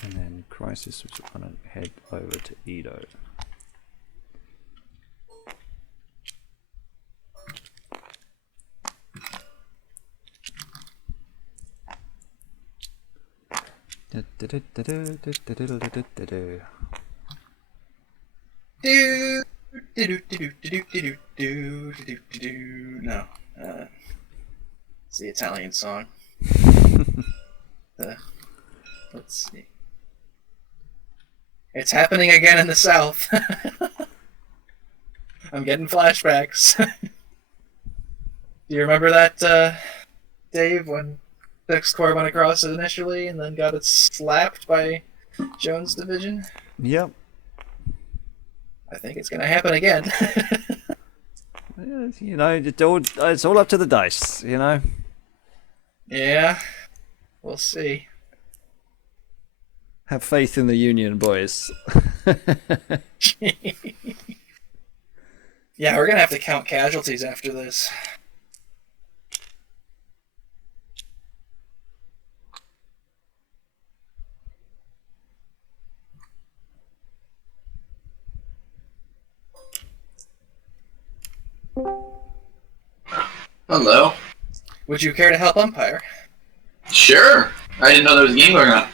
And then Crisis was going to head over to Edo. No. It's the Italian song. Let's see. It's happening again in the south. I'm getting flashbacks. Do you remember that, Dave, when Sixth Corps went across it initially and then got it slapped by Jones' division? Yep. I think it's going to happen again. You know, it's all up to the dice, you know? Yeah. We'll see. Have faith in the Union, boys. Yeah, we're going to have to count casualties after this. Hello. Would you care to help Umpire? Sure. I didn't know there was a game going on.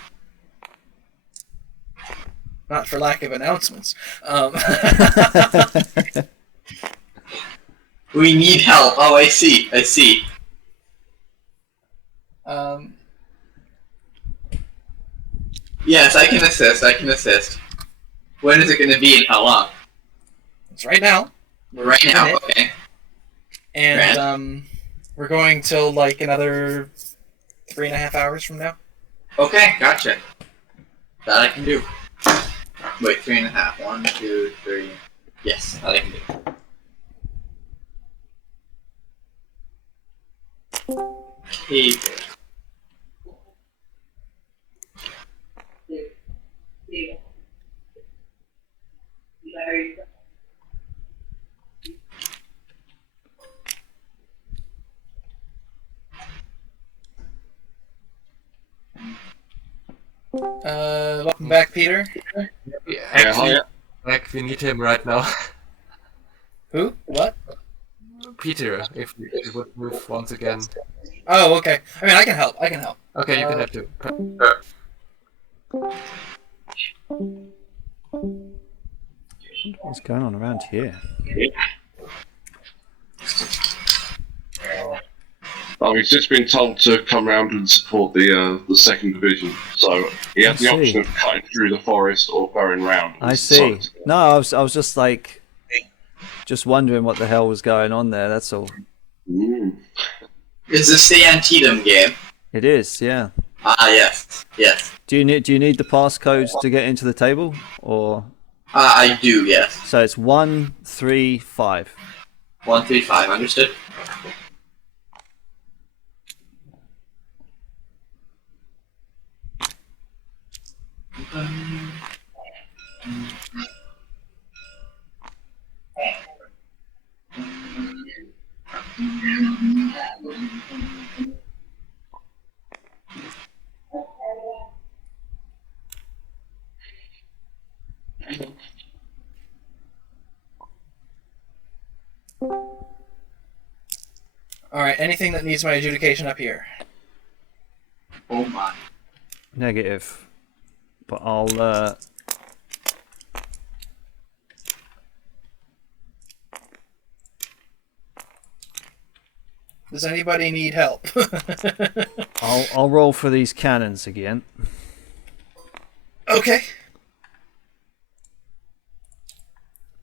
Not for lack of announcements. We need help. Oh, I see. Yes, I can assist. When is it going to be and how long? It's right now. Right now, okay. And we're going till like another 3.5 hours from now. Okay, gotcha. That I can do. Wait, 3.5. 1, 2, 3. Yes, that I can do. Okay. Welcome back, Peter. Actually, like we need him right now. Who? What? Peter, if you would move once again. Oh, okay. I mean, I can help. I can help. Okay, you can have to. What's going on around here? Oh, he's just been told to come round and support the second division, so he has the option of cutting through the forest or going round. I see. No, I was just like, just wondering what the hell was going on there. That's all. Is this the Antietam game? It is, yeah. Ah, yes, yes. Do you need the passcode to get into the table, or? I do, yes. So it's 135. 135, understood. Alright, anything that needs my adjudication up here? Oh my. Negative. But I'll Does anybody need help? I'll roll for these cannons again. Okay.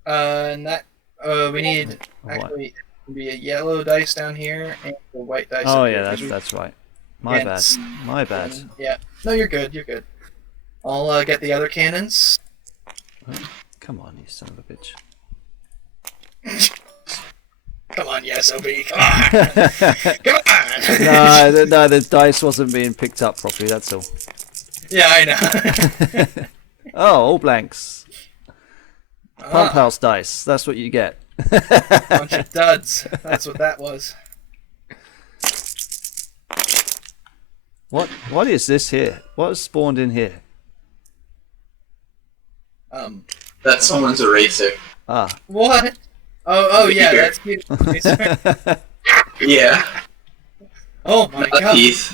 And that we need actually be a yellow dice down here and a white dice. Oh up yeah, here, that's right. My bad. My bad. Yeah. No, you're good. You're good. I'll get the other cannons. Come on, you son of a bitch. Come on, yes, OB. Come on. Come on. No, the dice wasn't being picked up properly. That's all. Yeah, I know. Oh, all blanks. Pump house dice. That's what you get. Bunch of duds. That's what that was. What is this here? What has spawned in here? That's someone's eraser. Ah. What? Oh yeah, that's cute. Yeah. Oh my Not a god. piece.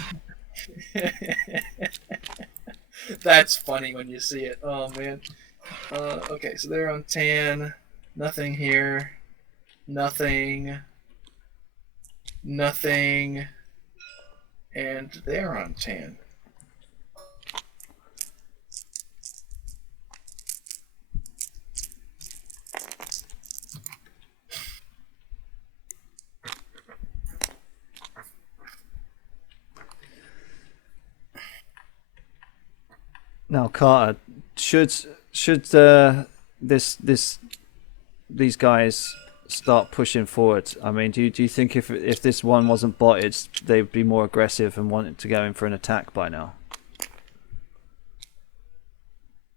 That's funny when you see it. Oh man. Okay, so they're on tan. Nothing here. Nothing. Nothing. And they're on tan. Now, Carter, should these guys start pushing forward? I mean, do you think if this one wasn't botted, they'd be more aggressive and want to go in for an attack by now?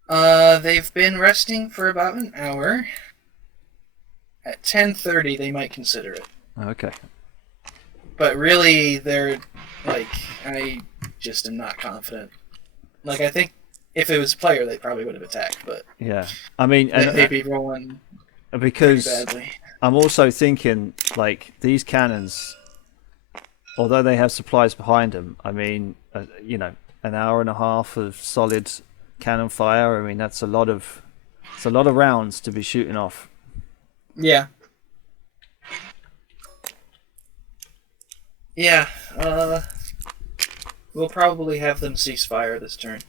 They've been resting for about an hour. At 10:30, they might consider it. Okay. But really, they're like, I just am not confident. Like, I think if it was a player, they probably would have attacked, but Yeah, I mean, they'd be rolling because pretty badly. I'm also thinking, like, these cannons, although they have supplies behind them, I mean, you know, an hour and a half of solid cannon fire. I mean, it's a lot of rounds to be shooting off. Yeah. Yeah, we'll probably have them cease fire this turn.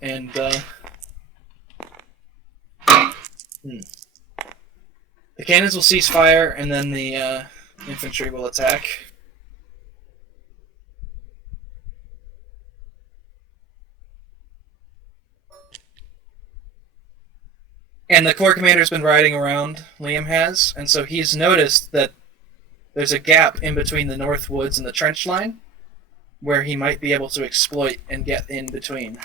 And, the cannons will cease fire, and then the, infantry will attack. And the Corps Commander's been riding around, Liam has, and so he's noticed that there's a gap in between the North Woods and the trench line where he might be able to exploit and get in between.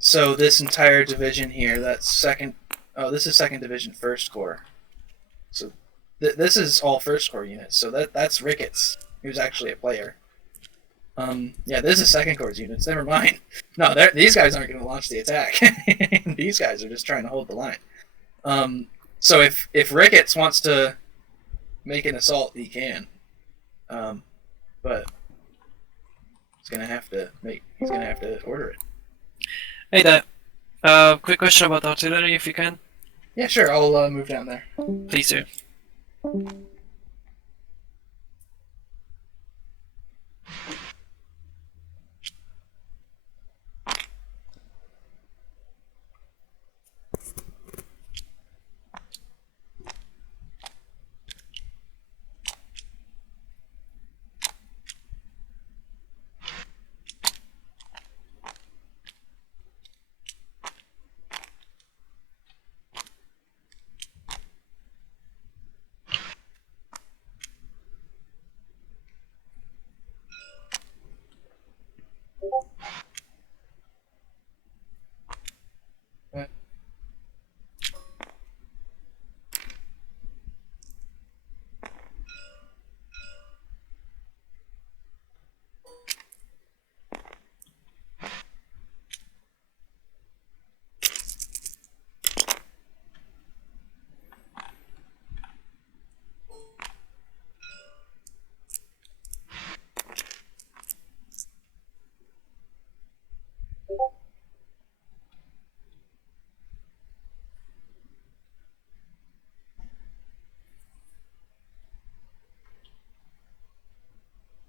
So this entire division here, that's second... Oh, this is 2nd Division 1st Corps. So this is all 1st Corps units, so that's Ricketts, who's actually a player. Yeah, this is 2nd Corps units, never mind. No, these guys aren't going to launch the attack. These guys are just trying to hold the line. So if Ricketts wants to make an assault, he can. But he's gonna have to order it. Hey there. Quick question about artillery, if you can. Yeah, sure. I'll move down there. Please do.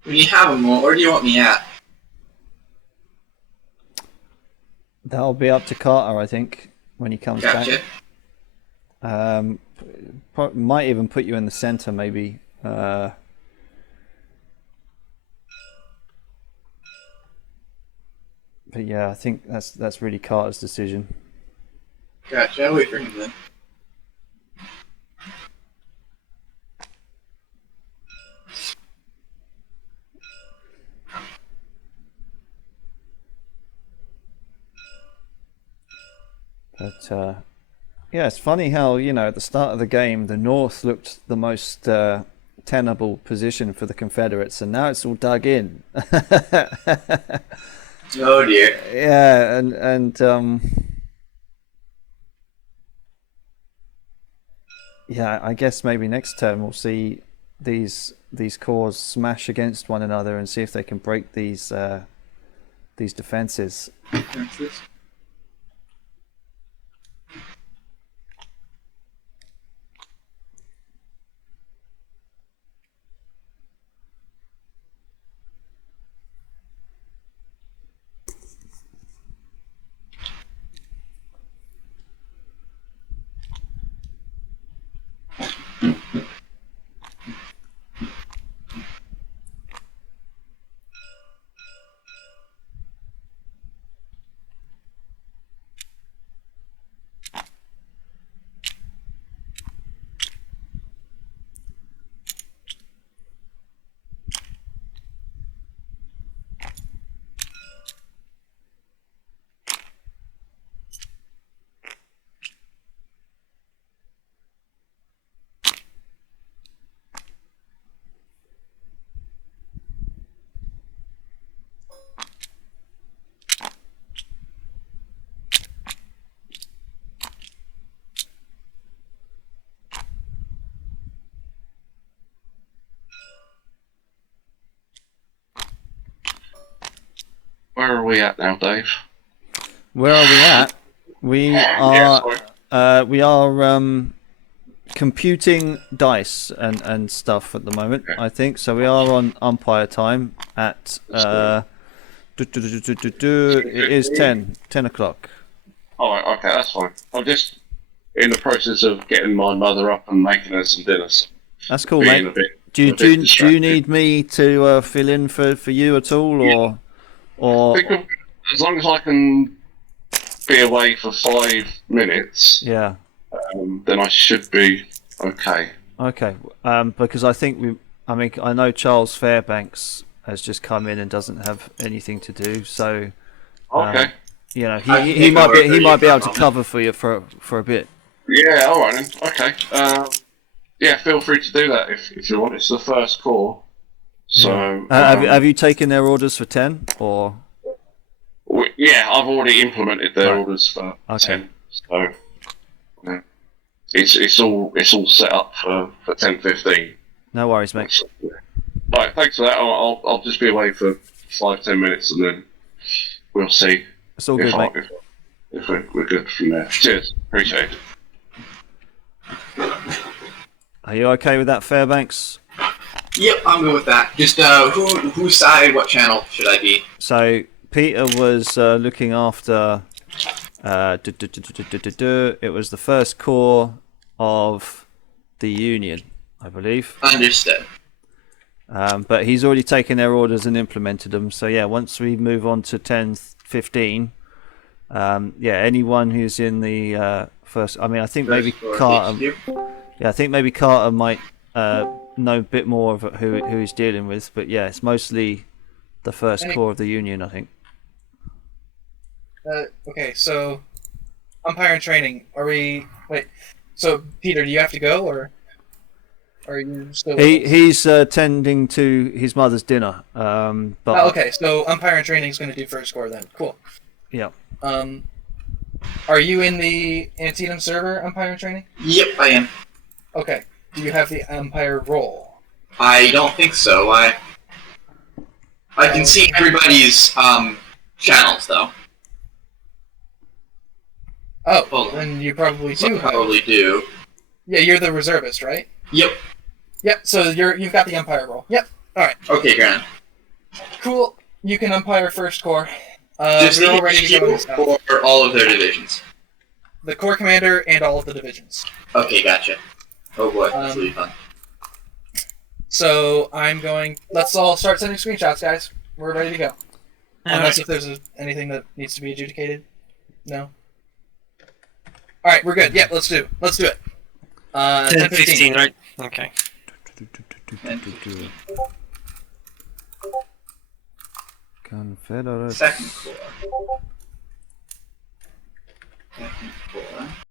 When you have them all, where do you want me at? That'll be up to Carter, I think, when he comes Gotcha. back. Might even put you in the center, maybe. But yeah, I think that's really Carter's decision. Gotcha. I'll wait for him then. But yeah, it's funny how, at the start of the game, the North looked the most tenable position for the Confederates, and now it's all dug in. Oh dear. Yeah, and yeah, I guess maybe next turn we'll see these corps smash against one another and see if they can break these defenses. Where are we at now, Dave? Where are we at? We are computing dice and stuff at the moment. I think so. We are on umpire time at it is 10 o'clock. Oh, okay, that's fine. I'm just in the process of getting my mother up and making her some dinner. So that's cool, mate. Do you need me to fill in for you at all, or as long as I can be away for 5 minutes, yeah, then I should be okay. Okay, because I think I know Charles Fairbanks has just come in and doesn't have anything to do, so okay. He might be able to cover for you for a bit. Yeah, all right then. Okay. Yeah, feel free to do that if you want. It's the first call. So have you taken their orders for 10 or? Yeah, I've already implemented their orders for 10. So yeah. it's all set up for 10:15. No worries, mate. Right, thanks for that. I'll just be away for 5-10 minutes, and then we'll see. It's all good, mate. If we're good from there. Cheers. Appreciate it. Are you okay with that, Fairbanks? Yep, I'm good with that. Just whose side, what channel should I be? So Peter was looking after. It was the first corps of the Union, I believe. Understood. But he's already taken their orders and implemented them. So yeah, once we move on to 10:15, anyone who's in the first. I mean, I think maybe Carter. Yeah, I think maybe Carter might know a bit more of who he's dealing with. But yeah, it's mostly the first corps of the Union, I think. Okay, so umpire and training. Are we? Wait. So Peter, do you have to go, or are you still? He's tending to his mother's dinner. But okay, so umpire and training is going to do first score then. Cool. Yeah. Are you in the Antietam server, umpire and training? Yep, I am. Okay. Do you have the umpire role? I don't think so. I can see everybody's channels though. Oh, well, then you probably do. Probably do. Yeah, you're the reservist, right? Yep. Yep. So you've got the umpire role. Yep. All right. Okay, Grant. Cool. You can umpire first corps. Just we're all ready to go for all of their divisions. The corps commander and all of the divisions. Okay, gotcha. Oh boy, this will be fun. So I'm going. Let's all start sending screenshots, guys. We're ready to go. Unless if there's anything that needs to be adjudicated. No. All right, we're good. Yeah, let's do it. 10:15, right? Okay. Confederate. Second corps. Second corps.